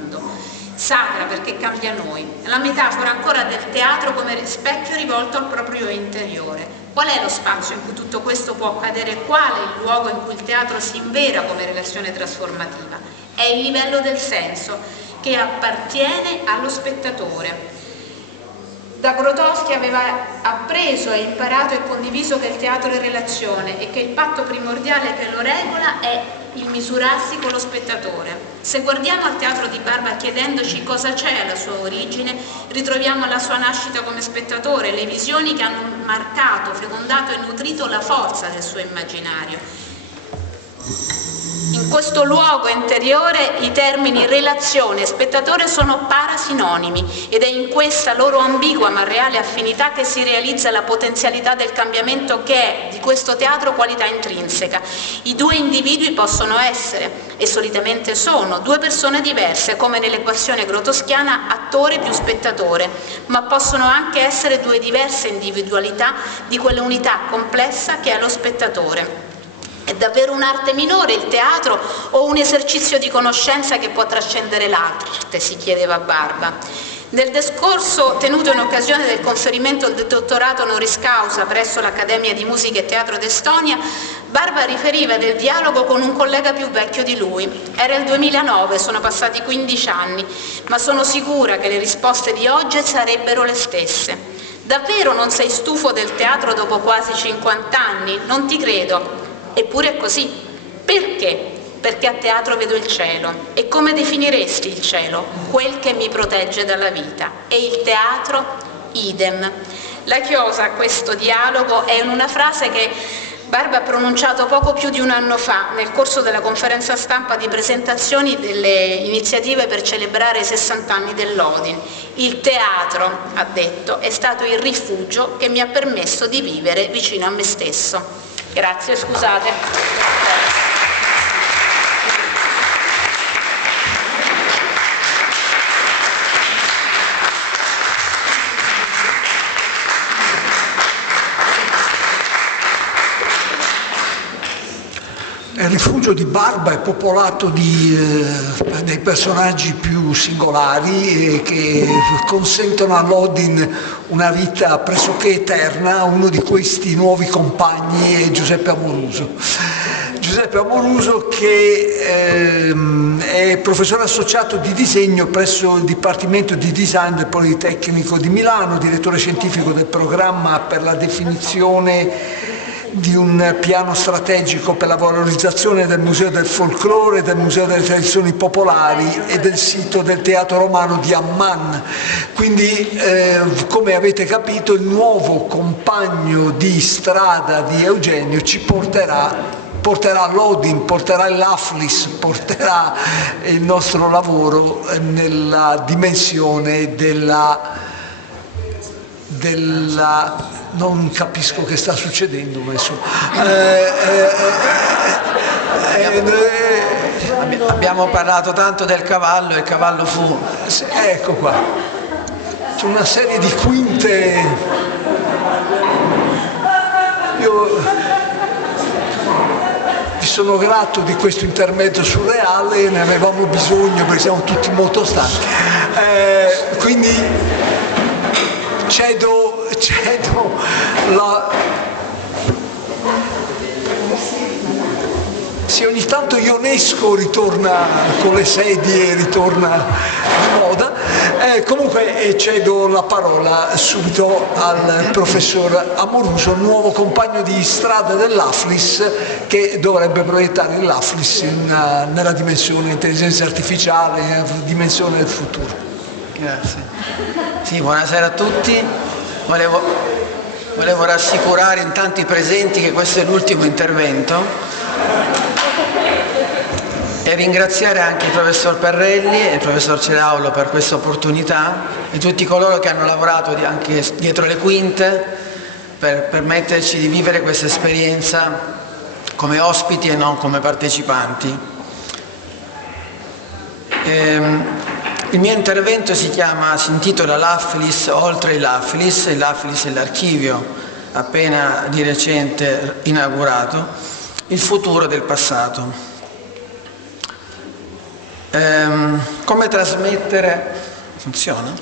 Sacra perché cambia noi. La metafora ancora del teatro come specchio rivolto al proprio interiore. Qual è lo spazio in cui tutto questo può accadere? Qual è il luogo in cui il teatro si invera come relazione trasformativa? È il livello del senso che appartiene allo spettatore. Da Grotowski aveva appreso e imparato e condiviso che il teatro è relazione e che il patto primordiale che lo regola è il misurarsi con lo spettatore. Se guardiamo al teatro di Barba chiedendoci cosa c'è alla sua origine, ritroviamo la sua nascita come spettatore, le visioni che hanno marcato, fecondato e nutrito la forza del suo immaginario. In questo luogo interiore i termini relazione e spettatore sono parasinonimi ed è in questa loro ambigua ma reale affinità che si realizza la potenzialità del cambiamento che è di questo teatro qualità intrinseca. I due individui possono essere, e solitamente sono, due persone diverse, come nell'equazione grotowskiana attore più spettatore, ma possono anche essere due diverse individualità di quell'unità complessa che è lo spettatore. È davvero un'arte minore il teatro o un esercizio di conoscenza che può trascendere l'arte, si chiedeva Barba. Nel discorso tenuto in occasione del conferimento del dottorato honoris causa presso l'Accademia di Musica e Teatro d'Estonia, Barba riferiva del dialogo con un collega più vecchio di lui. Era il 2009, sono passati 15 anni, ma sono sicura che le risposte di oggi sarebbero le stesse. Davvero non sei stufo del teatro dopo quasi 50 anni? Non ti credo. Eppure è così. Perché? Perché a teatro vedo il cielo. E come definiresti il cielo? Quel che mi protegge dalla vita. E il teatro? Idem. La chiosa a questo dialogo è in una frase che Barba ha pronunciato poco più di un anno fa nel corso della conferenza stampa di presentazioni delle iniziative per celebrare i 60 anni dell'Odin. Il teatro, ha detto, è stato il rifugio che mi ha permesso di vivere vicino a me stesso. Grazie, scusate. Il rifugio di Barba è popolato dei personaggi più singolari che consentono all'Odin una vita pressoché eterna. Uno di questi nuovi compagni è Giuseppe Amoruso. Giuseppe Amoruso che è professore associato di disegno presso il Dipartimento di Design del Politecnico di Milano, direttore scientifico del programma per la definizione di un piano strategico per la valorizzazione del Museo del Folklore, del Museo delle Tradizioni Popolari e del sito del Teatro Romano di Amman. Quindi, come avete capito, il nuovo compagno di strada di Eugenio ci porterà l'Odin, porterà l'Aflis, porterà il nostro lavoro nella dimensione della non capisco che sta succedendo adesso. Abbiamo parlato tanto del cavallo e il cavallo fu. Ecco qua, c'è una serie di quinte. Io vi sono grato di questo intermezzo surreale, ne avevamo bisogno perché siamo tutti molto stanchi. Quindi cedo la... Sì, ogni tanto Ionesco ritorna con le sedie, ritorna di moda. Comunque cedo la parola subito al professor Amoruso, nuovo compagno di strada dell'AFLIS, che dovrebbe proiettare l'AFLIS nella dimensione intelligenza artificiale, nella dimensione del futuro. Grazie. Sì, buonasera a tutti. Volevo rassicurare in tanti presenti che questo è l'ultimo intervento e ringraziare anche il professor Perrelli e il professor Ceraulo per questa opportunità e tutti coloro che hanno lavorato anche dietro le quinte per permetterci di vivere questa esperienza come ospiti e non come partecipanti. Il mio intervento si intitola L'AFLIS oltre l'AFLIS, e l'AFLIS è l'archivio appena di recente inaugurato, il futuro del passato. Come trasmettere... Funziona?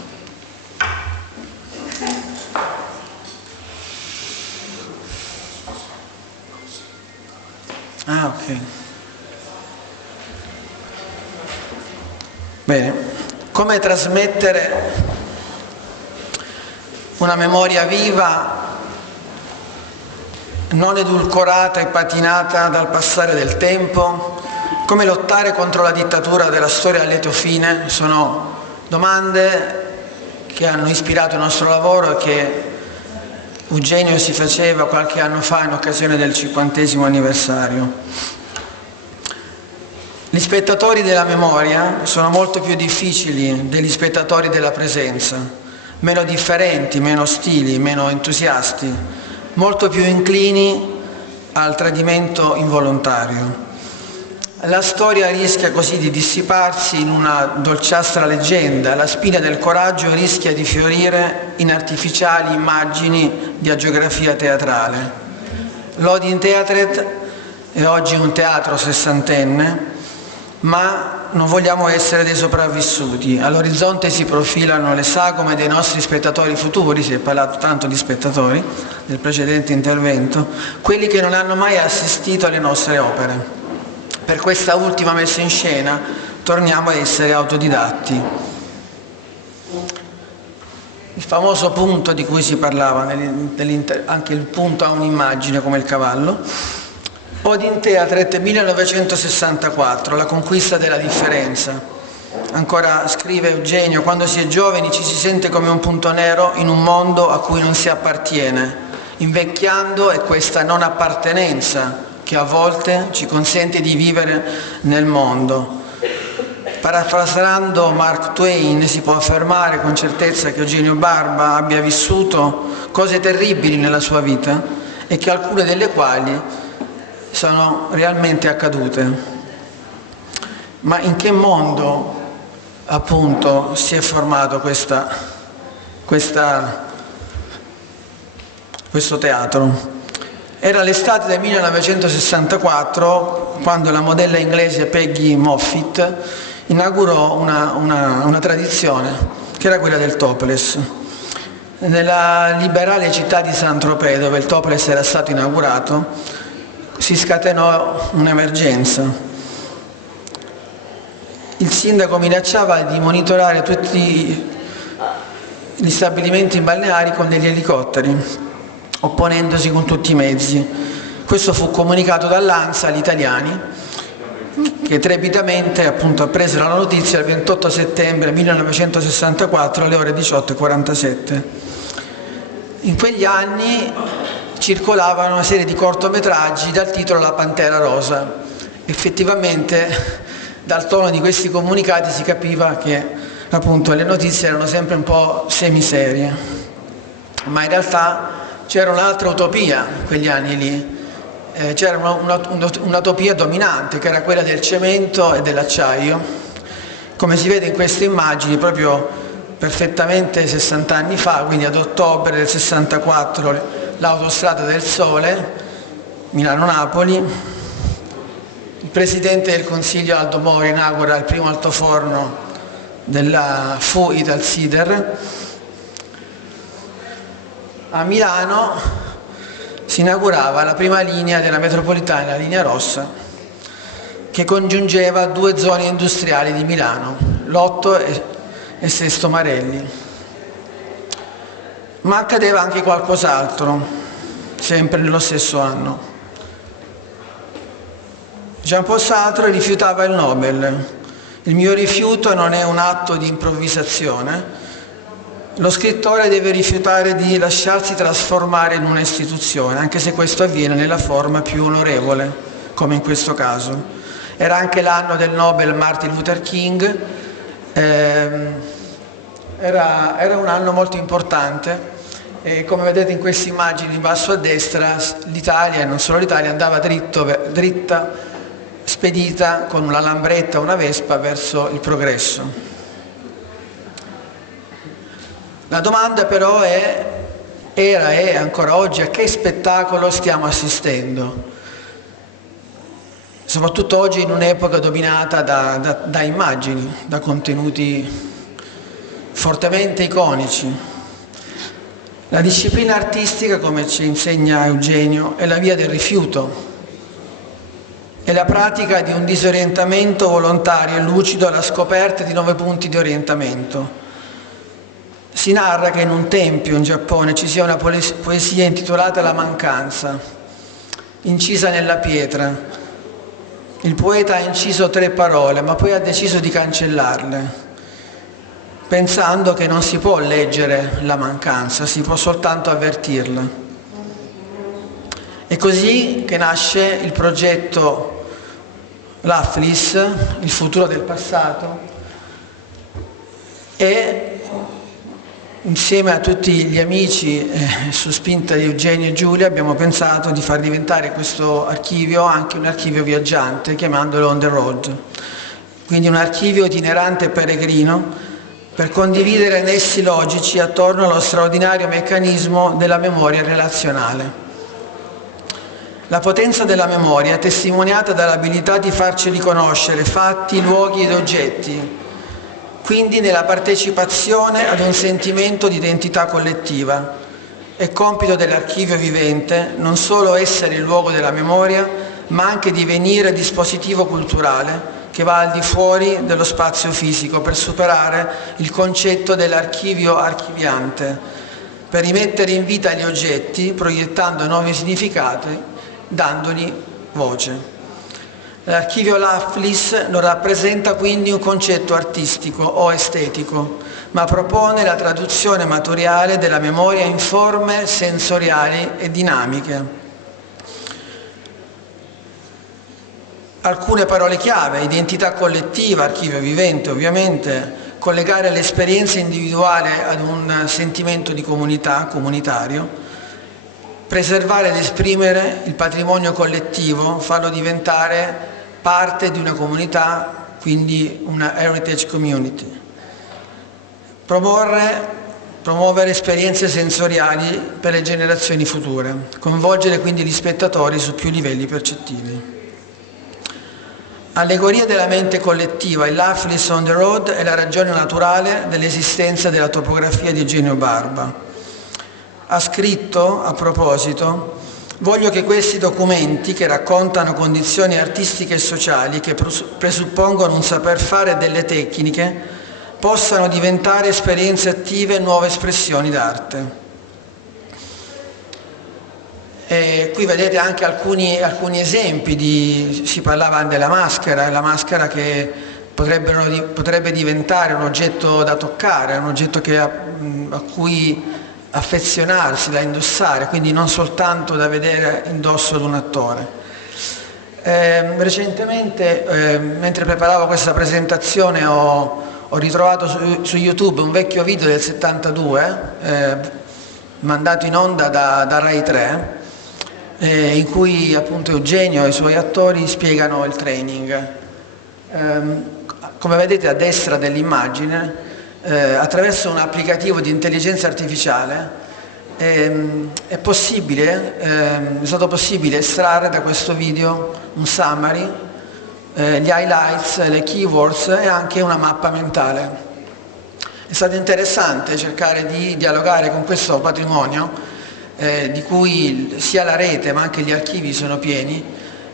Ah, ok. Bene. Come trasmettere una memoria viva, non edulcorata e patinata dal passare del tempo? Come lottare contro la dittatura della storia a lieto fine? Sono domande che hanno ispirato il nostro lavoro e che Eugenio si faceva qualche anno fa in occasione del 50° anniversario. Gli spettatori della memoria sono molto più difficili degli spettatori della presenza, meno differenti, meno ostili, meno entusiasti, molto più inclini al tradimento involontario. La storia rischia così di dissiparsi in una dolciastra leggenda, la spina del coraggio rischia di fiorire in artificiali immagini di agiografia teatrale. L'Odin Teatret è oggi un teatro sessantenne, ma non vogliamo essere dei sopravvissuti. All'orizzonte si profilano le sagome dei nostri spettatori futuri, si è parlato tanto di spettatori nel precedente intervento, quelli che non hanno mai assistito alle nostre opere. Per questa ultima messa in scena torniamo a essere autodidatti. Il famoso punto di cui si parlava, anche il punto ha un'immagine come il cavallo. Odin Teatret 1964, la conquista della differenza. Ancora scrive Eugenio, quando si è giovani ci si sente come un punto nero in un mondo a cui non si appartiene. Invecchiando è questa non appartenenza che a volte ci consente di vivere nel mondo. Parafrasando Mark Twain, si può affermare con certezza che Eugenio Barba abbia vissuto cose terribili nella sua vita e che alcune delle quali sono realmente accadute. Ma in che mondo appunto si è formato questo teatro? Era l'estate del 1964 quando la modella inglese Peggy Moffitt inaugurò una tradizione che era quella del topless. Nella liberale città di Saint-Tropez, dove il topless era stato inaugurato, si scatenò un'emergenza. Il sindaco minacciava di monitorare tutti gli stabilimenti balneari con degli elicotteri, opponendosi con tutti i mezzi. Questo fu comunicato dall'ANSA agli italiani, che trepidamente appunto appresero la notizia il 28 settembre 1964 alle ore 18:47. In quegli anni circolavano una serie di cortometraggi dal titolo La Pantera Rosa. Effettivamente dal tono di questi comunicati si capiva che appunto le notizie erano sempre un po' semiserie, ma in realtà c'era un'altra utopia in quegli anni lì, c'era un'utopia dominante che era quella del cemento e dell'acciaio. Come si vede in queste immagini, proprio perfettamente 60 anni fa, quindi ad ottobre del 64, l'autostrada del Sole, Milano-Napoli, il Presidente del Consiglio Aldo Moro inaugura il primo altoforno della Fu Italsider. A Milano si inaugurava la prima linea della metropolitana, la linea rossa, che congiungeva due zone industriali di Milano, l'Otto e Sesto Marelli. Ma accadeva anche qualcos'altro, sempre nello stesso anno. Jean-Paul Sartre rifiutava il Nobel. Il mio rifiuto non è un atto di improvvisazione. Lo scrittore deve rifiutare di lasciarsi trasformare in un'istituzione, anche se questo avviene nella forma più onorevole, come in questo caso. Era anche l'anno del Nobel Martin Luther King, era un anno molto importante e come vedete in queste immagini in basso a destra l'Italia, e non solo l'Italia, andava dritta, spedita con una lambretta, una vespa verso il progresso. La domanda però era e ancora oggi a che spettacolo stiamo assistendo, soprattutto oggi in un'epoca dominata da immagini, da contenuti fortemente iconici. La disciplina artistica, come ci insegna Eugenio, è la via del rifiuto, è la pratica di un disorientamento volontario e lucido alla scoperta di nuovi punti di orientamento. Si narra che in un tempio in Giappone ci sia una poesia intitolata La mancanza, incisa nella pietra. Il poeta ha inciso 3 parole, ma poi ha deciso di cancellarle, pensando che non si può leggere la mancanza, si può soltanto avvertirla. È così che nasce il progetto L'Athlis, il futuro del passato, e insieme a tutti gli amici, su spinta di Eugenio e Giulia, abbiamo pensato di far diventare questo archivio anche un archivio viaggiante, chiamandolo On the Road. Quindi un archivio itinerante e peregrino per condividere nessi logici attorno allo straordinario meccanismo della memoria relazionale. La potenza della memoria è testimoniata dall'abilità di farci riconoscere fatti, luoghi ed oggetti, quindi nella partecipazione ad un sentimento di identità collettiva. È compito dell'archivio vivente non solo essere il luogo della memoria, ma anche divenire dispositivo culturale che va al di fuori dello spazio fisico per superare il concetto dell'archivio archiviante, per rimettere in vita gli oggetti, proiettando nuovi significati, dandogli voce. L'archivio L'Athlis non rappresenta quindi un concetto artistico o estetico, ma propone la traduzione materiale della memoria in forme sensoriali e dinamiche. Alcune parole chiave: identità collettiva, archivio vivente ovviamente, collegare l'esperienza individuale ad un sentimento di comunità, comunitario, preservare ed esprimere il patrimonio collettivo, farlo diventare parte di una comunità, quindi una heritage community. Promuovere esperienze sensoriali per le generazioni future, coinvolgere quindi gli spettatori su più livelli percettivi. Allegoria della mente collettiva, il L'Athlis on the Road è la ragione naturale dell'esistenza della topografia di Eugenio Barba. Ha scritto, a proposito: voglio che questi documenti, che raccontano condizioni artistiche e sociali che presuppongono un saper fare delle tecniche, possano diventare esperienze attive e nuove espressioni d'arte. E qui vedete anche alcuni esempi si parlava della maschera, la maschera che potrebbe diventare un oggetto da toccare, un oggetto a cui affezionarsi, da indossare, quindi non soltanto da vedere indosso ad un attore. Recentemente, mentre preparavo questa presentazione, ho ritrovato su YouTube un vecchio video del 72, mandato in onda da Rai 3, in cui appunto Eugenio e i suoi attori spiegano il training. Come vedete a destra dell'immagine, attraverso un applicativo di intelligenza artificiale è stato possibile estrarre da questo video un summary, gli highlights, le keywords e anche una mappa mentale. È stato interessante cercare di dialogare con questo patrimonio di cui sia la rete ma anche gli archivi sono pieni,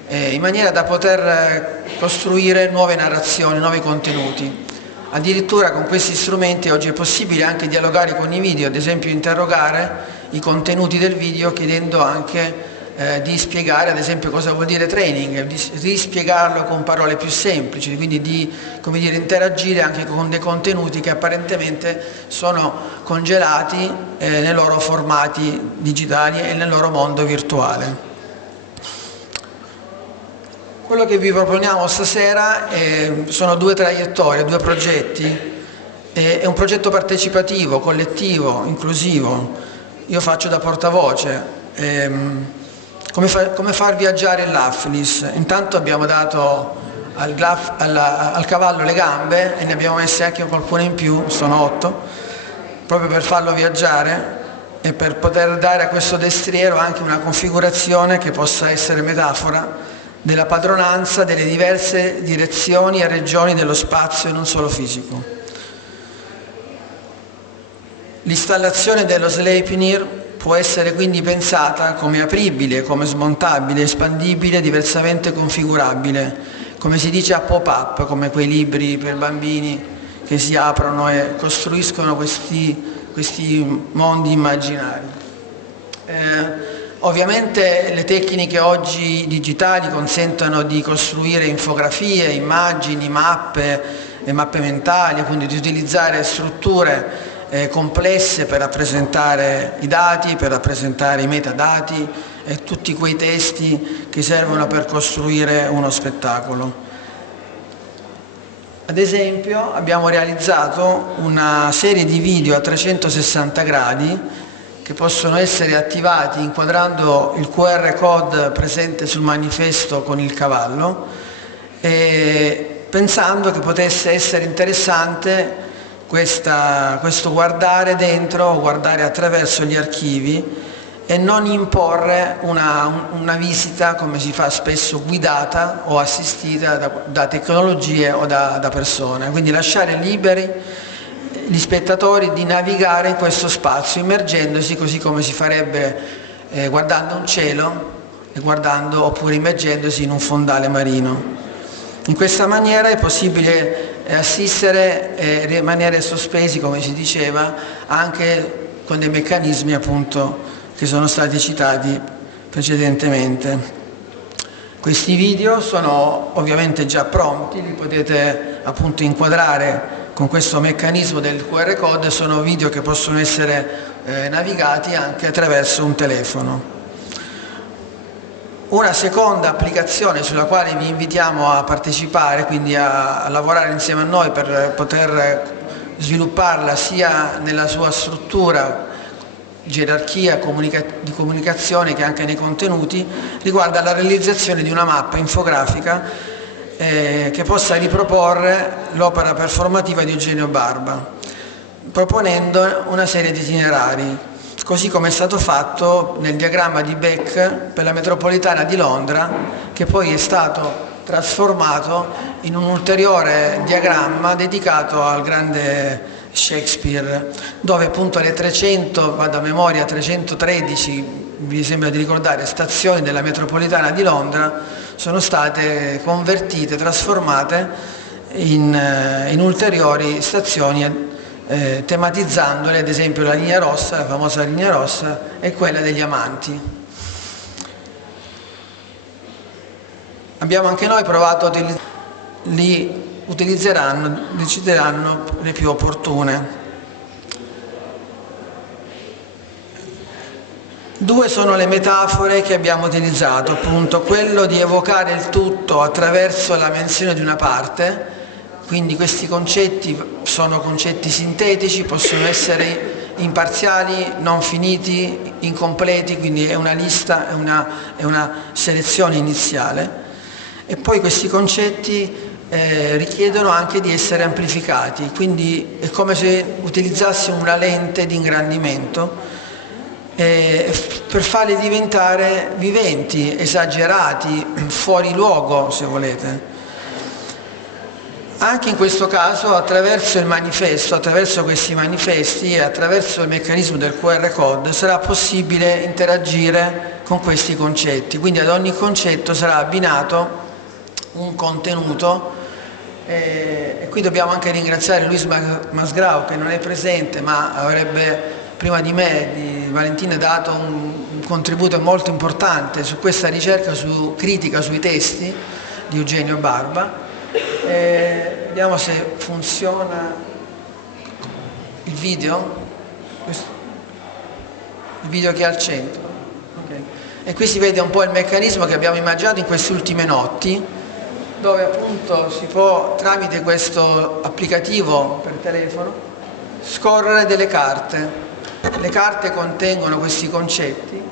in maniera da poter costruire nuove narrazioni, nuovi contenuti. Addirittura con questi strumenti oggi è possibile anche dialogare con i video, ad esempio interrogare i contenuti del video chiedendo anche di spiegare ad esempio cosa vuol dire training, di rispiegarlo con parole più semplici, quindi di, come dire, interagire anche con dei contenuti che apparentemente sono congelati nei loro formati digitali e nel loro mondo virtuale. Quello che vi proponiamo stasera sono due traiettorie, due progetti. È un progetto partecipativo, collettivo, inclusivo. Io faccio da portavoce. Come far viaggiare l'Aflis? Intanto abbiamo dato al cavallo le gambe e ne abbiamo messe anche qualcuna in più, sono 8, proprio per farlo viaggiare e per poter dare a questo destriero anche una configurazione che possa essere metafora della padronanza delle diverse direzioni e regioni dello spazio e non solo fisico. L'installazione dello Sleipnir può essere quindi pensata come apribile, come smontabile, espandibile, diversamente configurabile, come si dice a pop-up, come quei libri per bambini che si aprono e costruiscono questi mondi immaginari. Ovviamente le tecniche oggi digitali consentono di costruire infografie, immagini, mappe e mappe mentali, quindi di utilizzare strutture complesse per rappresentare i dati, per rappresentare i metadati e tutti quei testi che servono per costruire uno spettacolo. Ad esempio abbiamo realizzato una serie di video a 360 gradi che possono essere attivati inquadrando il QR code presente sul manifesto con il cavallo e pensando che potesse essere interessante questo guardare dentro o guardare attraverso gli archivi e non imporre una visita come si fa spesso guidata o assistita da tecnologie o da persone, quindi lasciare liberi gli spettatori di navigare in questo spazio immergendosi così come si farebbe guardando un cielo e oppure immergendosi in un fondale marino. In questa maniera è possibile assistere e rimanere sospesi, come si diceva, anche con dei meccanismi appunto che sono stati citati precedentemente. Questi video sono ovviamente già pronti, li potete appunto inquadrare con questo meccanismo del QR code, sono video che possono essere navigati anche attraverso un telefono. Una seconda applicazione sulla quale vi invitiamo a partecipare, quindi a lavorare insieme a noi per poter svilupparla sia nella sua struttura, gerarchia di comunicazione che anche nei contenuti, riguarda la realizzazione di una mappa infografica che possa riproporre l'opera performativa di Eugenio Barba, proponendo una serie di itinerari, così come è stato fatto nel diagramma di Beck per la metropolitana di Londra, che poi è stato trasformato in un ulteriore diagramma dedicato al grande Shakespeare, dove appunto le 300, vado a memoria, 313, mi sembra di ricordare, stazioni della metropolitana di Londra sono state convertite, trasformate in ulteriori stazioni, tematizzandole, ad esempio la linea rossa, la famosa linea rossa, e quella degli amanti. Abbiamo anche noi provato decideranno le più opportune. Due sono le metafore che abbiamo utilizzato, appunto quello di evocare il tutto attraverso la menzione di una parte, quindi questi concetti sono concetti sintetici, possono essere imparziali, non finiti, incompleti, quindi è una lista, è una selezione iniziale, e poi questi concetti richiedono anche di essere amplificati, quindi è come se utilizzassimo una lente di ingrandimento per farli diventare viventi, esagerati, fuori luogo se volete. Anche in questo caso attraverso il manifesto, attraverso questi manifesti e attraverso il meccanismo del QR code sarà possibile interagire con questi concetti. Quindi ad ogni concetto sarà abbinato un contenuto, e qui dobbiamo anche ringraziare Luis Masgrau, che non è presente ma avrebbe prima di me, di Valentina, dato un contributo molto importante su questa ricerca critica sui testi di Eugenio Barba. Vediamo se funziona il video che è al centro. Okay. E qui si vede un po' il meccanismo che abbiamo immaginato in queste ultime notti, dove appunto si può, tramite questo applicativo per telefono, scorrere delle carte. Le carte contengono questi concetti,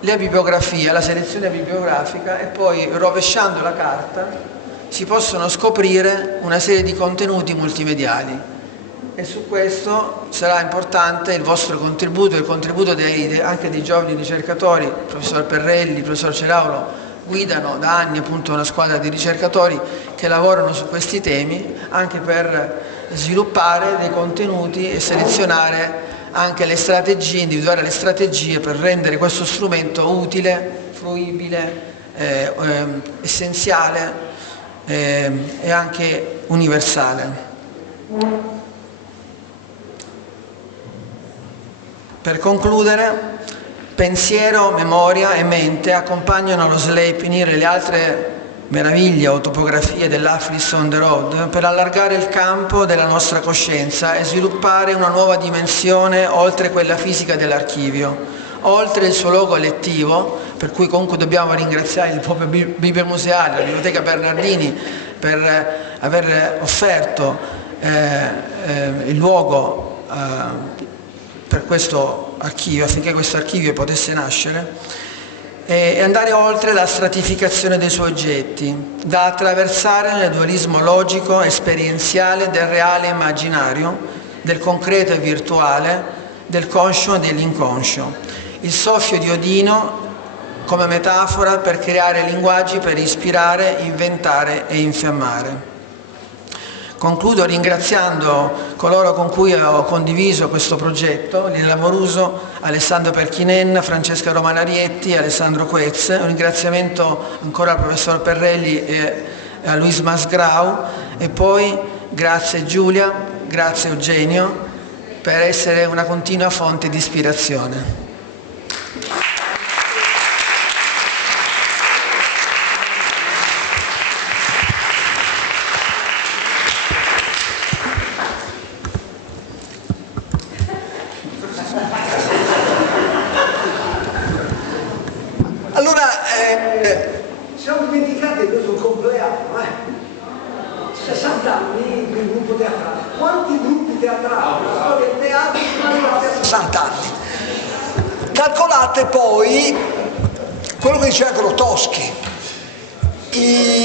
la bibliografia, la selezione bibliografica, e poi rovesciando la carta si possono scoprire una serie di contenuti multimediali. E su questo sarà importante il vostro contributo, il contributo anche dei giovani ricercatori. Il professor Perrelli, il professor Ceraulo guidano da anni appunto una squadra di ricercatori che lavorano su questi temi, anche per sviluppare dei contenuti e selezionare anche le strategie, individuare le strategie per rendere questo strumento utile, fruibile, essenziale e anche universale. Per concludere, pensiero, memoria e mente accompagnano lo Sleipnir e le altre meraviglie o topografie dell'Africa on the road per allargare il campo della nostra coscienza e sviluppare una nuova dimensione oltre quella fisica dell'archivio, oltre il suo logo elettivo, per cui comunque dobbiamo ringraziare il proprio bibliomuseale, la Biblioteca Bernardini, per aver offerto il luogo per questo archivio, affinché questo archivio potesse nascere, e andare oltre la stratificazione dei suoi oggetti, da attraversare nel dualismo logico, esperienziale del reale e immaginario, del concreto e virtuale, del conscio e dell'inconscio. Il soffio di Odino come metafora per creare linguaggi per ispirare, inventare e infiammare. Concludo ringraziando coloro con cui ho condiviso questo progetto, Amoruso, Alessandro Perchinen, Francesca Romanarietti, Alessandro Quez. Un ringraziamento ancora al professor Perrelli e a Luis Masgrau, e poi grazie Giulia, grazie Eugenio per essere una continua fonte di ispirazione. Siamo dimenticati questo compleanno, 60 anni di un gruppo teatrale. Quanti gruppi teatrali, la storia del teatro sono arrivati a 60 anni? Calcolate poi quello che diceva Grotowski.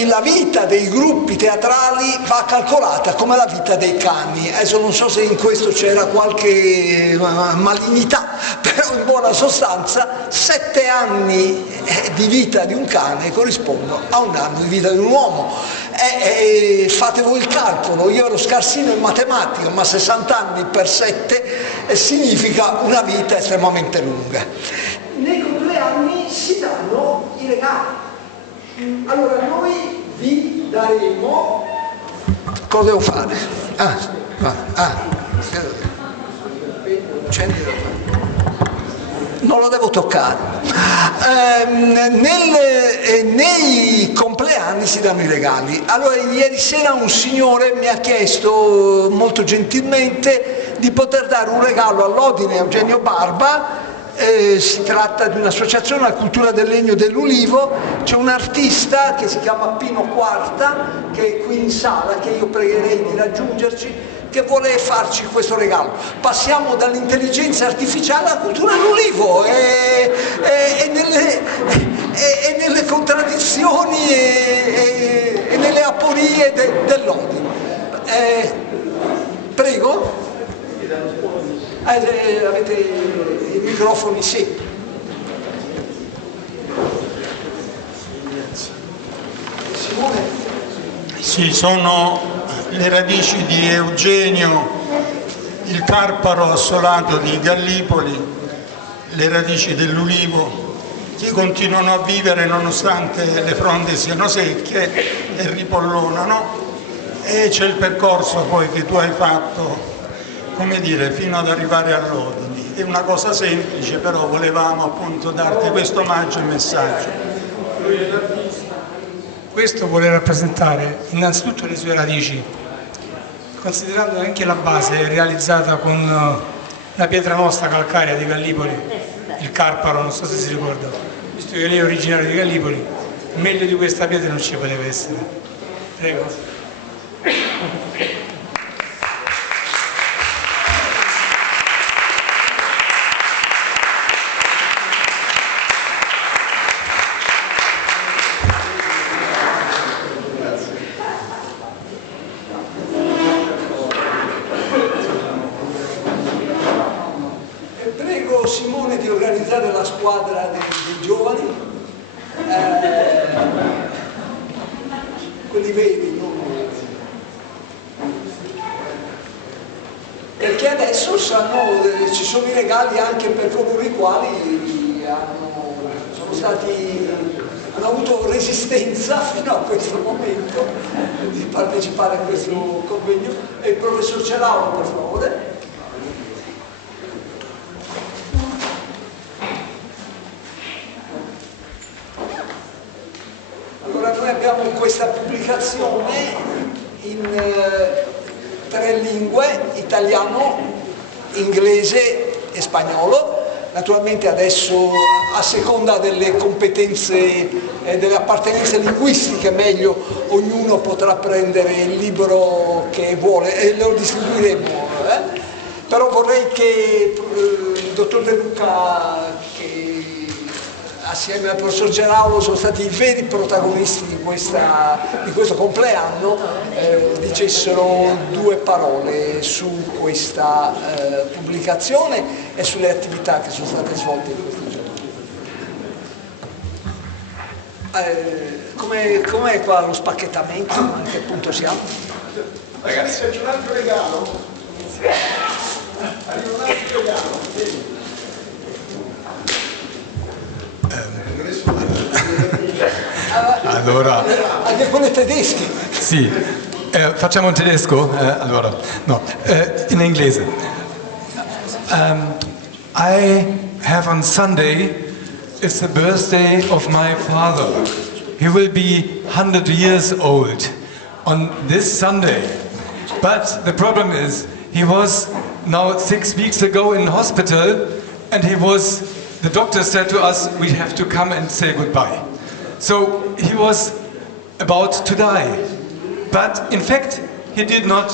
La vita dei gruppi teatrali va calcolata come la vita dei cani. Adesso non so se in questo c'era qualche malignità, però in buona sostanza 7 anni di vita di un cane corrispondono a un anno di vita di un uomo. Fate voi il calcolo, io ero scarsino in matematica, ma 60 anni per 7 significa una vita estremamente lunga. Nei compleanni si danno i regali. Allora noi vi daremo, cosa devo fare? Non lo devo toccare. Nei compleanni si danno i regali. Allora ieri sera un signore mi ha chiesto molto gentilmente di poter dare un regalo all'Odin Eugenio Barba. Si tratta di un'associazione alla cultura del legno e dell'ulivo. C'è un artista che si chiama Pino Quarta, che è qui in sala, che io pregherei di raggiungerci, che vuole farci questo regalo. Passiamo dall'intelligenza artificiale alla cultura dell'ulivo e nelle contraddizioni e nelle aporie dell'Odin. Prego? Avete i microfoni? Sì. Simone? Sì, sono le radici di Eugenio, il carparo assolato di Gallipoli, le radici dell'ulivo che continuano a vivere nonostante le fronde siano secche e ripollonano, e c'è il percorso poi che tu hai fatto, come dire, fino ad arrivare all'Odin. È una cosa semplice, però volevamo appunto darti questo omaggio e messaggio. Questo vuole rappresentare innanzitutto le sue radici, considerando anche la base realizzata con la pietra nostra calcarea di Gallipoli, il Carparo, non so se si ricorda, visto che lei è originario di Gallipoli, meglio di questa pietra non ci poteva essere. Prego. Prego Simone di organizzare la squadra dei giovani, quelli veri, non perché adesso ci sono i regali anche per coloro i quali hanno avuto resistenza fino a questo momento di partecipare a questo convegno. E il professor Ceraulo, per favore. Allora, noi abbiamo questa pubblicazione in 3 lingue, italiano, inglese e spagnolo. Naturalmente adesso, a seconda delle competenze e delle appartenenze linguistiche, meglio, ognuno potrà prendere il libro che vuole e lo distribuiremo. Però vorrei che il dottor De Luca, che assieme al professor Geraulo sono stati i veri protagonisti di questo compleanno, dicessero 2 parole su questa pubblicazione e sulle attività che sono state svolte in questi giorni. Com'è qua lo spacchettamento? A che punto siamo? Ragazzi, c'è un altro regalo. Arriva un altro regalo. Allora, anche quelle tedesche. sì, facciamo in tedesco? Allora, no, in inglese. I have on Sunday, it's the birthday of my father. He will be 100 years old on this Sunday. But the problem is, he was now 6 weeks ago in hospital, and the doctor said to us, we have to come and say goodbye. So he was about to die. But in fact, he did not.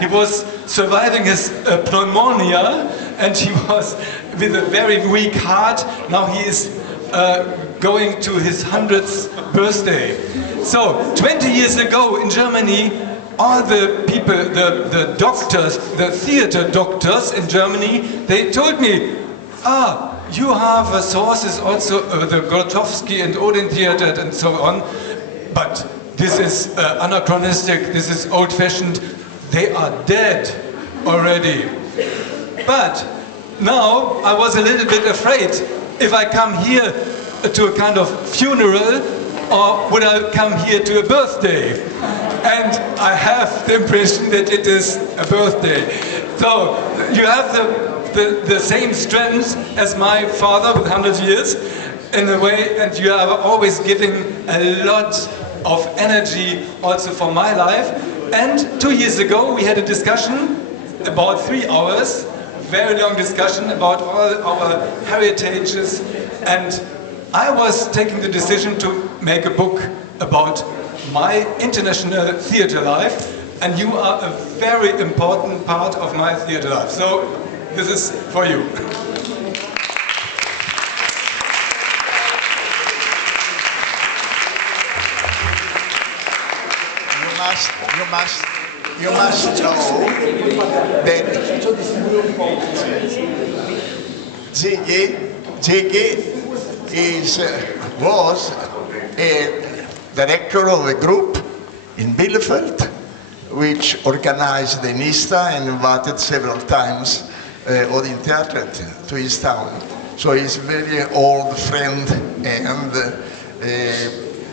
He was surviving his pneumonia, and he was with a very weak heart. Now he is going to his 100th birthday. So 20 years ago in Germany, all the people, the doctors, the theater doctors in Germany, they told me, you have sources also, the Grotowski and Odin Teatret and so on, but this is anachronistic, this is old-fashioned, they are dead already. But now I was a little bit afraid if I come here to a kind of funeral, or would I come here to a birthday? And I have the impression that it is a birthday. So you have the same strength as my father with 100 years in a way, and you are always giving a lot of energy also for my life. And 2 years ago we had a discussion about 3 hours, very long discussion about all our heritages, and I was taking the decision to make a book about my international theater life, and you are a very important part of my theater life. So this is for you. You must know that Ziggy was a director of a group in Bielefeld, which organized the Nista and invited several times Odin Teatret to his town. So he's a very old friend and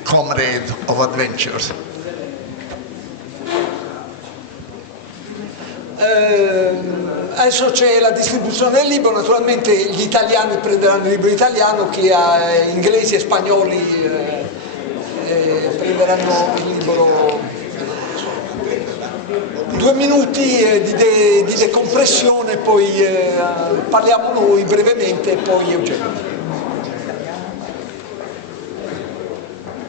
comrade of adventures. Adesso c'è la distribuzione del libro, naturalmente gli italiani prenderanno il libro italiano, chi ha inglesi e spagnoli prenderanno il libro. 2 minuti di decompressione, poi parliamo noi brevemente e poi Eugenio.